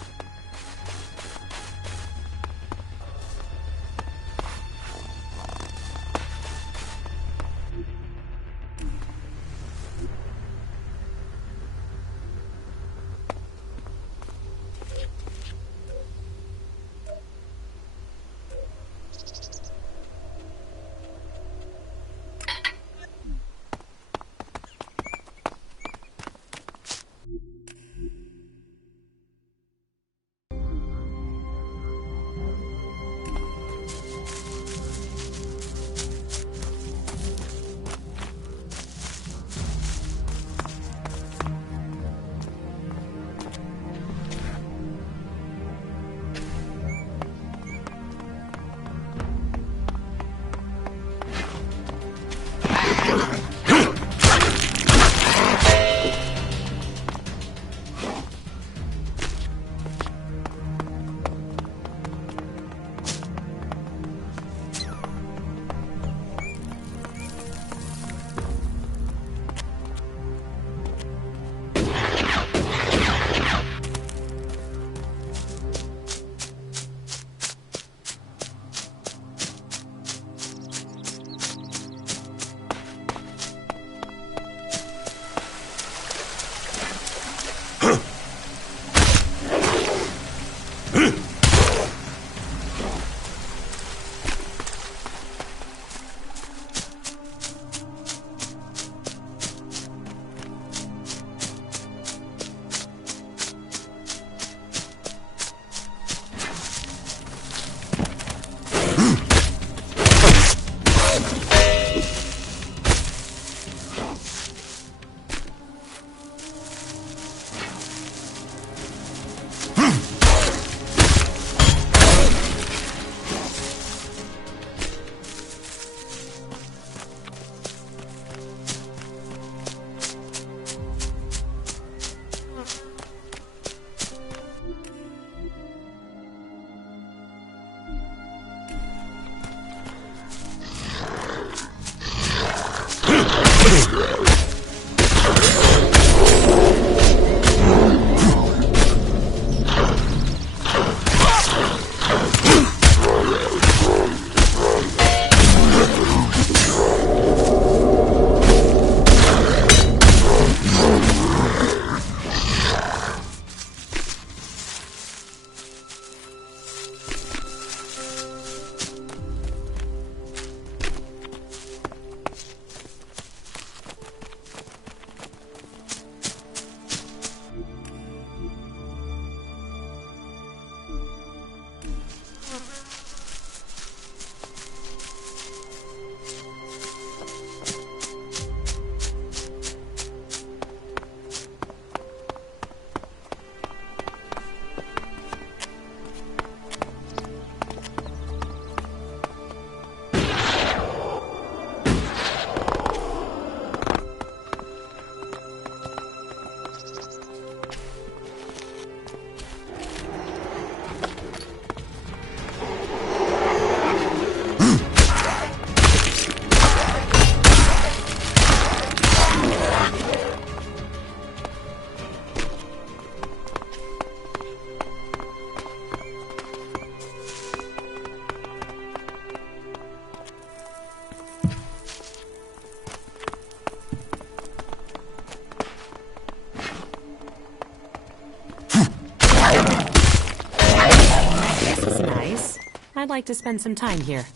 I'd like to spend some time here.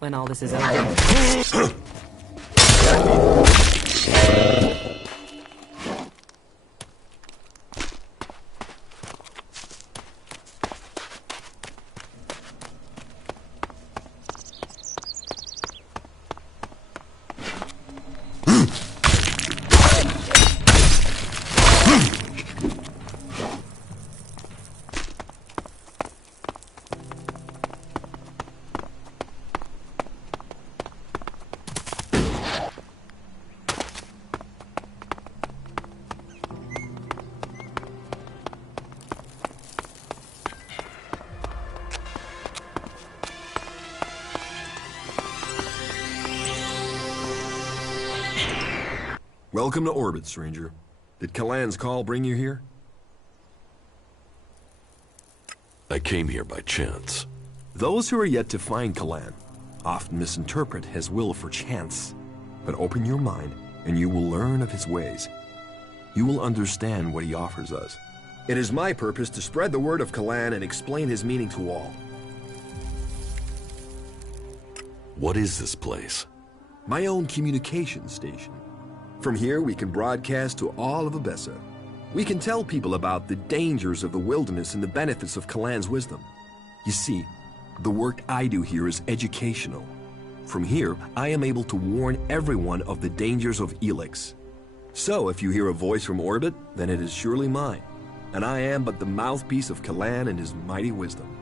When all this is over. Welcome to orbit, stranger. Did Kalan's call bring you here? I came here by chance. Those who are yet to find Kalan often misinterpret his will for chance. But open your mind, and you will learn of his ways. You will understand what he offers us. It is my purpose to spread the word of Kalan and explain his meaning to all. What is this place? My own communication station. From here, we can broadcast to all of Abessa. We can tell people about the dangers of the wilderness and the benefits of Kalan's wisdom. You see, the work I do here is educational. From here, I am able to warn everyone of the dangers of ELEX. So, if you hear a voice from orbit, then it is surely mine, and I am but the mouthpiece of Kalan and his mighty wisdom.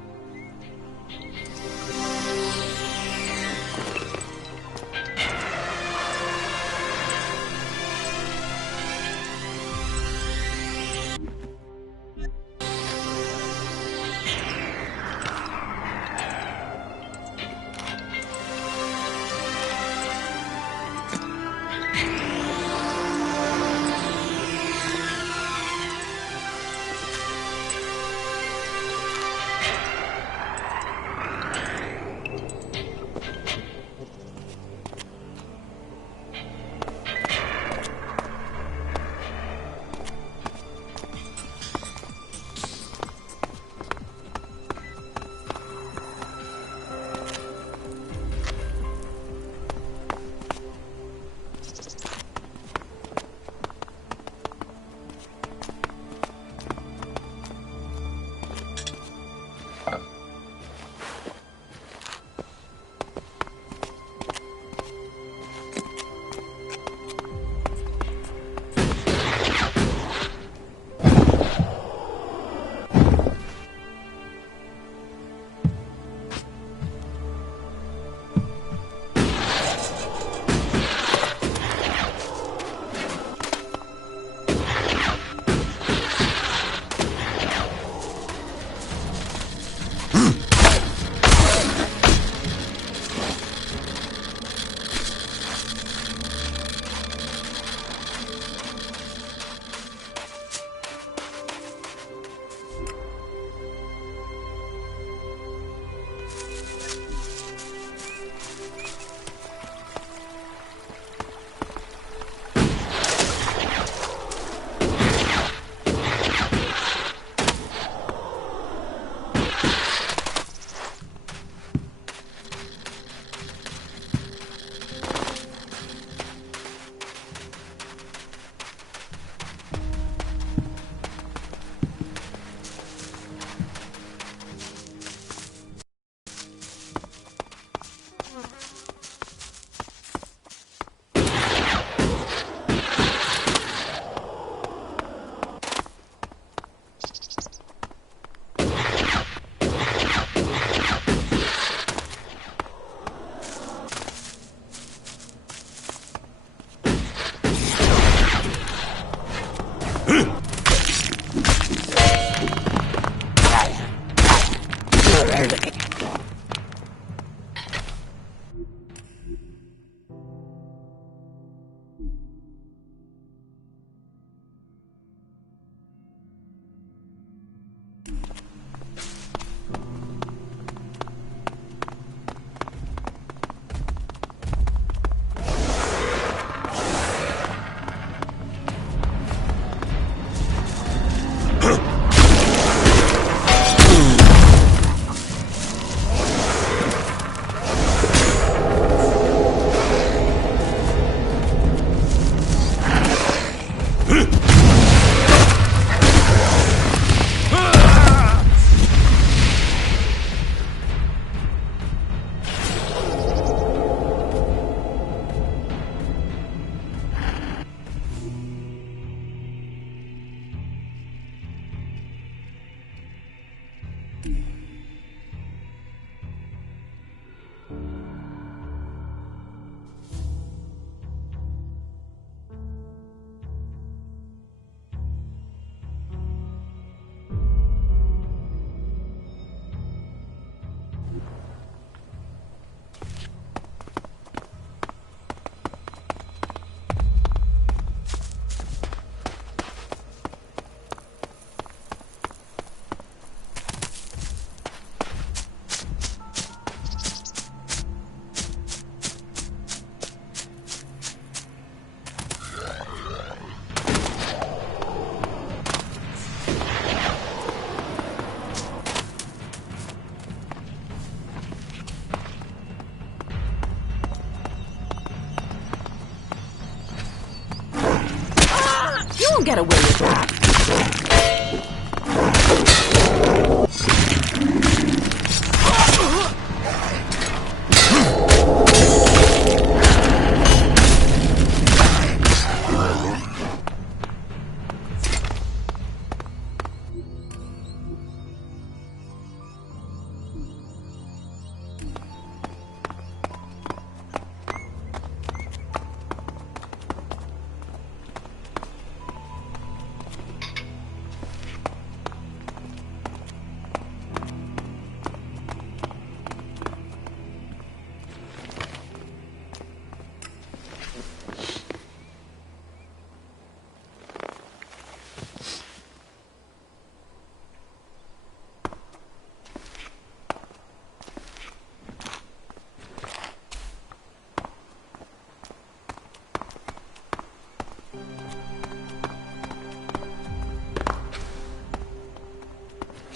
won't get away with that.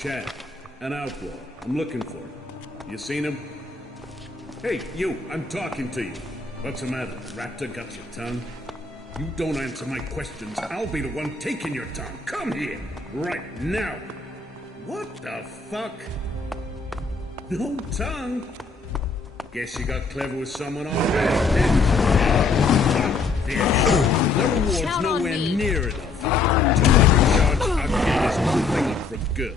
Chad, an outlaw. I'm looking for him. You seen him? Hey, you, I'm talking to you. What's the matter? The raptor got your tongue? You don't answer my questions, I'll be the one taking your tongue. Come here, right now. What the fuck? No tongue? Guess you got clever with someone already, didn't you? The reward's Count on nowhere me. near enough. 200 charge, I'll get this whole thing up for good.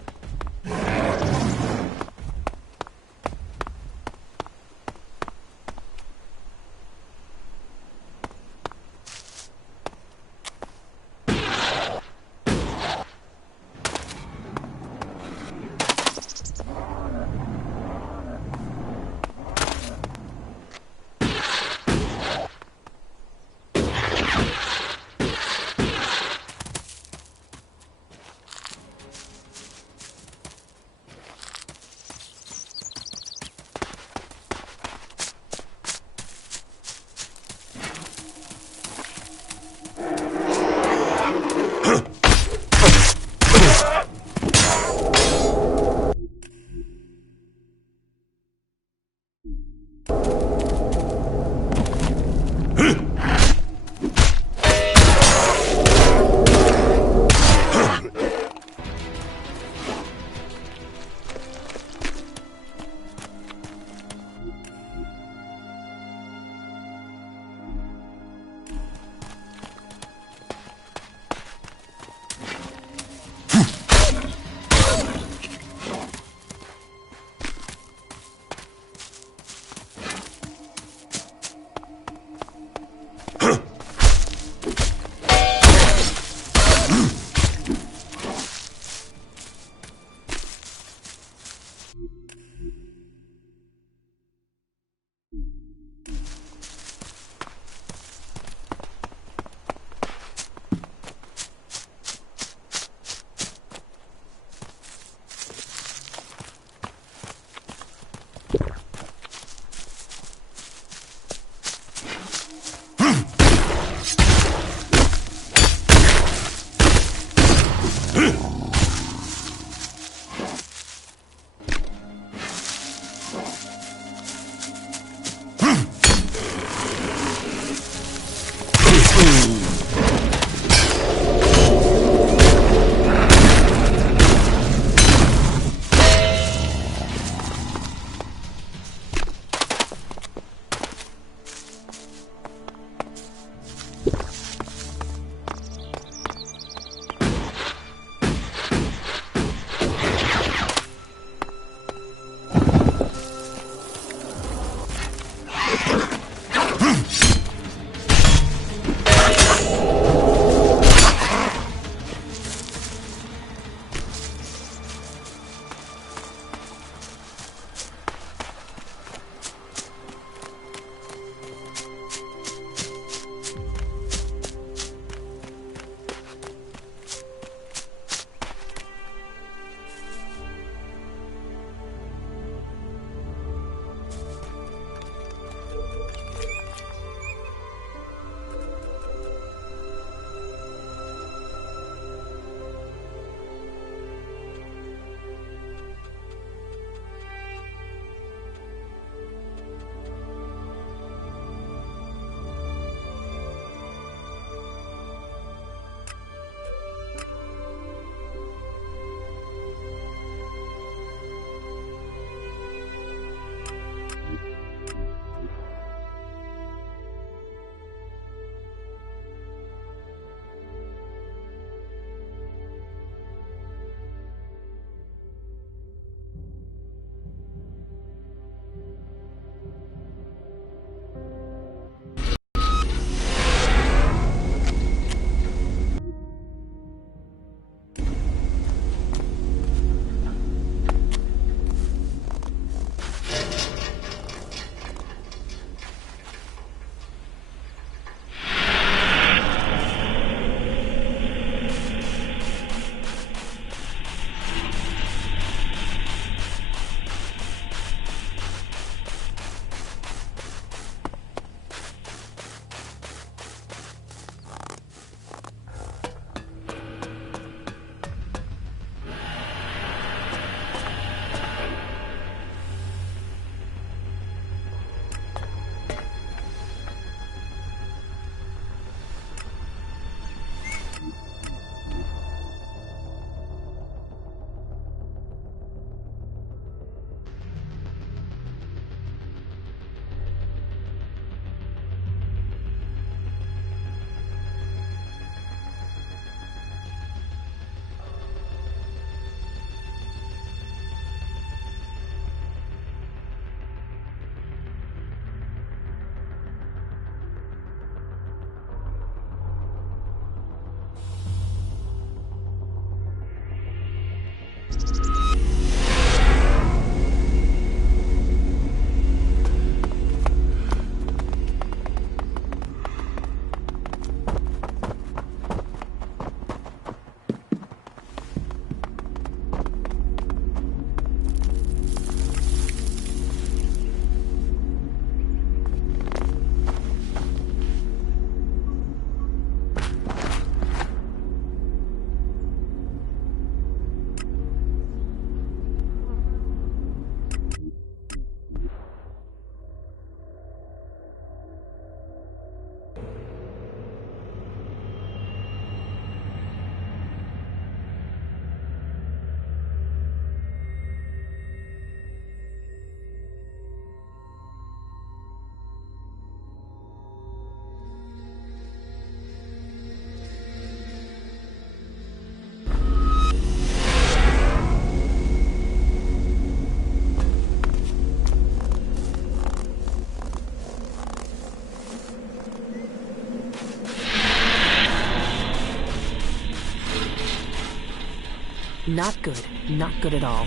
Not good. Not good at all.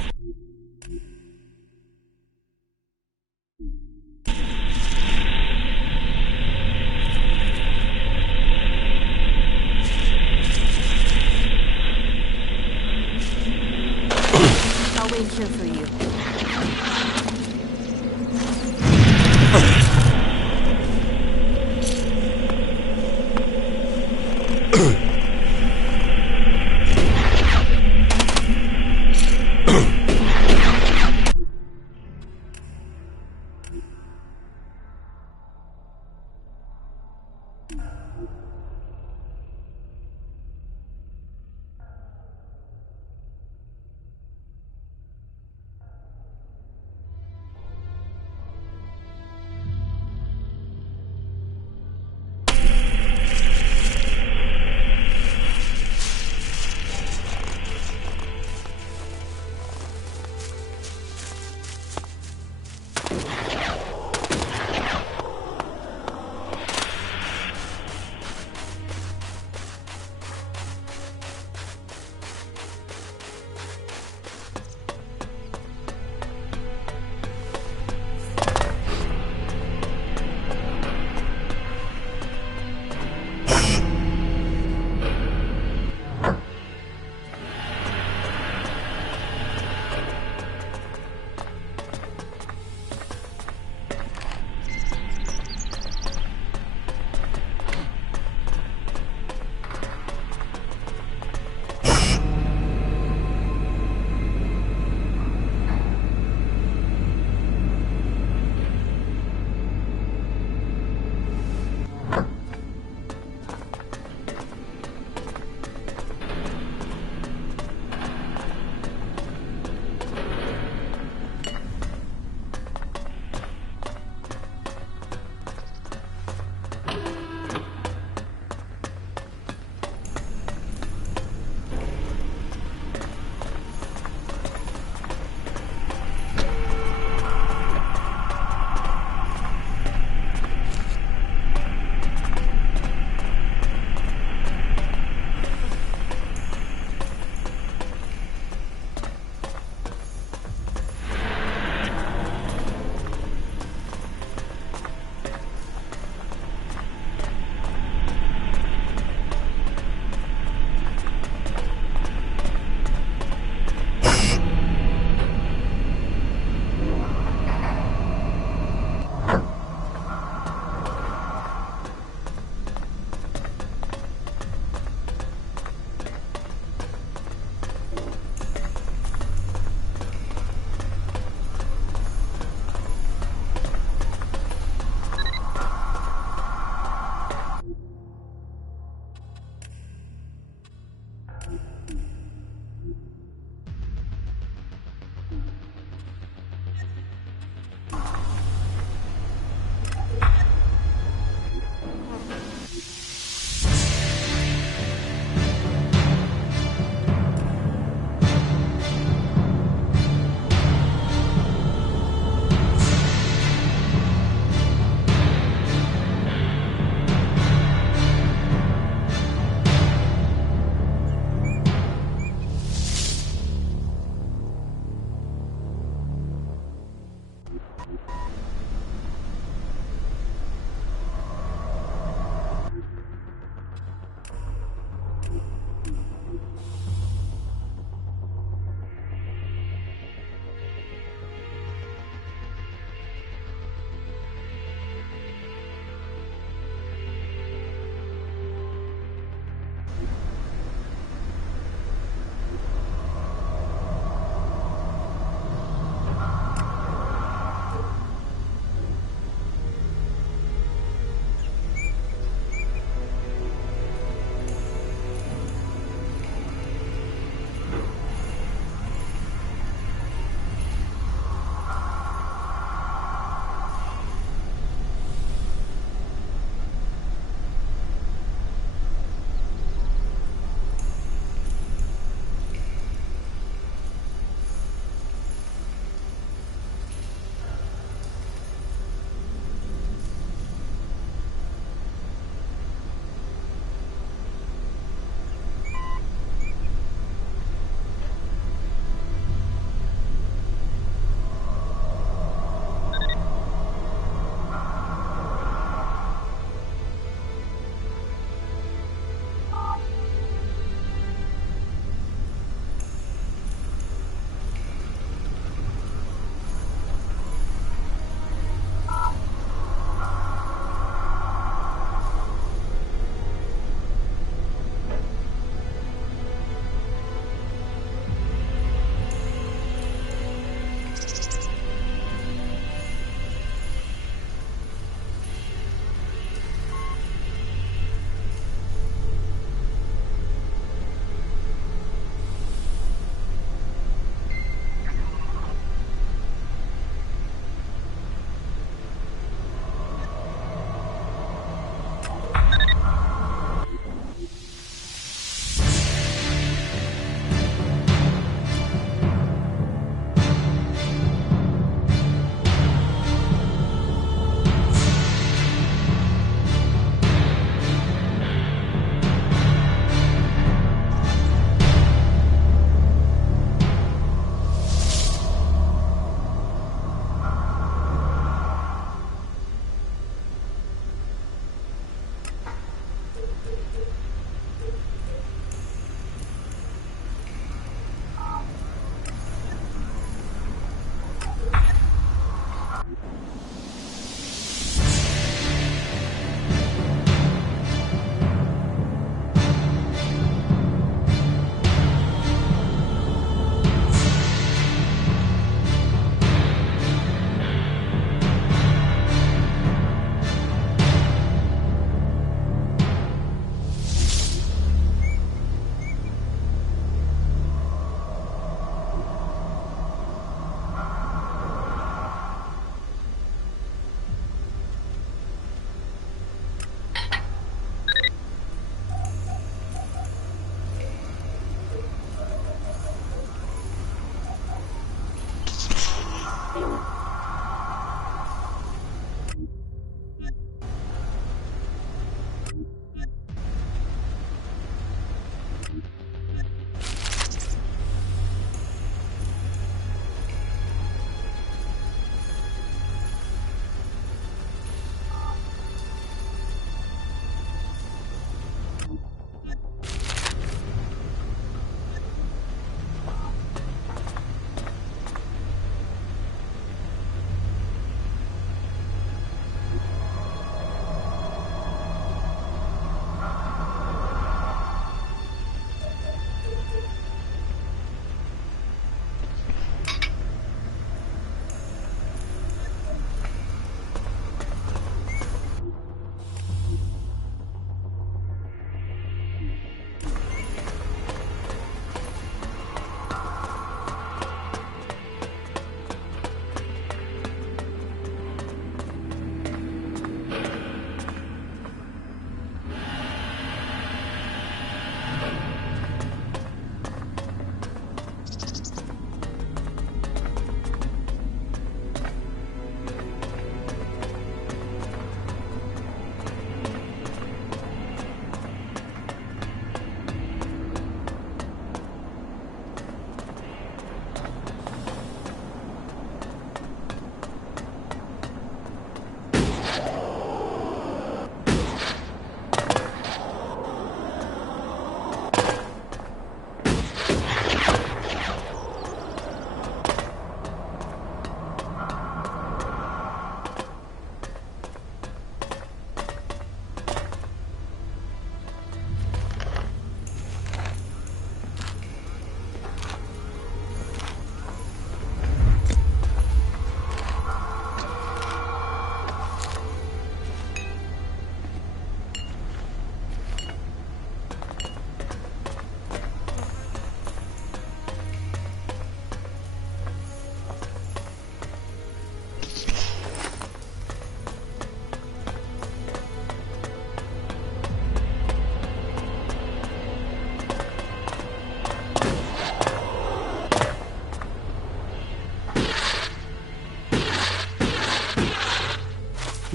I'll wait here for you.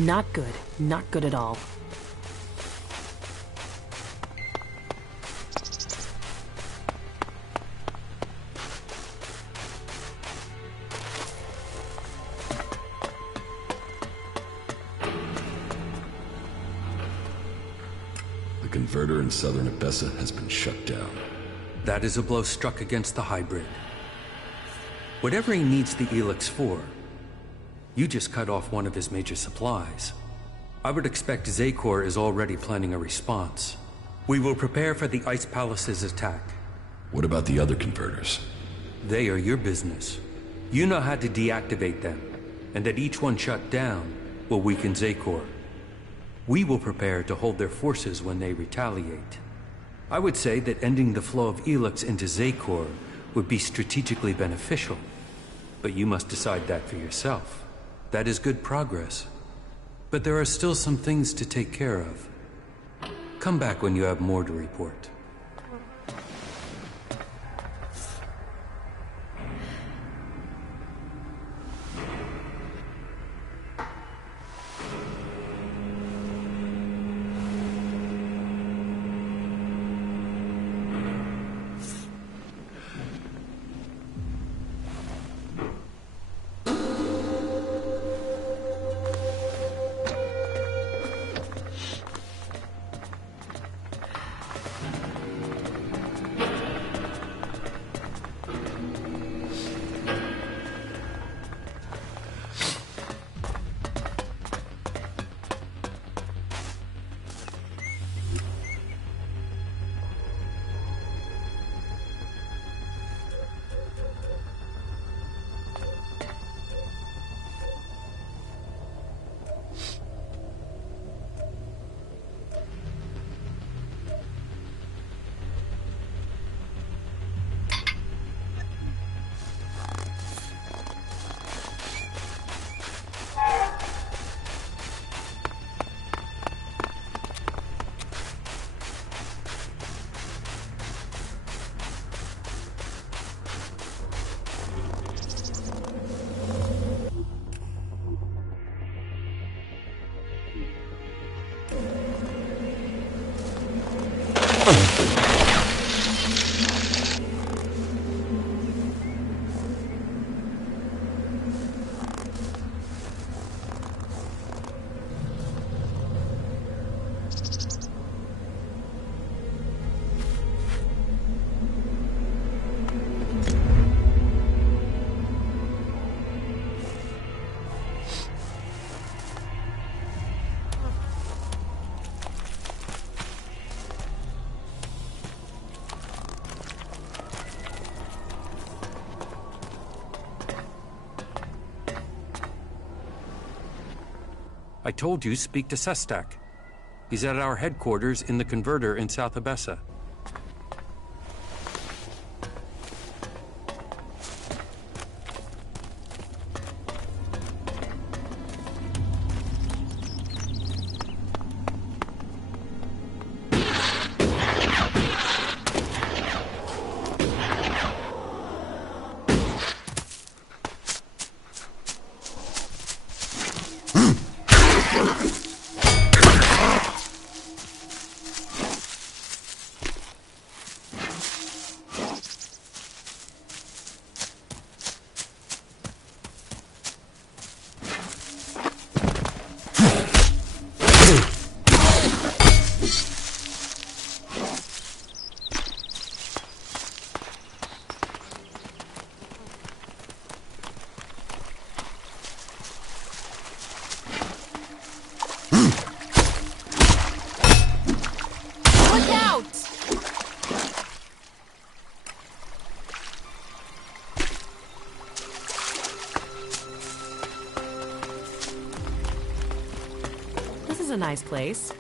Not good. Not good at all. The converter in southern Abessa has been shut down. That is a blow struck against the hybrid. Whatever he needs the ELEX for, you just cut off one of his major supplies. I would expect Zakor is already planning a response. We will prepare for the Ice Palace's attack. What about the other converters? They are your business. You know how to deactivate them, and that each one shut down will weaken Zakor. We will prepare to hold their forces when they retaliate. I would say that ending the flow of ELEX into Zakor would be strategically beneficial, but you must decide that for yourself. That is good progress, but there are still some things to take care of. Come back when you have more to report. I told you, speak to Sestak. He's at our headquarters in the converter in South Abessa. A nice place.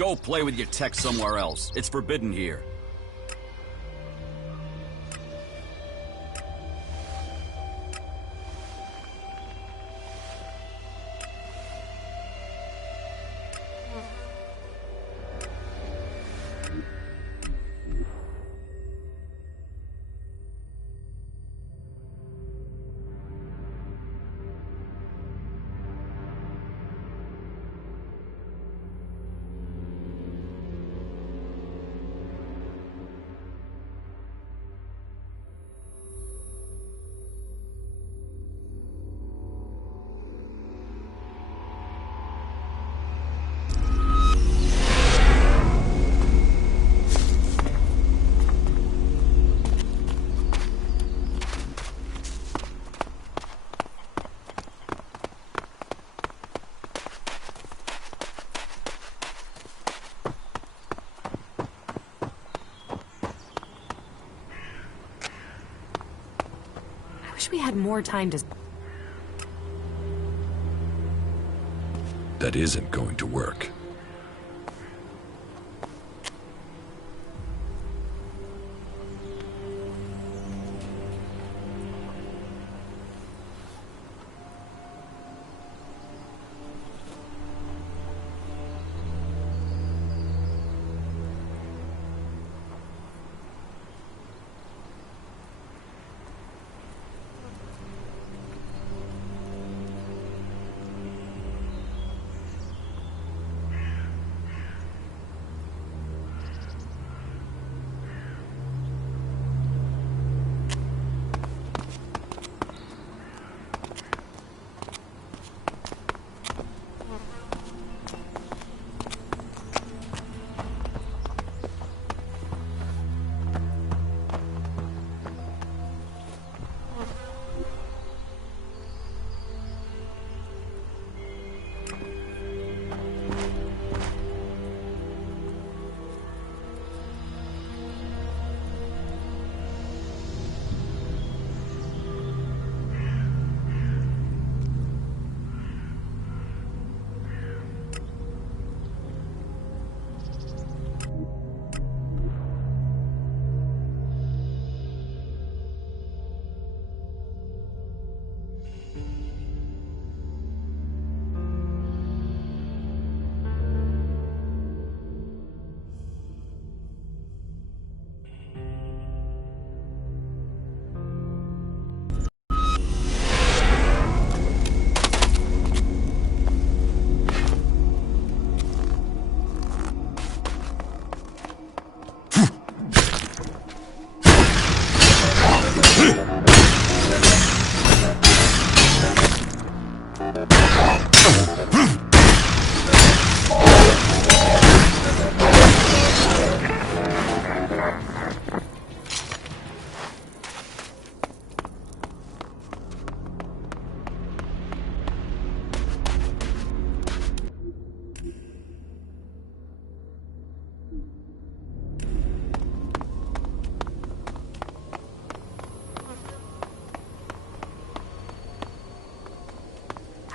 Go play with your tech somewhere else. It's forbidden here. We had more time to... That isn't going to work.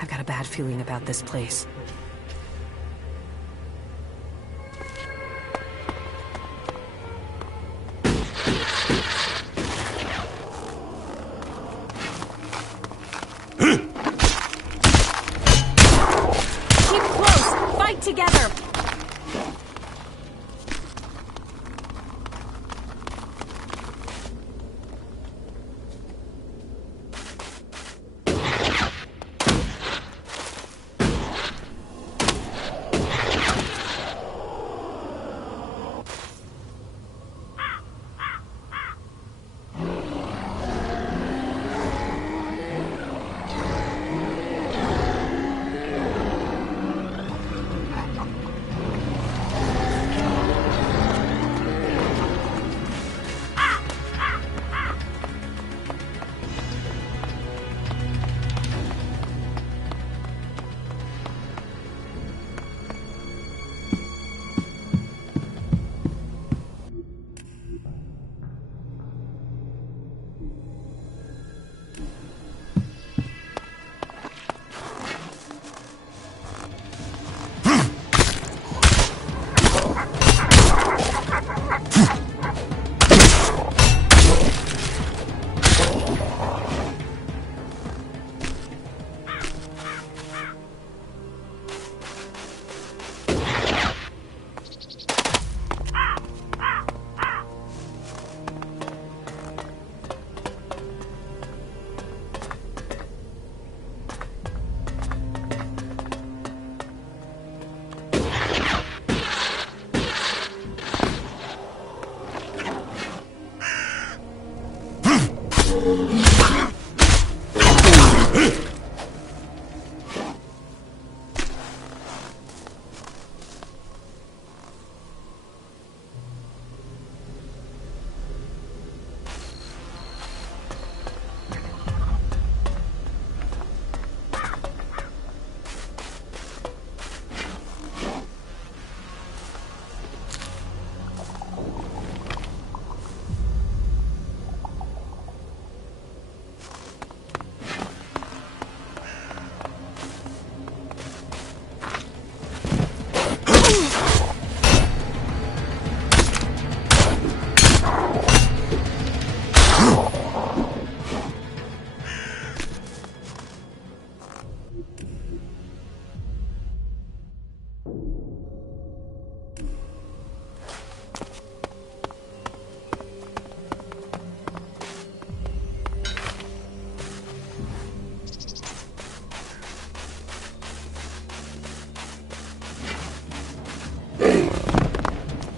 I've got a bad feeling about this place. Keep close! Fight together!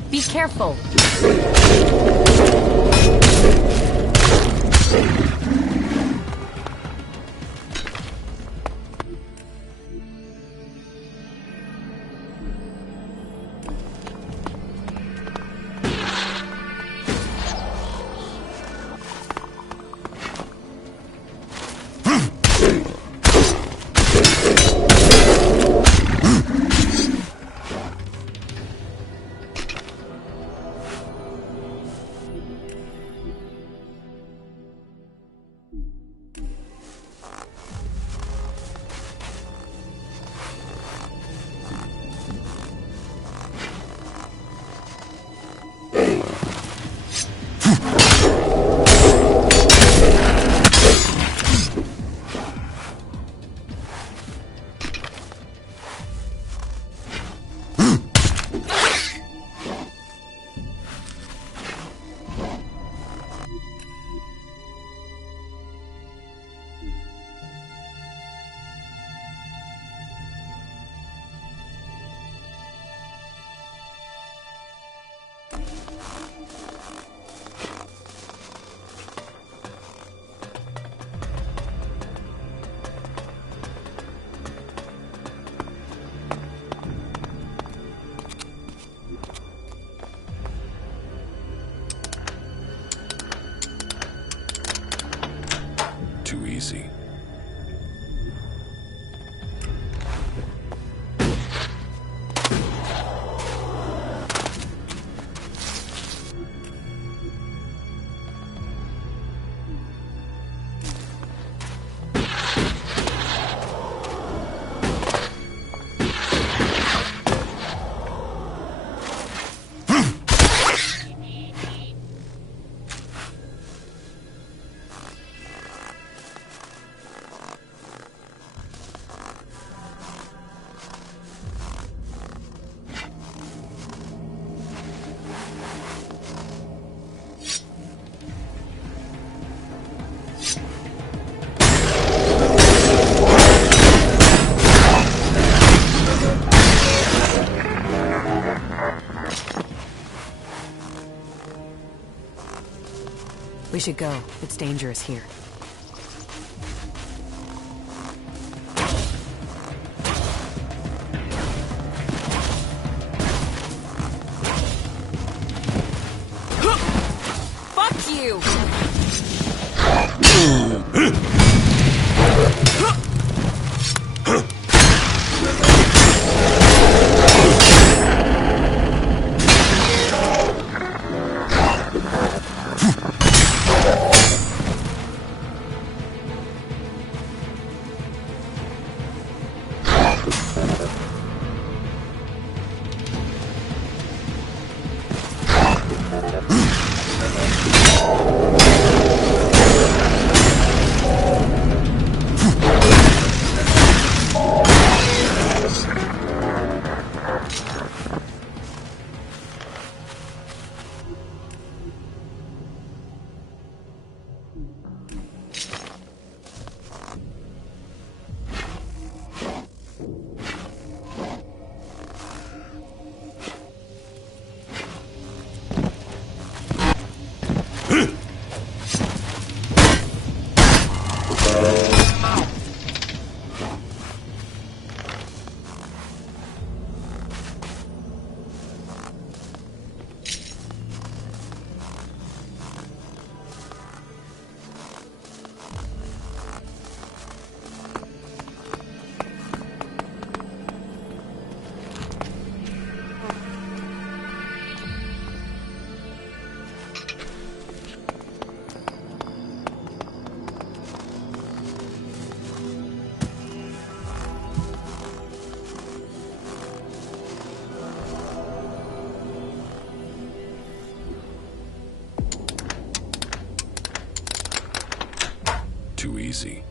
Be careful. Too easy. We should go. It's dangerous here. Fuck you! Too easy.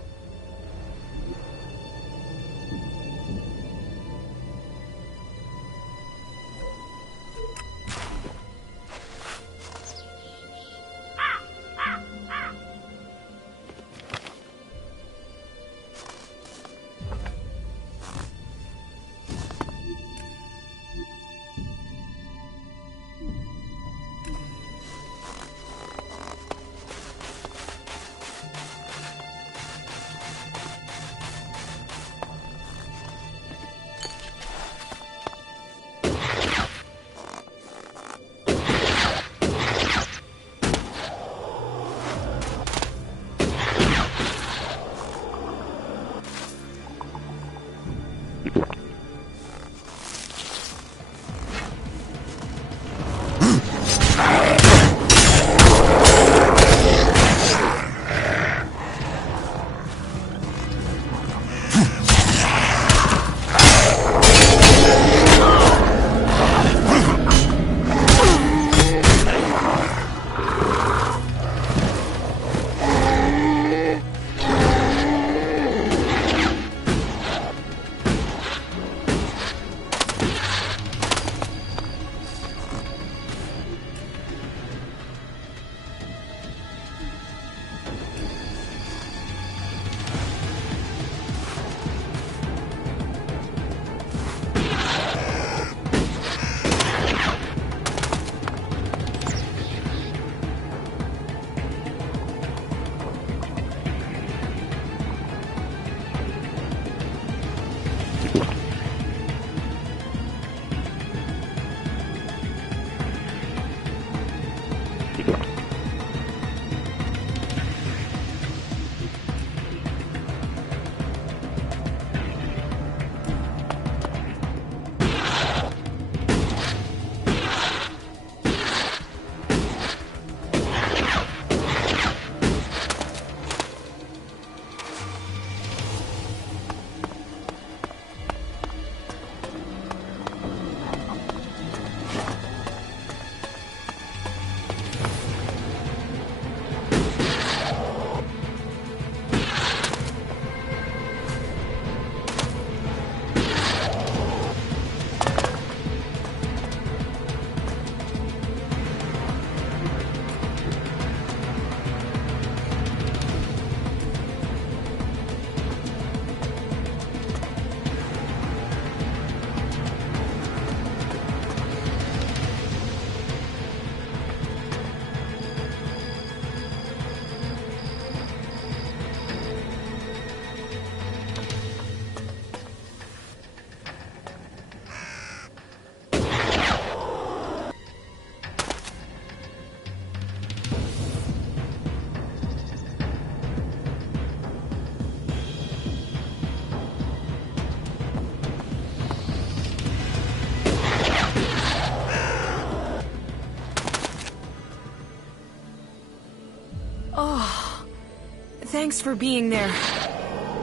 Thanks for being there.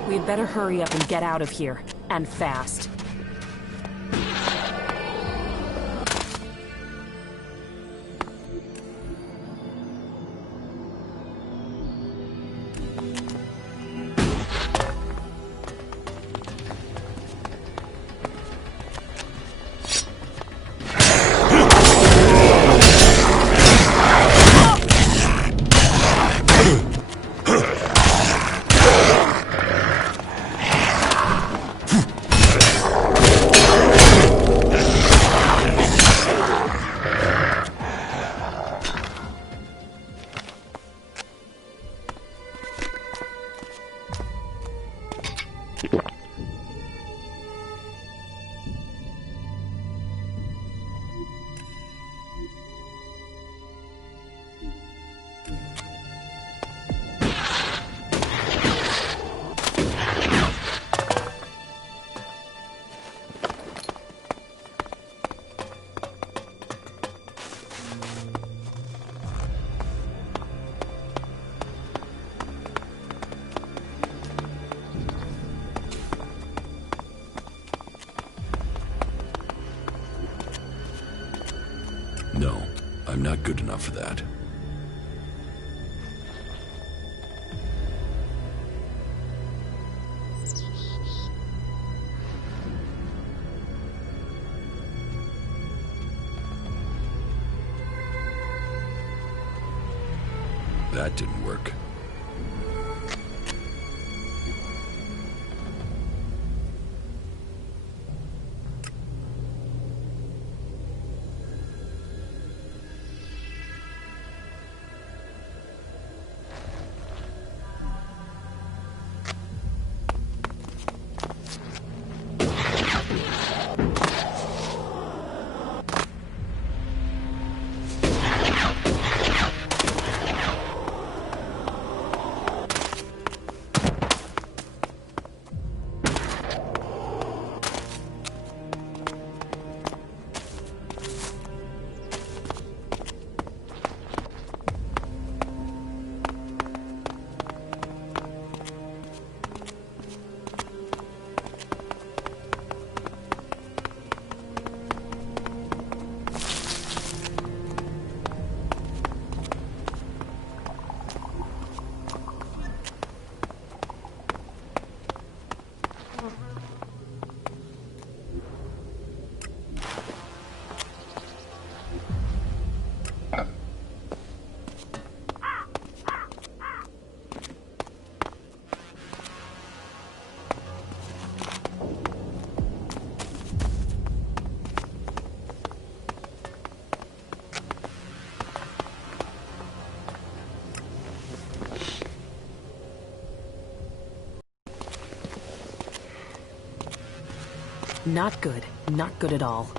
We'd better hurry up and get out of here. And fast. No, I'm not good enough for that. That didn't work. Not good. Not good at all.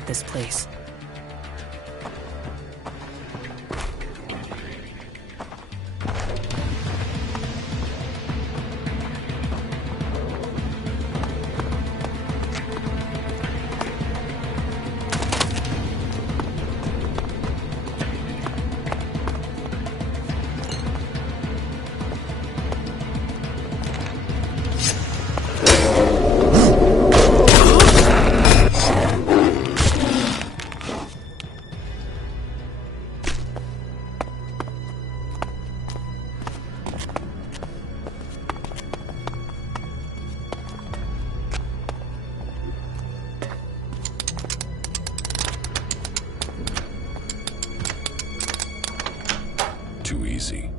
about this place. Too easy.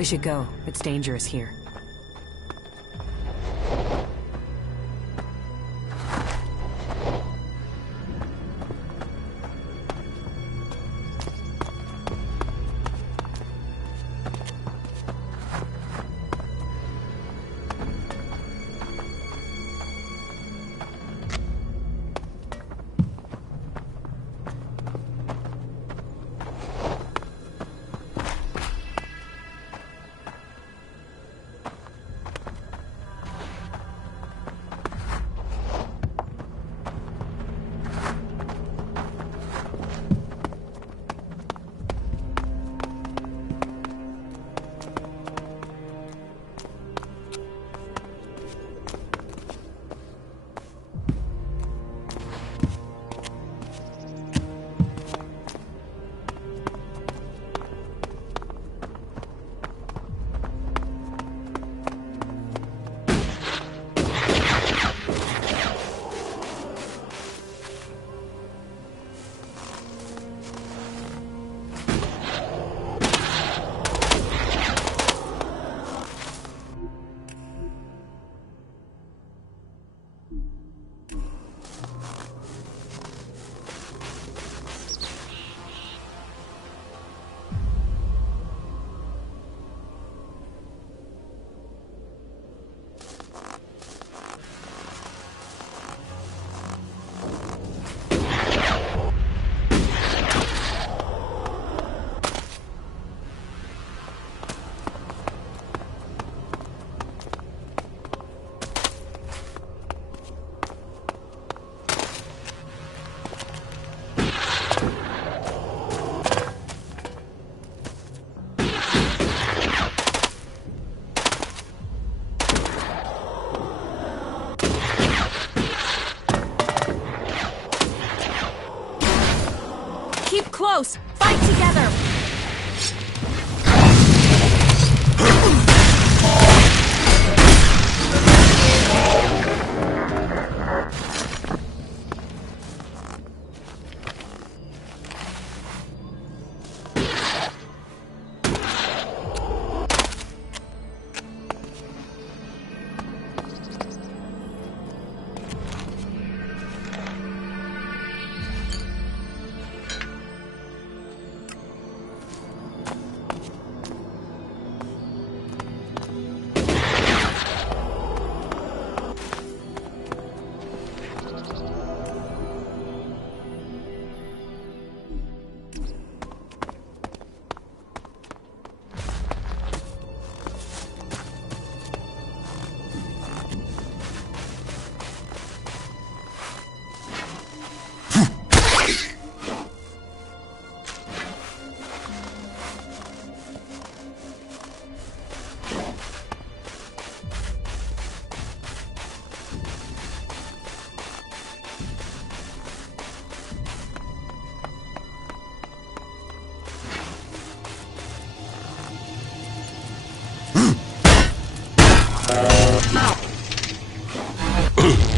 We should go. It's dangerous here. close! Fight together!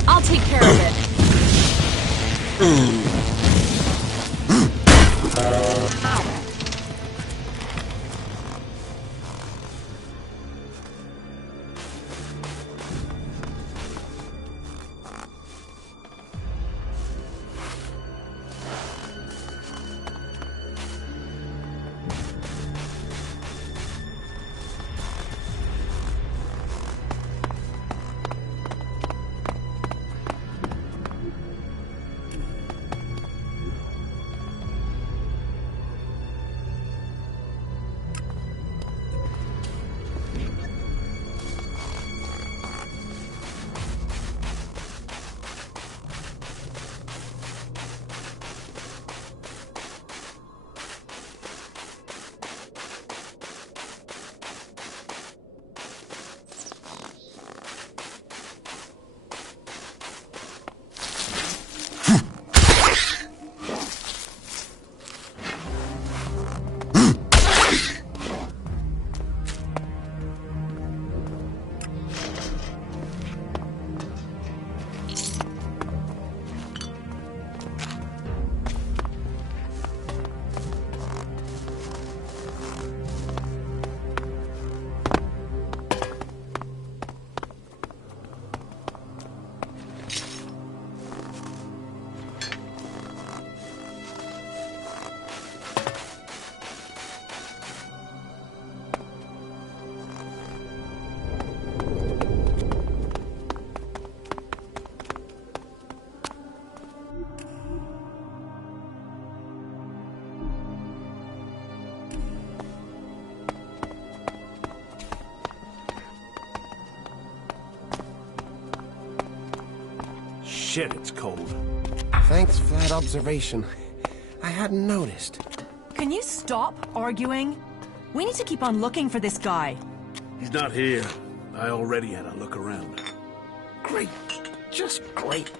I'll take care of it. Shit, it's cold. Thanks for that observation. I hadn't noticed. Can you stop arguing? We need to keep on looking for this guy. He's not here. I already had a look around. Great. Just great.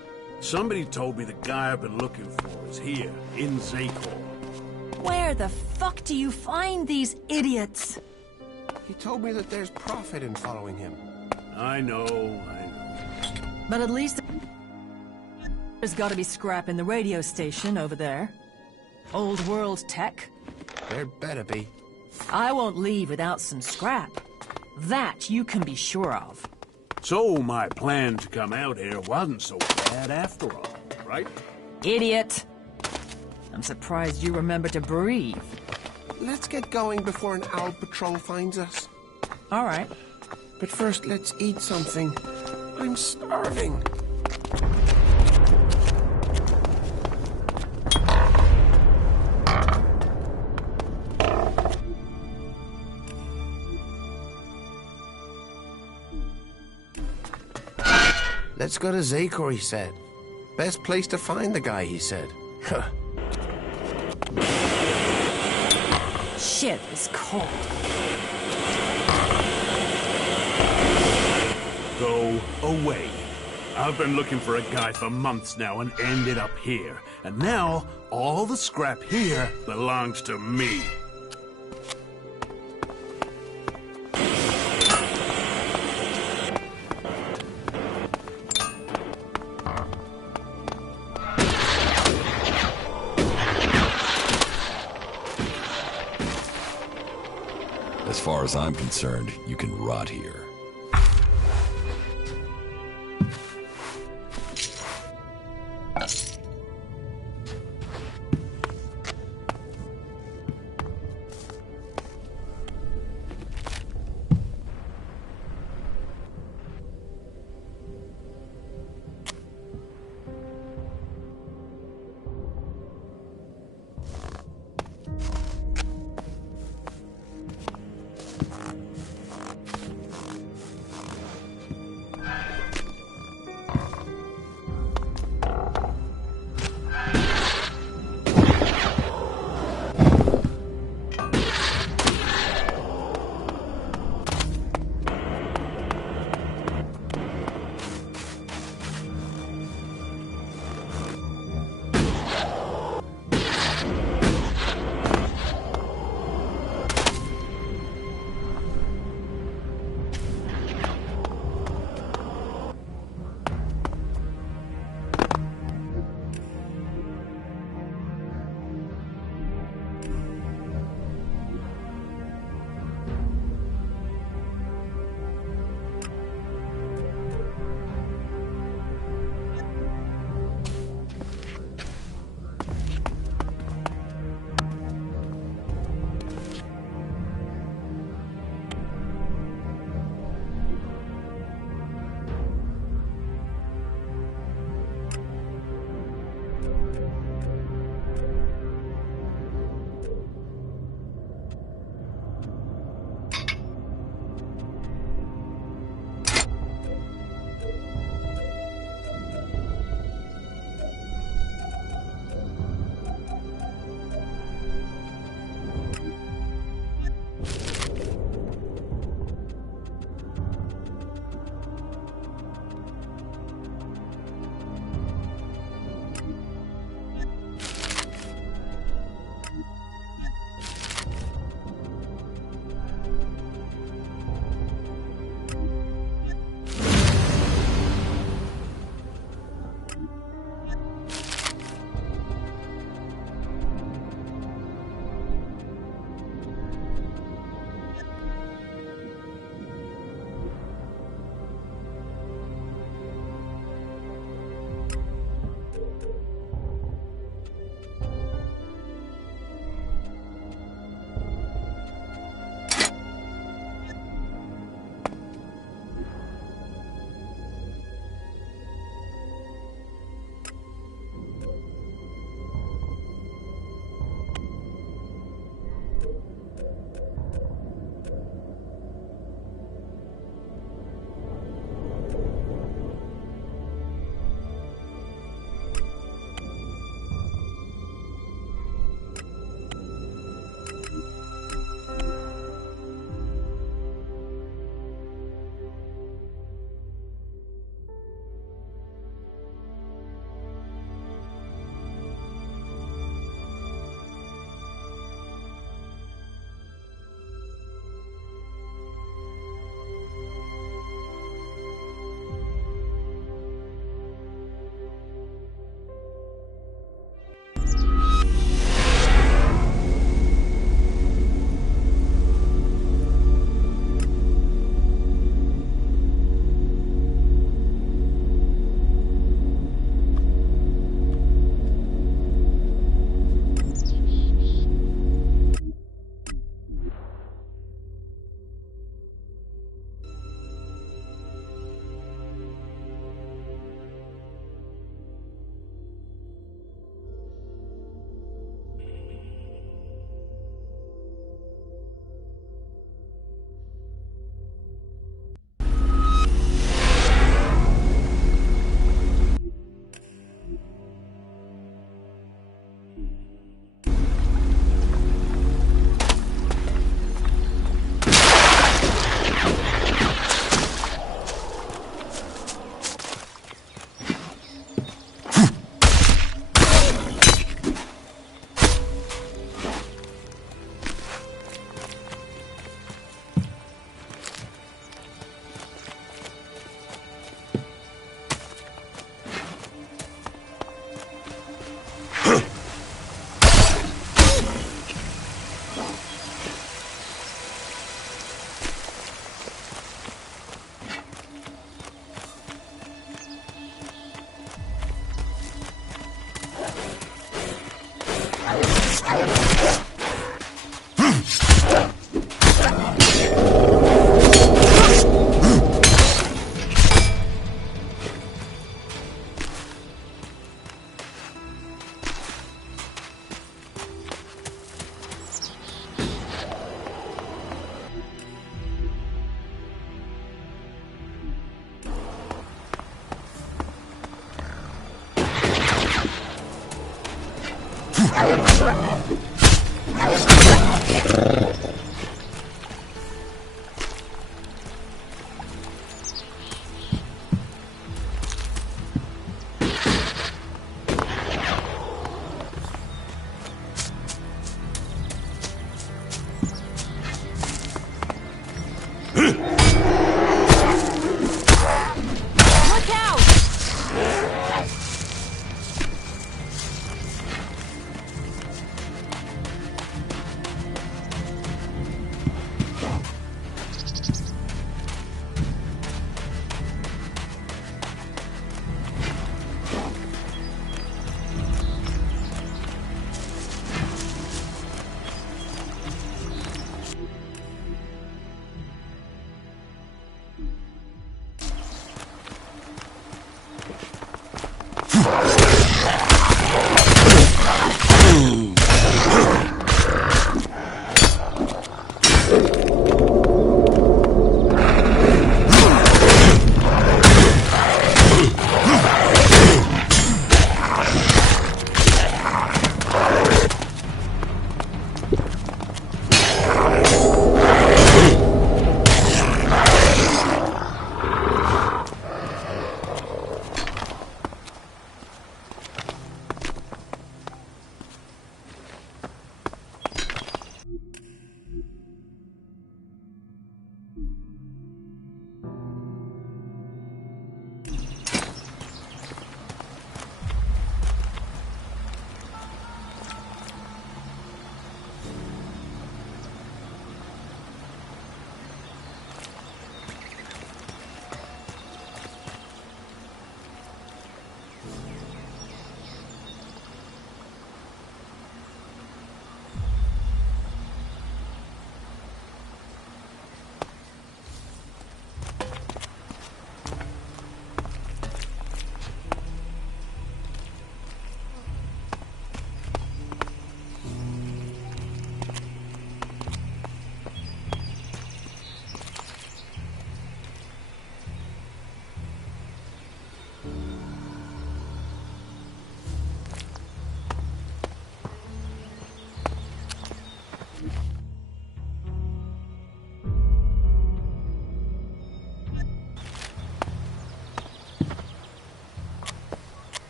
Somebody told me the guy I've been looking for is here, in Zakor. Where the fuck do you find these idiots? He told me that there's profit in following him. I know. But at least there's gotta be scrap in the radio station over there. Old world tech. There better be. I won't leave without some scrap. That you can be sure of. So my plan to come out here wasn't so bad after all, right? Idiot! I'm surprised you remember to breathe. Let's get going before an owl patrol finds us. All right. But first, let's eat something. I'm starving. Let's go to Zakor, he said. Best place to find the guy, he said. Shit is cold. Go away. I've been looking for a guy for months now and ended up here. And now, all the scrap here belongs to me. As far as I'm concerned, you can rot here.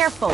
Careful.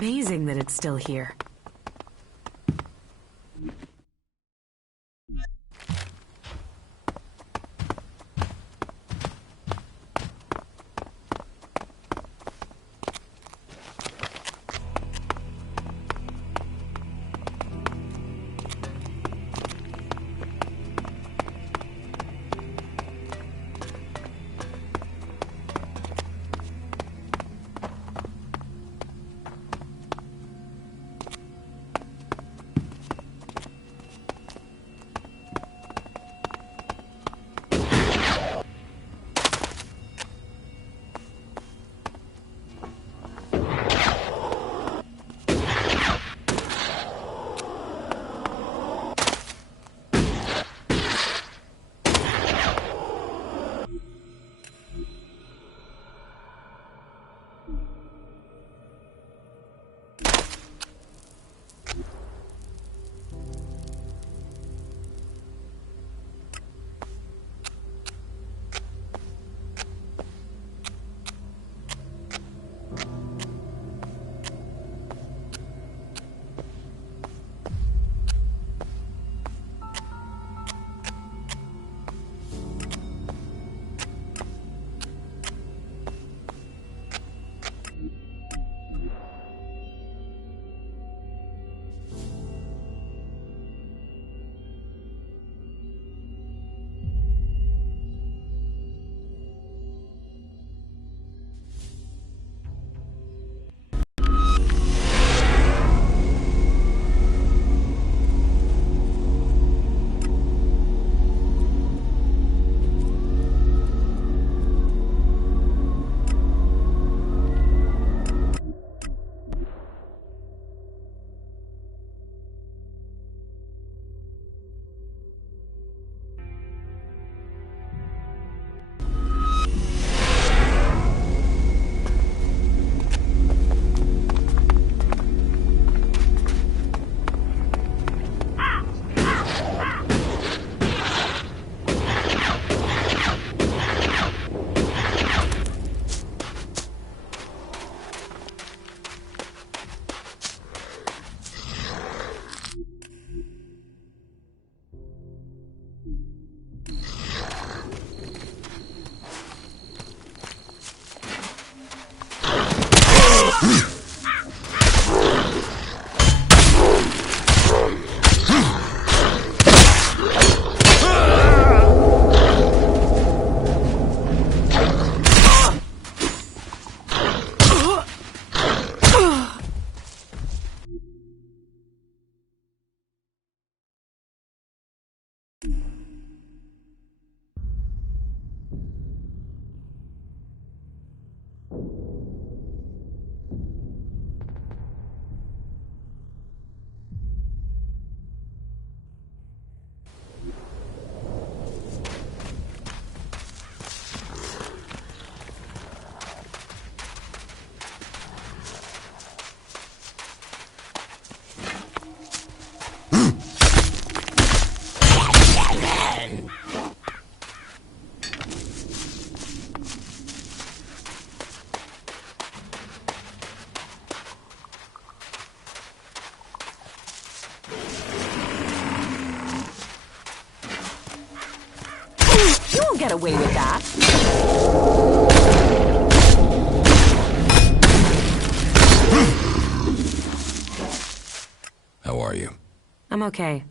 Amazing that it's still here. get away with that. How are you? I'm okay.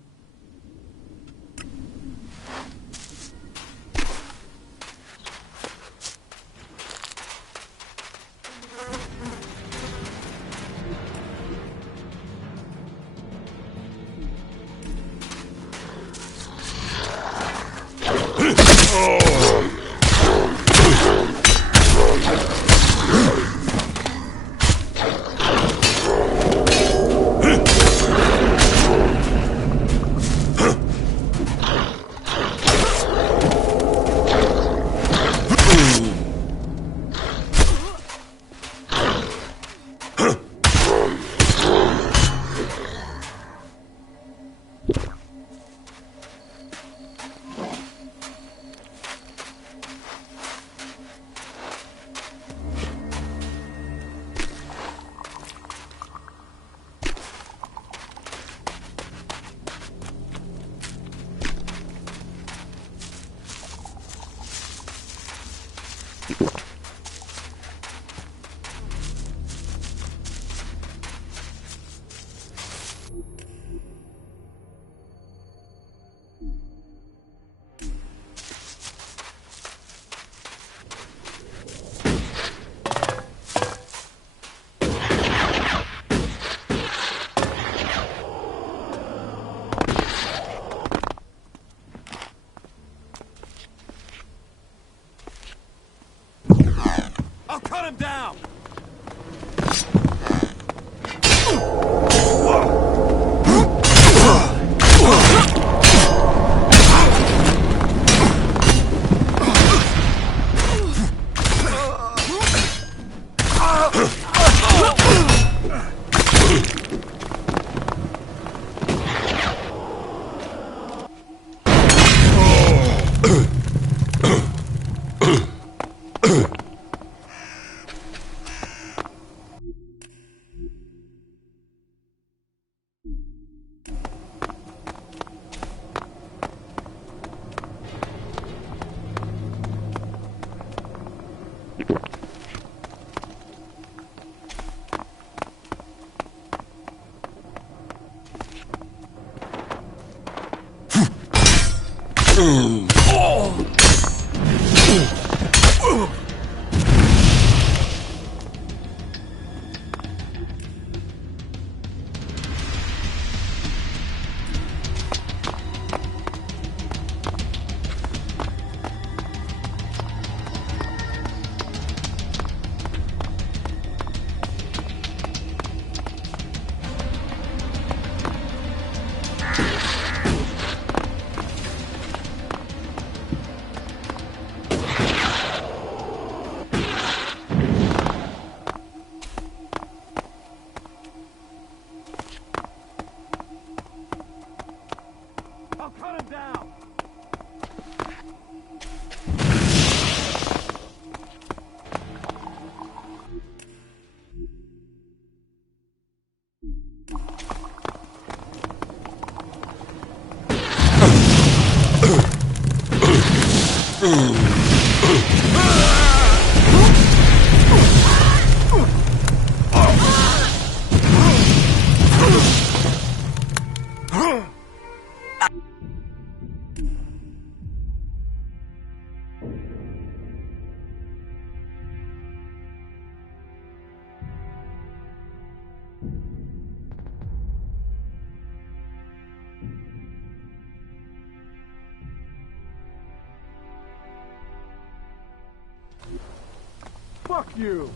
I'll cut him down! I'll cut him down! Fuck you!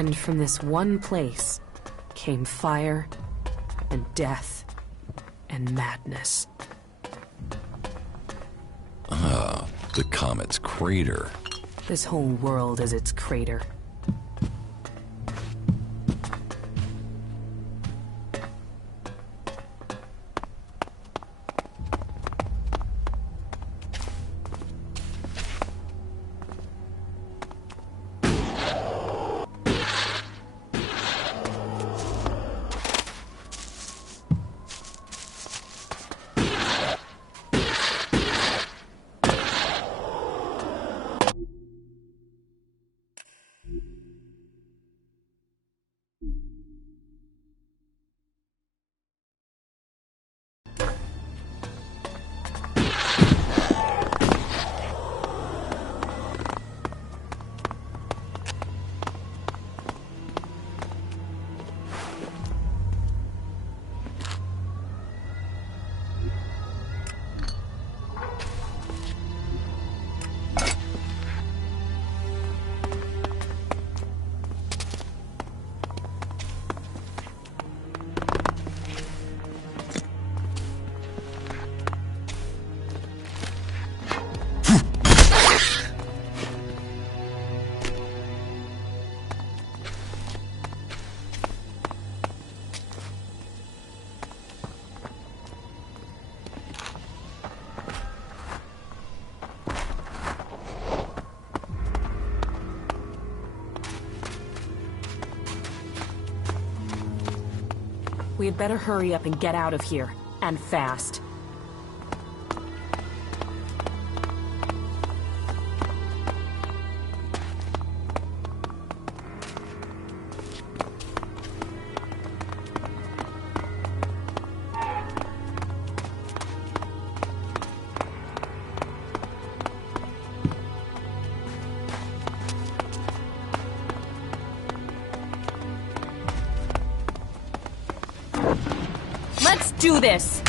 And from this one place came fire and death and madness. Ah, the comet's crater. This whole world is its crater. We had better hurry up and get out of here. And fast. Let's do this!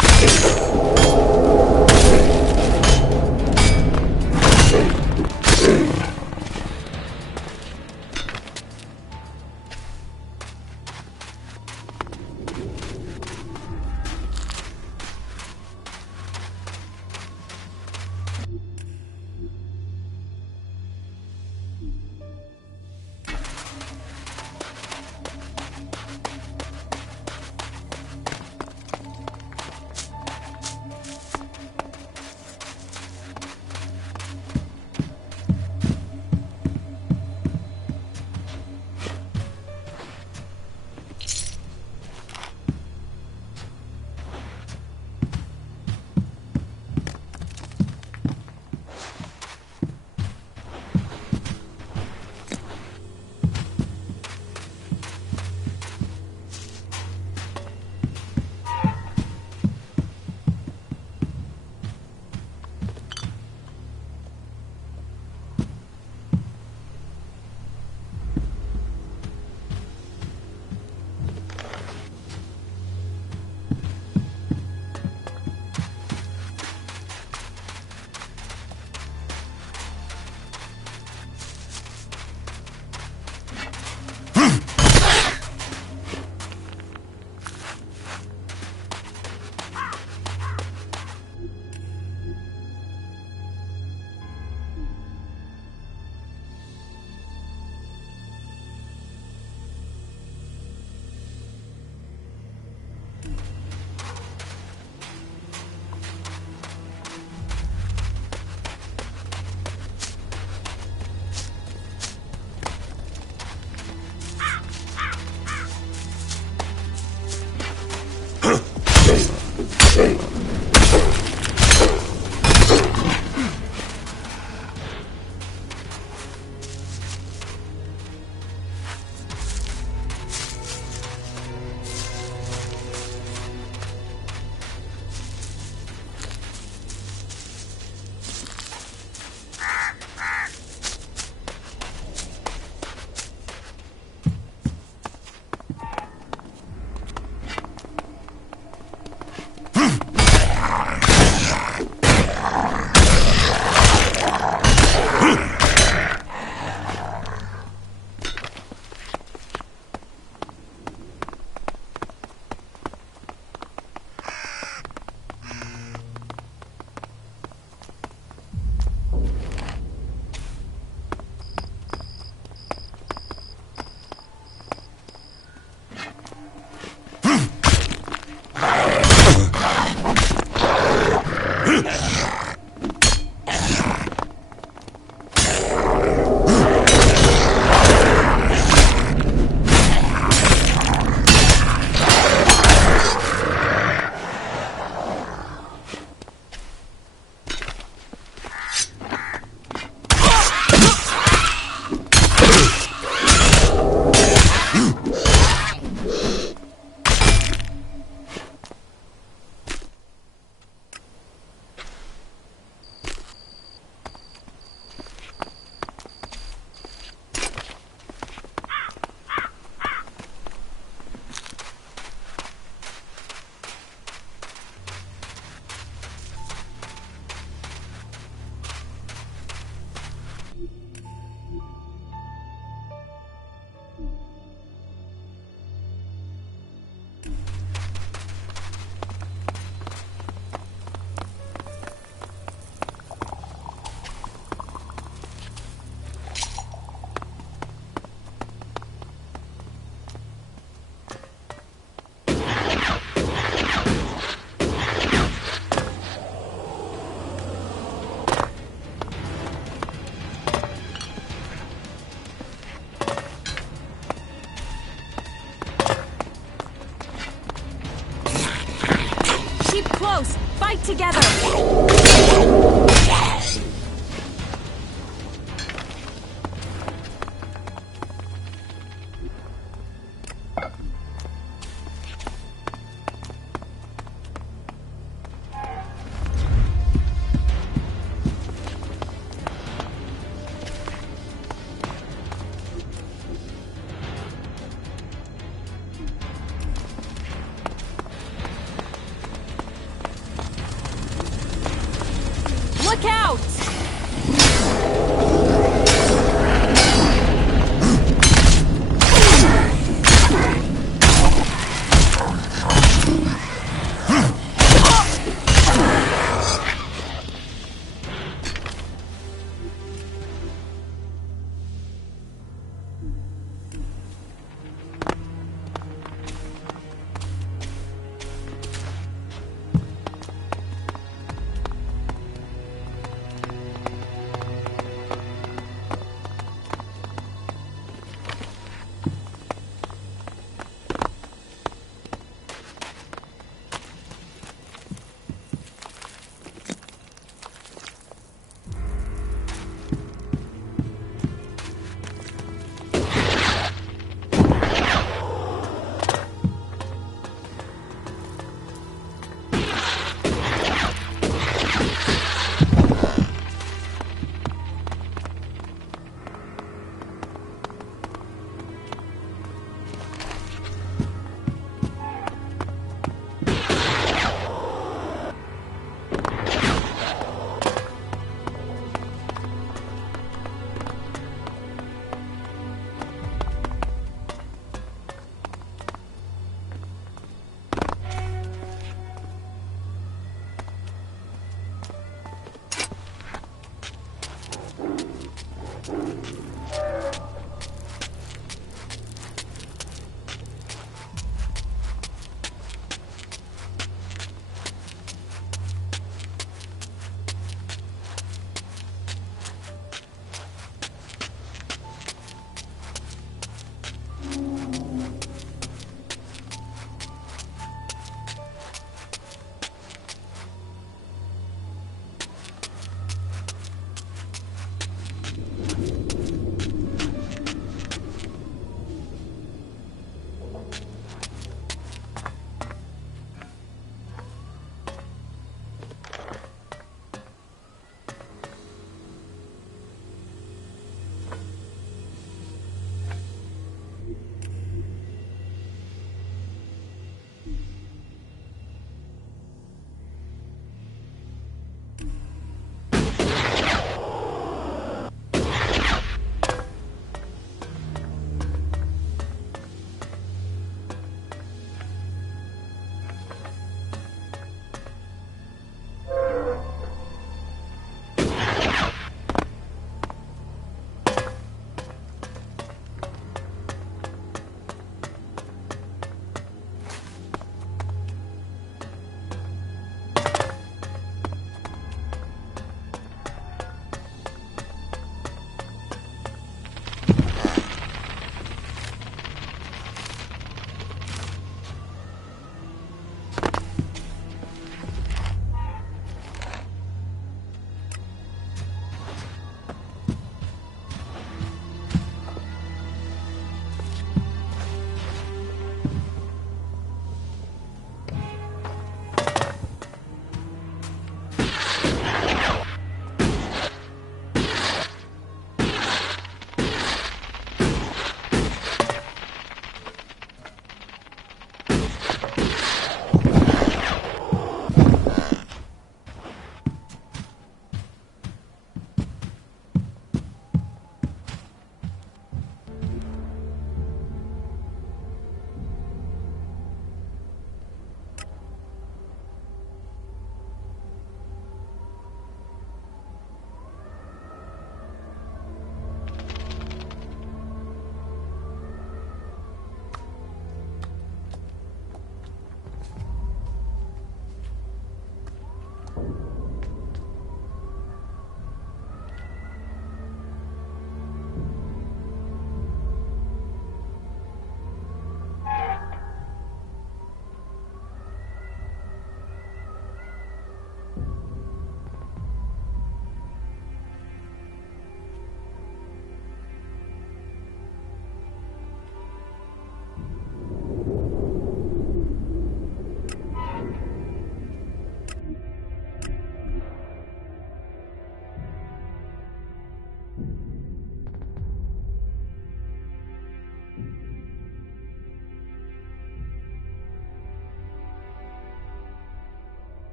fight together! Look out!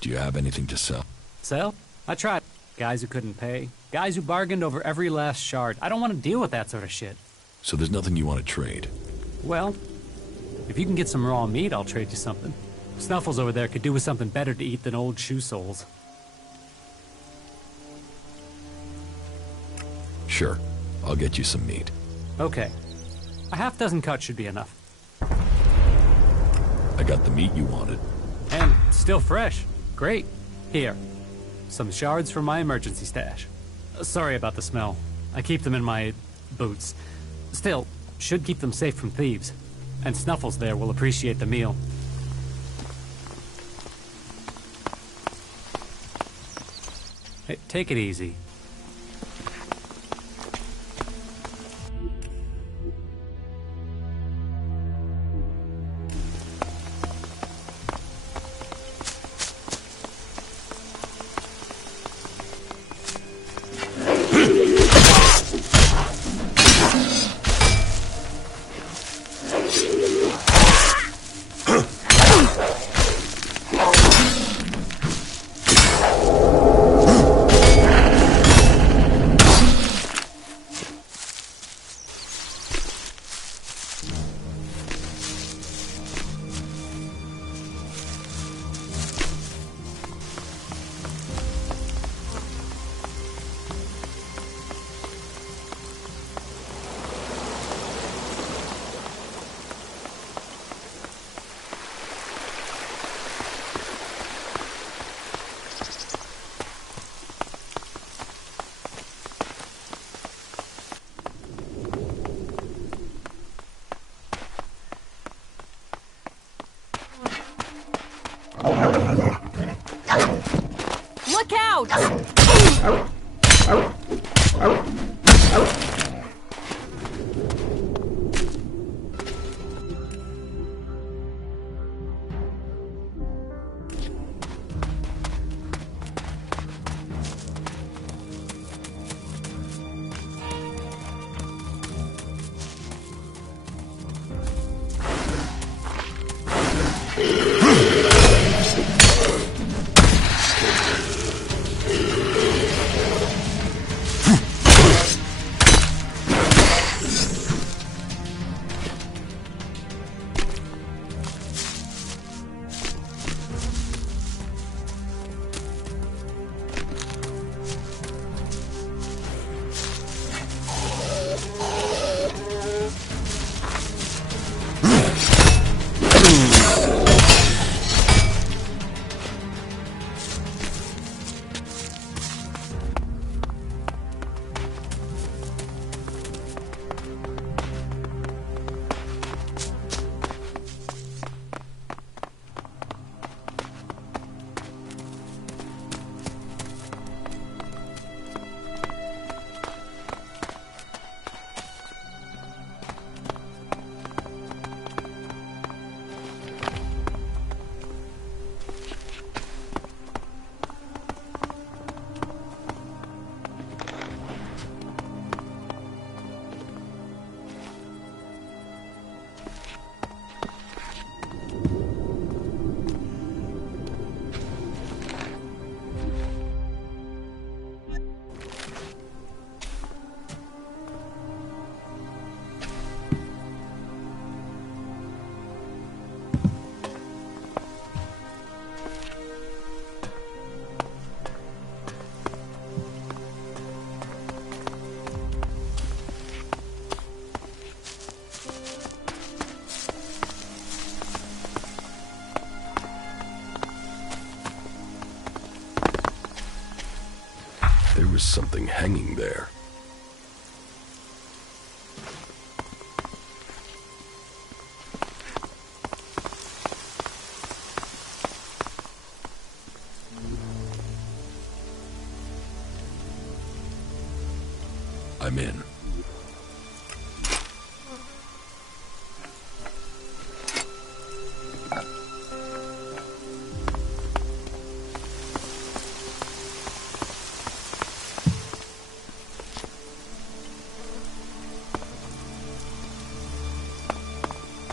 Do you have anything to sell? Sell? I tried. Guys who couldn't pay. Guys who bargained over every last shard. I don't want to deal with that sort of shit. So there's nothing you want to trade? Well, if you can get some raw meat, I'll trade you something. Snuffles over there could do with something better to eat than old shoe soles. Sure. I'll get you some meat. Okay. A half-dozen cuts should be enough. I got the meat you wanted. And still fresh. Great. Here. Some shards from my emergency stash. Sorry about the smell. I keep them in my boots. Still, should keep them safe from thieves. And Snuffles there will appreciate the meal. Hey, take it easy. Look out! There was something hanging there. I'm in.